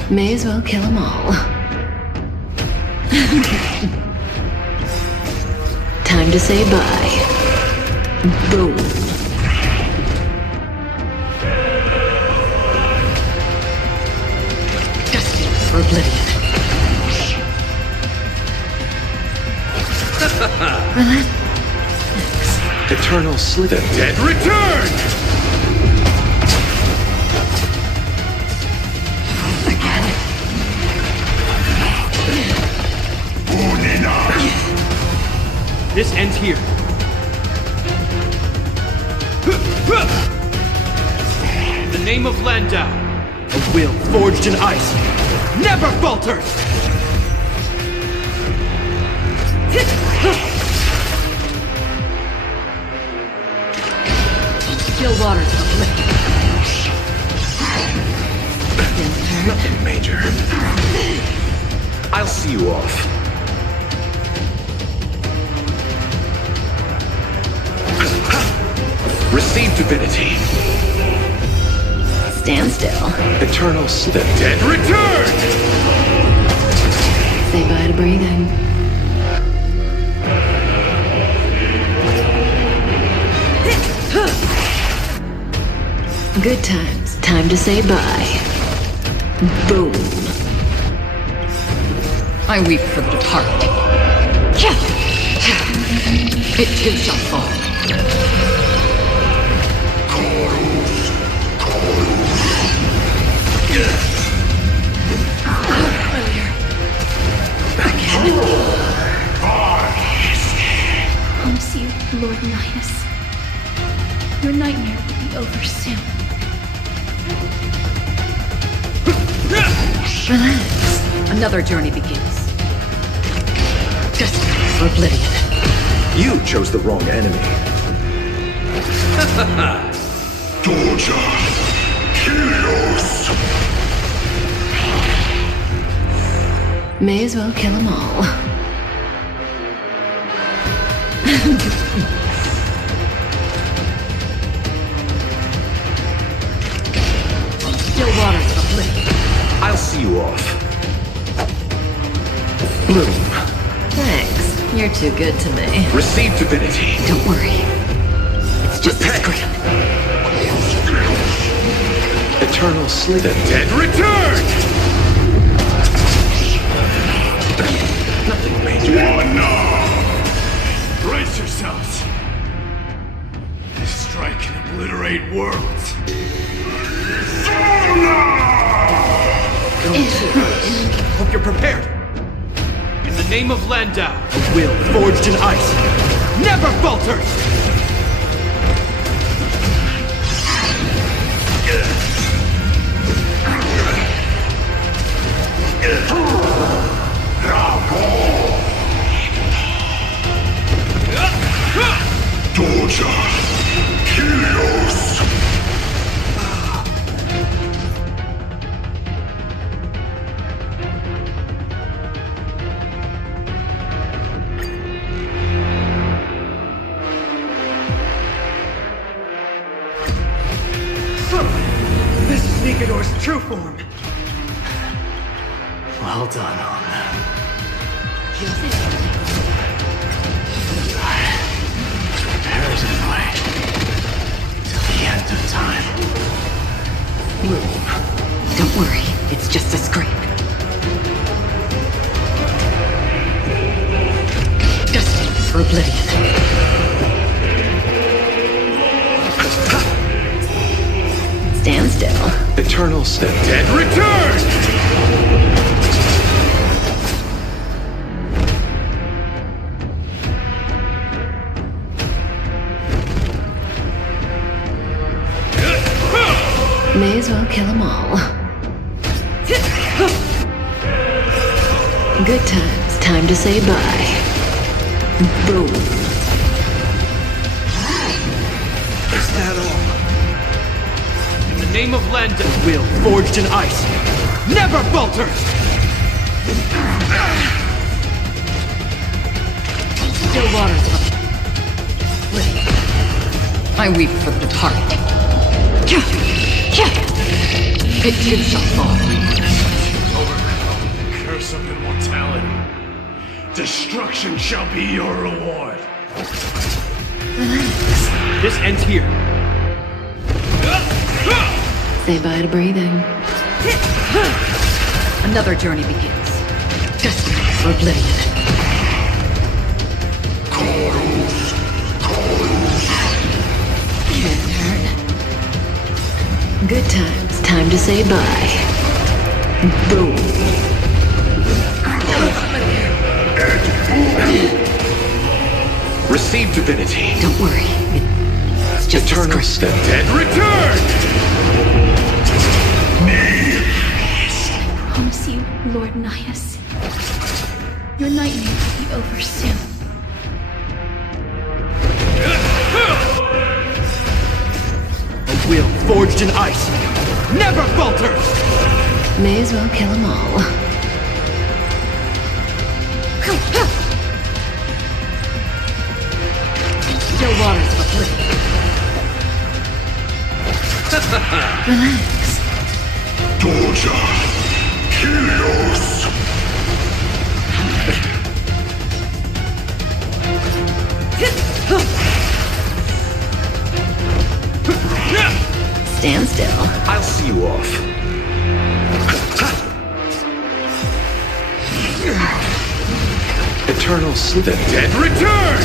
May as well kill them all. Time to say bye. Boom. Destined for oblivion. Relax. Eternal sleep. The dead return! This ends here. In the name of Landau, a will forged in ice never falters! Still waters of oblivion. Nothing major. I'll see you off. Receive divinity. Stand still. Eternal sleep. The dead return! Say bye to breathing. Good times. Time to say bye. Boom. I weep for the departed. It too shall fall. Promise you, Lord Linus. Your nightmare will be over soon. Relax. Another journey begins. Destined for oblivion. You chose the wrong enemy. Torture. Helios. May as well kill them all. Still waters of oblivion. I'll see you off. Bloom. Thanks. You're too good to me. Receive divinity. Don't worry. It's just a script. Eternal sleep. The dead return! Nothing major. Brace yourselves. This Strike and obliterate worlds. Hope you're prepared. In the name of Landau, a will forged in ice never falters! Torture! Helios! This is Nicanor's true form. Well done, Hon. Prepare to fight till the end of time. Don't worry, it's just a scrape. Destined for oblivion. Stand still. Eternal step. Dead return! May as well kill them all. Good times. Time to say bye. Boom. Is that all? In the name of Landau, will forged in ice never falters! Still waters of oblivion. I weep for the departed. It too shall fall. Overcome the curse of immortality. Destruction shall be your reward. This ends here. Say bye to breathing. Another journey begins. Destined for oblivion. Can't hurt. Good times. Time to say bye. Boom. Receive divinity. Don't worry. It's just Eternal step. Dead return! I promise you, Lord Nias, your nightmare will be over soon. A will forged in ice never falters! May as well kill them all. Still waters of oblivion. Relax. Torture! Helios! Stand still. I'll see you off. Eternal sleep. The dead return!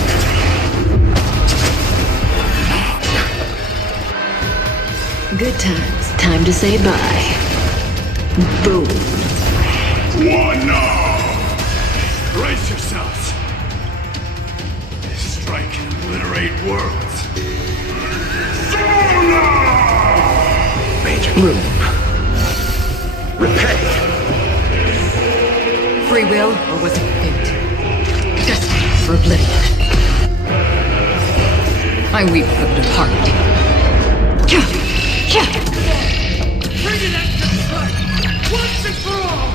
Good times. Time to say bye. Boom. One now! Brace yourselves. Strike and obliterate worlds. Major room. Repay. Free will, or was it fate? Destined for oblivion. I weep for the departed. Bring it at the front! Once and for all!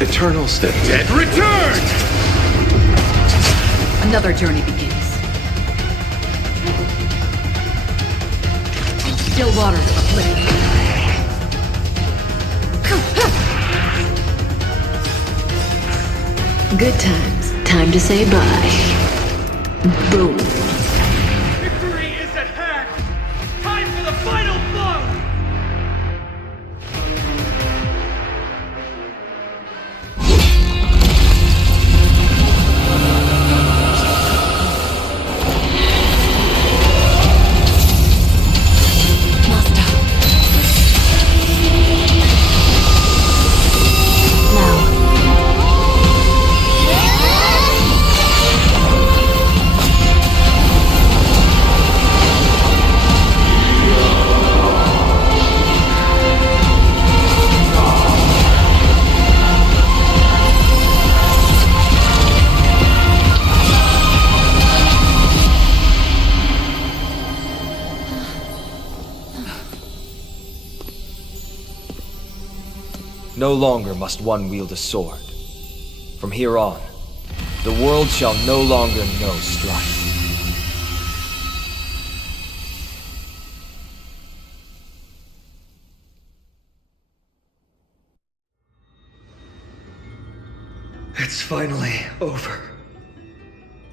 Eternal step. Dead return! Another journey begins. Still waters of oblivion. Good times. Time to say bye. Boom. Victory is at hand! Time for the final blow! No longer must one wield a sword. From here on, the world shall no longer know strife. It's finally over.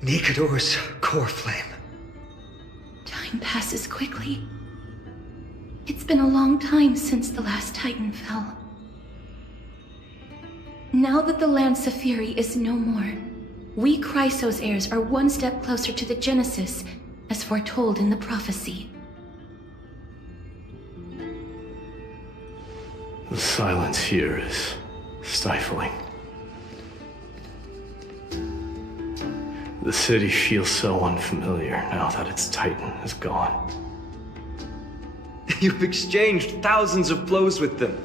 Nikador's core flame. Time passes quickly. It's been a long time since the last Titan fell. Now that the Lance of Fury is no more, we Chrysos heirs are one step closer to the Genesis, as foretold in the prophecy. The silence here is stifling. The city feels so unfamiliar now that its Titan is gone. You've exchanged thousands of blows with them.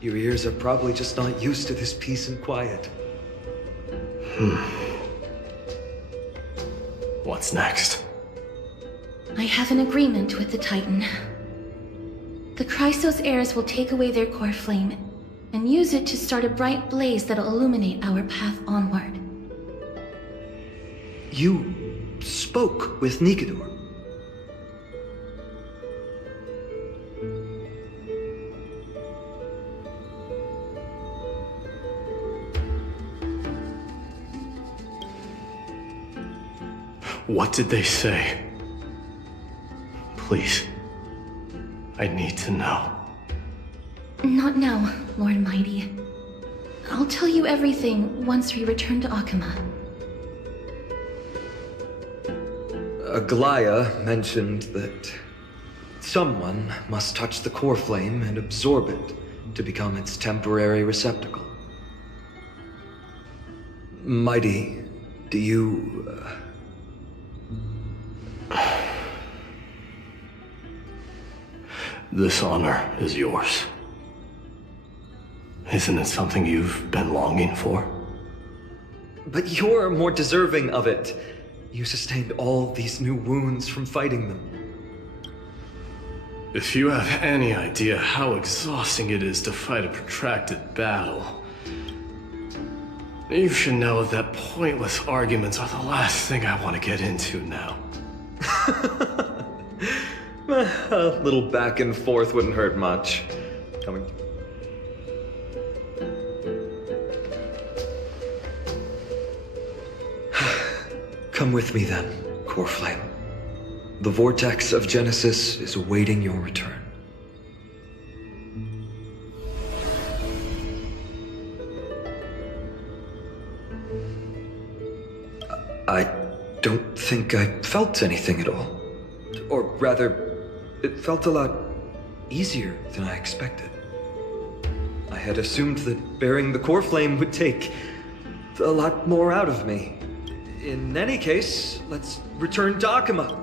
Your ears are probably just not used to this peace and quiet. What's next? I have an agreement with the Titan. The Chrysos heirs will take away their core flame and use it to start a bright blaze that'll illuminate our path onward. You spoke with Nikador. What did they say? Please. I need to know. Not now, Lord Mighty. I'll tell you everything once we return to Akama. Aglaya mentioned that someone must touch the core flame and absorb it to become its temporary receptacle. Mighty, do you... This honor is yours. Isn't it something you've been longing for? But you're more deserving of it. You sustained all these new wounds from fighting them. If you have any idea how exhausting it is to fight a protracted battle, you should know that pointless arguments are the last thing I want to get into now. A little back and forth wouldn't hurt much. Coming. Come with me then, Core Flame. The vortex of Genesis is awaiting your return. I don't think I felt anything at all. Or rather, it felt a lot easier than I expected. I had assumed that bearing the core flame would take a lot more out of me. In any case, let's return to Akama.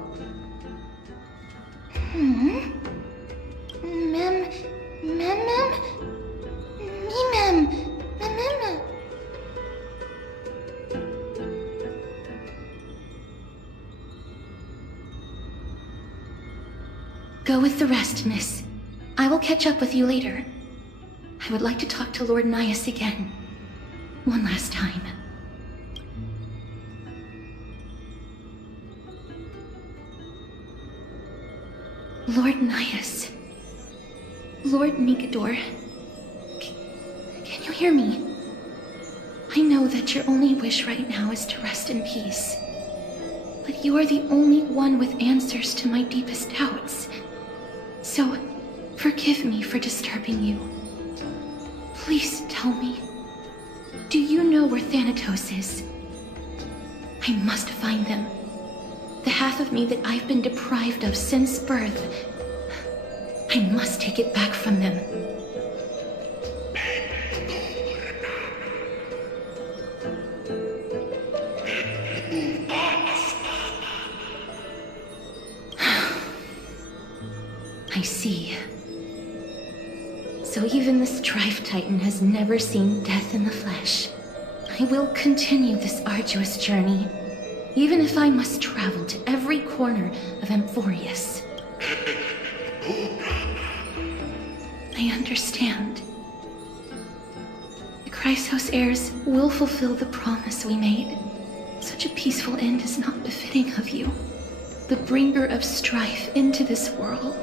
Go with the rest, miss. I will catch up with you later. I would like to talk to Lord Nias again. One last time. Lord Nias. Lord Nikador. Can you hear me? I know know that your only wish right now is to rest in peace. But you are the only one with answers to my deepest doubts. So, forgive me for disturbing you. Please tell me, do you know where Thanatos is? I must find them. The half of me that I've been deprived of since birth. I must take it back from them. I see. So even the Strife Titan has never seen death in the flesh. I will continue this arduous journey, even if I must travel to every corner of Amphorius. I understand. The Chrysos heirs will fulfill the promise we made. Such a peaceful end is not befitting of you, the bringer of strife into this world.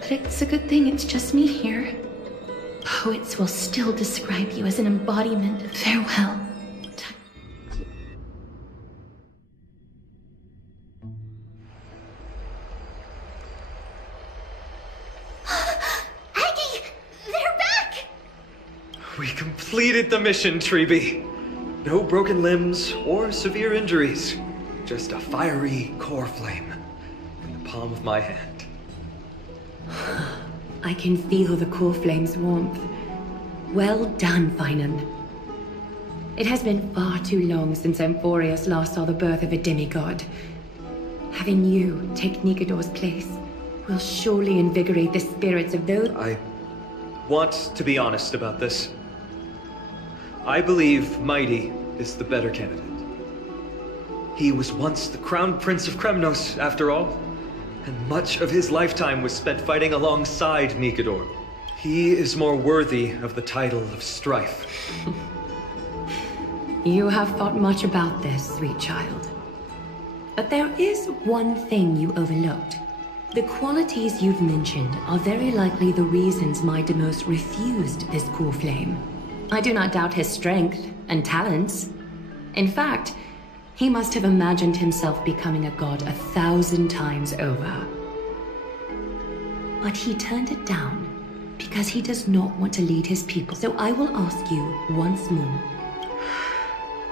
But it's a good thing it's just me here. Poets will still describe you as an embodiment of farewell. Aggie! They're back! We completed the mission, Treeby. No broken limbs or severe injuries. Just a fiery core flame in the palm of my hand. I can feel the core flame's warmth. Well done, Finan. It has been far too long since Amphorius last saw the birth of a demigod. Having you take Nikedor's place will surely invigorate the spirits of those— I want to be honest about this. I believe Mighty is the better candidate. He was once the Crown Prince of Kremnos, after all. And much of his lifetime was spent fighting alongside Nikedor. He is more worthy of the title of Strife. You have thought much about this, sweet child. But there is one thing you overlooked. The qualities you've mentioned are very likely the reasons my Demos refused this core flame. I do not doubt his strength and talents. In fact, he must have imagined himself becoming a god 1,000 times over. But he turned it down because he does not want to lead his people. So I will ask you once more.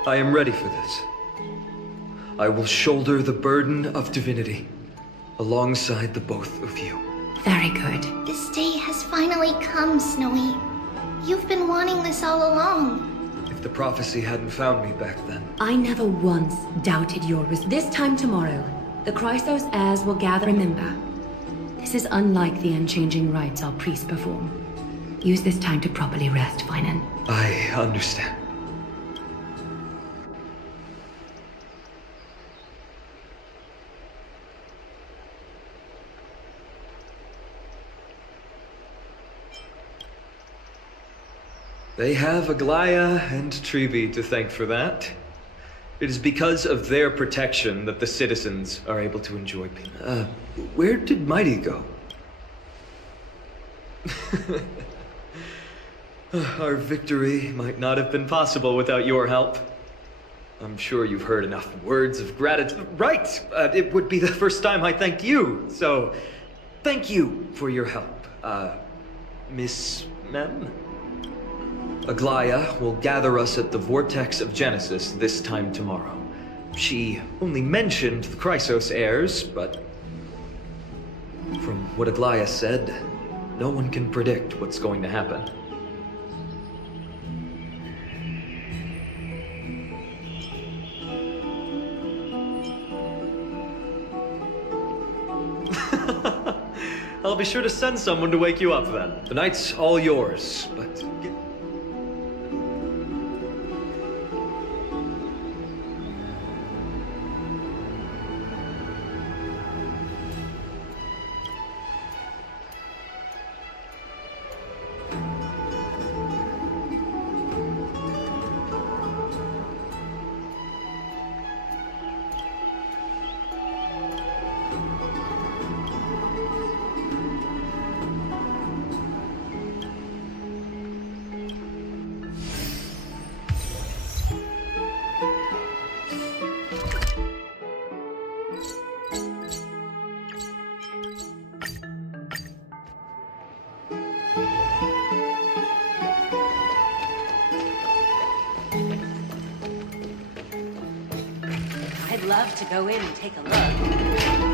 I am ready for this. I will shoulder the burden of divinity alongside the both of you. Very good. This day has finally come, Snowy. You've been wanting this all along. If the prophecy hadn't found me back then. I never once doubted your This time tomorrow, the Chrysos heirs will gather. Remember, this is unlike the unchanging rites our priests perform. Use this time to properly rest, Finan. I understand. They have Aglaya and Treeby to thank for that. It is because of their protection that the citizens are able to enjoy peace. Where did Mighty go? Our victory might not have been possible without your help. I'm sure you've heard enough words of gratitude. Right! It would be the first time I thanked you, so thank you for your help, Miss Mem? Aglaya will gather us at the Vortex of Genesis this time tomorrow. She only mentioned the Chrysos heirs, but from what Aglaya said, no one can predict what's going to happen. I'll be sure to send someone to wake you up then. The night's all yours, but would love to go in and take a look.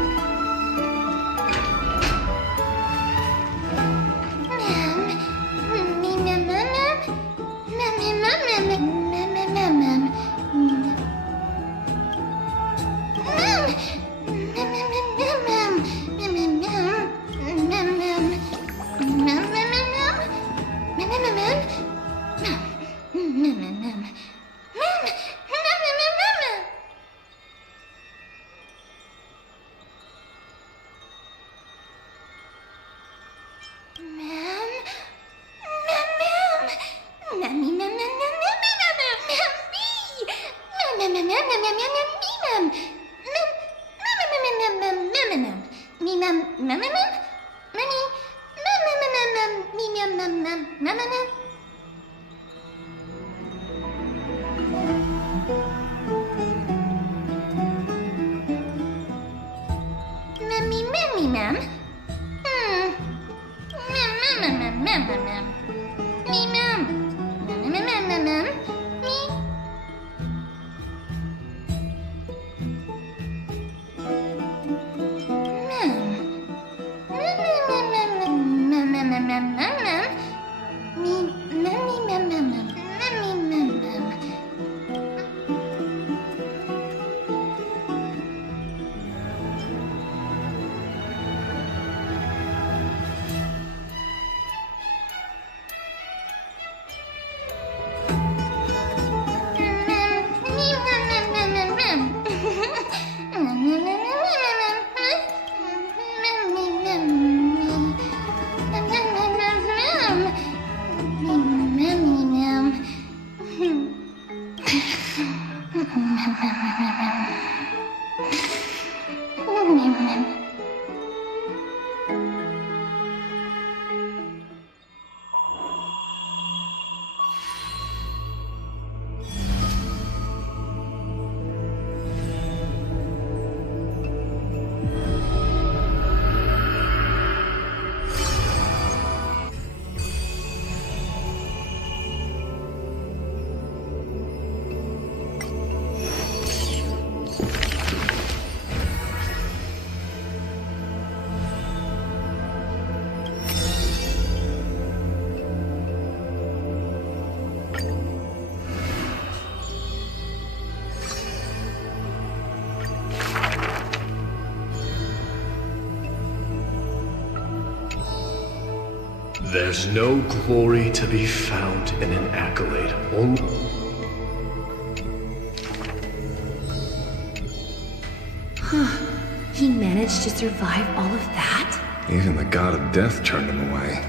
There's no glory to be found in an accolade. He managed to survive all of that? Even the god of death turned him away.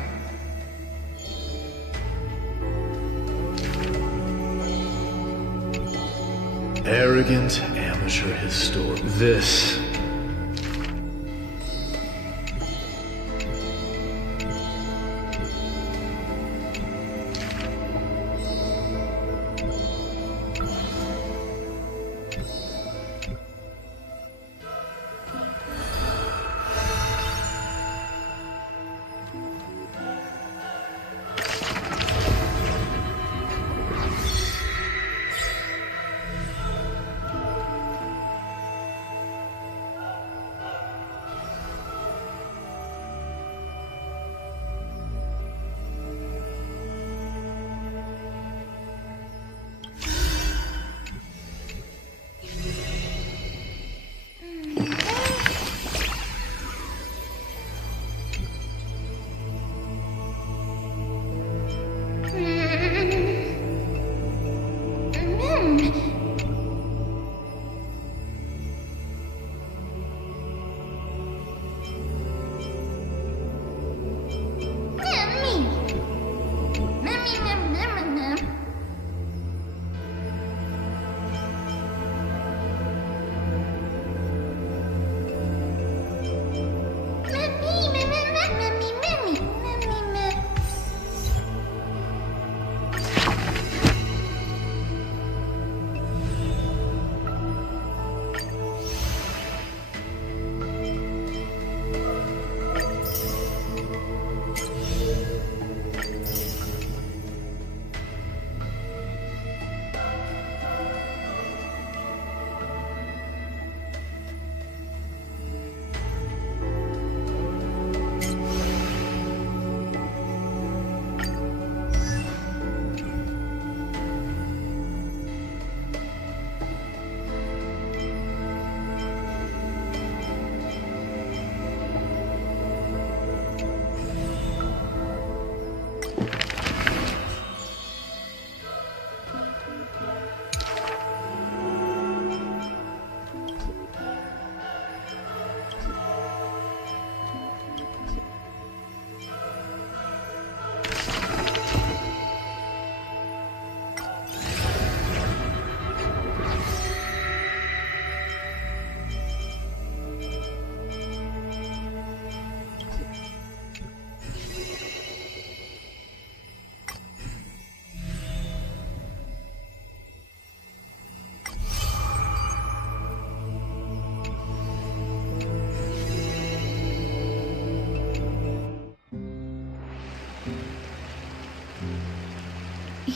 Arrogant amateur historian. This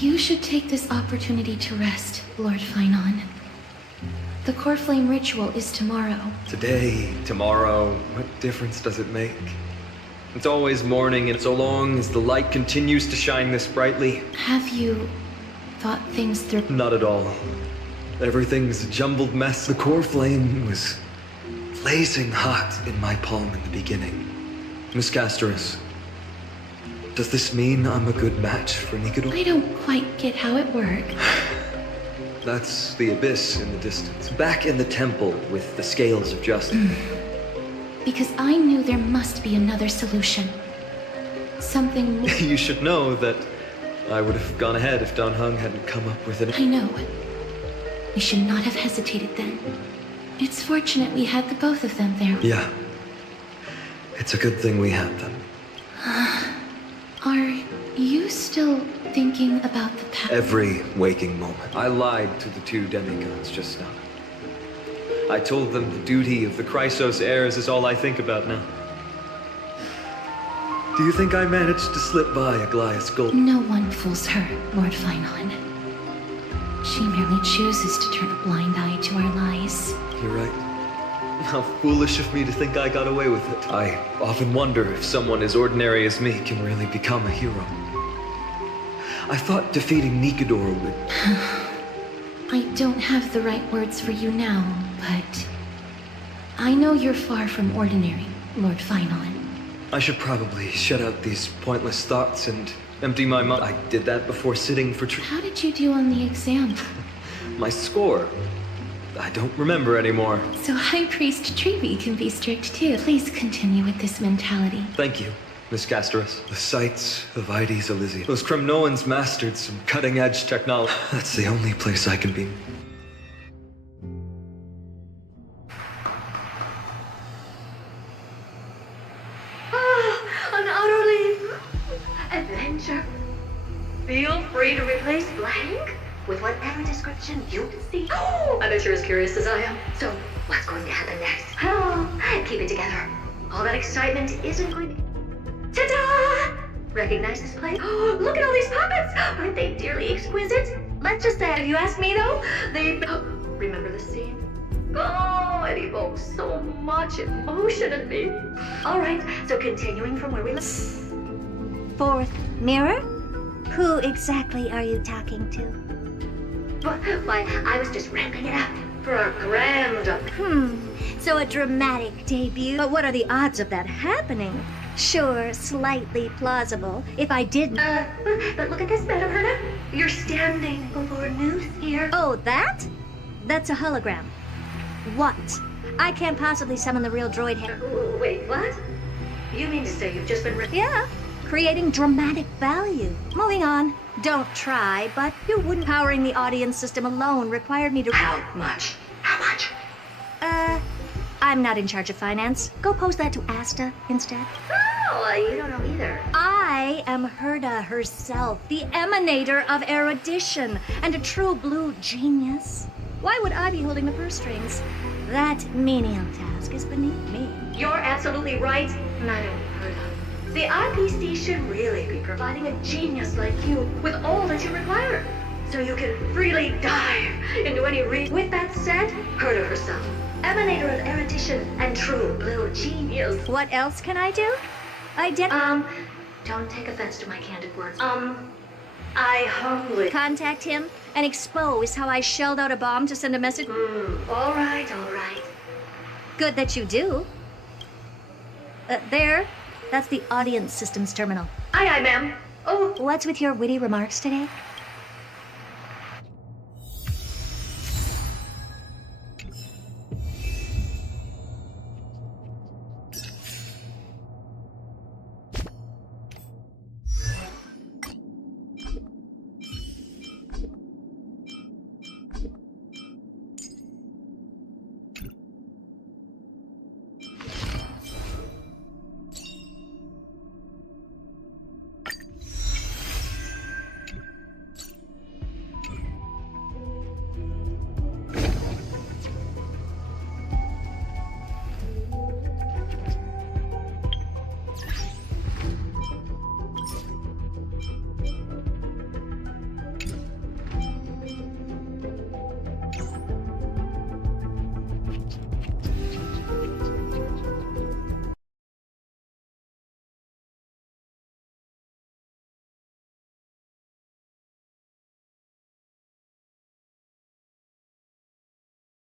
You should take this opportunity to rest, Lord Finon. The core flame ritual is tomorrow. Today, tomorrow, what difference does it make? It's always morning, and so long as the light continues to shine this brightly... Have you thought things through? Not at all. Everything's a jumbled mess. The core flame was blazing hot in my palm in the beginning. Miss Casterus, does this mean I'm a good match for Nikado? I don't quite get how it works. That's the abyss in the distance. Back in the temple with the scales of justice. Because I knew there must be another solution. Something more. You should know that I would have gone ahead if Dan Heng hadn't come up with it. I know. We should not have hesitated then. It's fortunate we had the both of them there. Yeah. It's a good thing we had them. Are you still thinking about the past? Every waking moment. I lied to the two demigods just now. I told them the duty of the Chrysos heirs is all I think about now. Do you think I managed to slip by Aglaïa's gold? No one fools her, Lord Finon. She merely chooses to turn a blind eye to our lies. You're right. How foolish of me to think I got away with it. I often wonder if someone as ordinary as me can really become a hero. I thought defeating Nikador would... I don't have the right words for you now, but... I know you're far from ordinary, Lord Finon. I should probably shut out these pointless thoughts and empty my mind. I did that before sitting for... How did you do on the exam? My score. I don't remember anymore. So High Priest Trevi can be strict too. Please continue with this mentality. Thank you, Miss Casterus. The sights of Ides Elysium. Those Kremnoans mastered some cutting-edge technology. That's the only place I can be. An utterly adventure. Feel free to replace blank with whatever description you see. Oh, I bet you're as curious as I am. So, what's going to happen next? Oh, keep it together. All that excitement isn't going to... Ta-da! Recognize this place? Oh, look at all these puppets! Aren't they dearly exquisite? Let's just say, if you ask me though, they... Remember the scene? Oh, it evokes so much emotion in me. All right, so continuing from where we left. Fourth mirror? Who exactly are you talking to? Why, I was just ramping it up for our grand... So a dramatic debut. But what are the odds of that happening? Sure, slightly plausible, if I didn't... but look at this, Madam Herna. You're standing before News here. Oh, that? That's a hologram. What? I can't possibly summon the real droid here. Wait, what? You mean to say you've just been... Yeah, creating dramatic value. Moving on. Don't try, but you wouldn't. Powering the audience system alone required me to... How much? How much? I'm not in charge of finance. Go pose that to Asta instead. Oh, you don't know either. I am Herda herself, the emanator of erudition, and a true blue genius. Why would I be holding the purse strings? That menial task is beneath me. You're absolutely right, Madam Herda. The IPC should really be providing a genius like you with all that you require, so you can freely dive into any With that said, Herda herself, emanator of erudition and true blue genius. What else can I do? Don't take offense to my candid words. I humbly... Contact him and expose how I shelled out a bomb to send a message? All right, all right. Good that you do. There. That's the audience systems terminal. Aye, aye, ma'am. Oh. What's with your witty remarks today?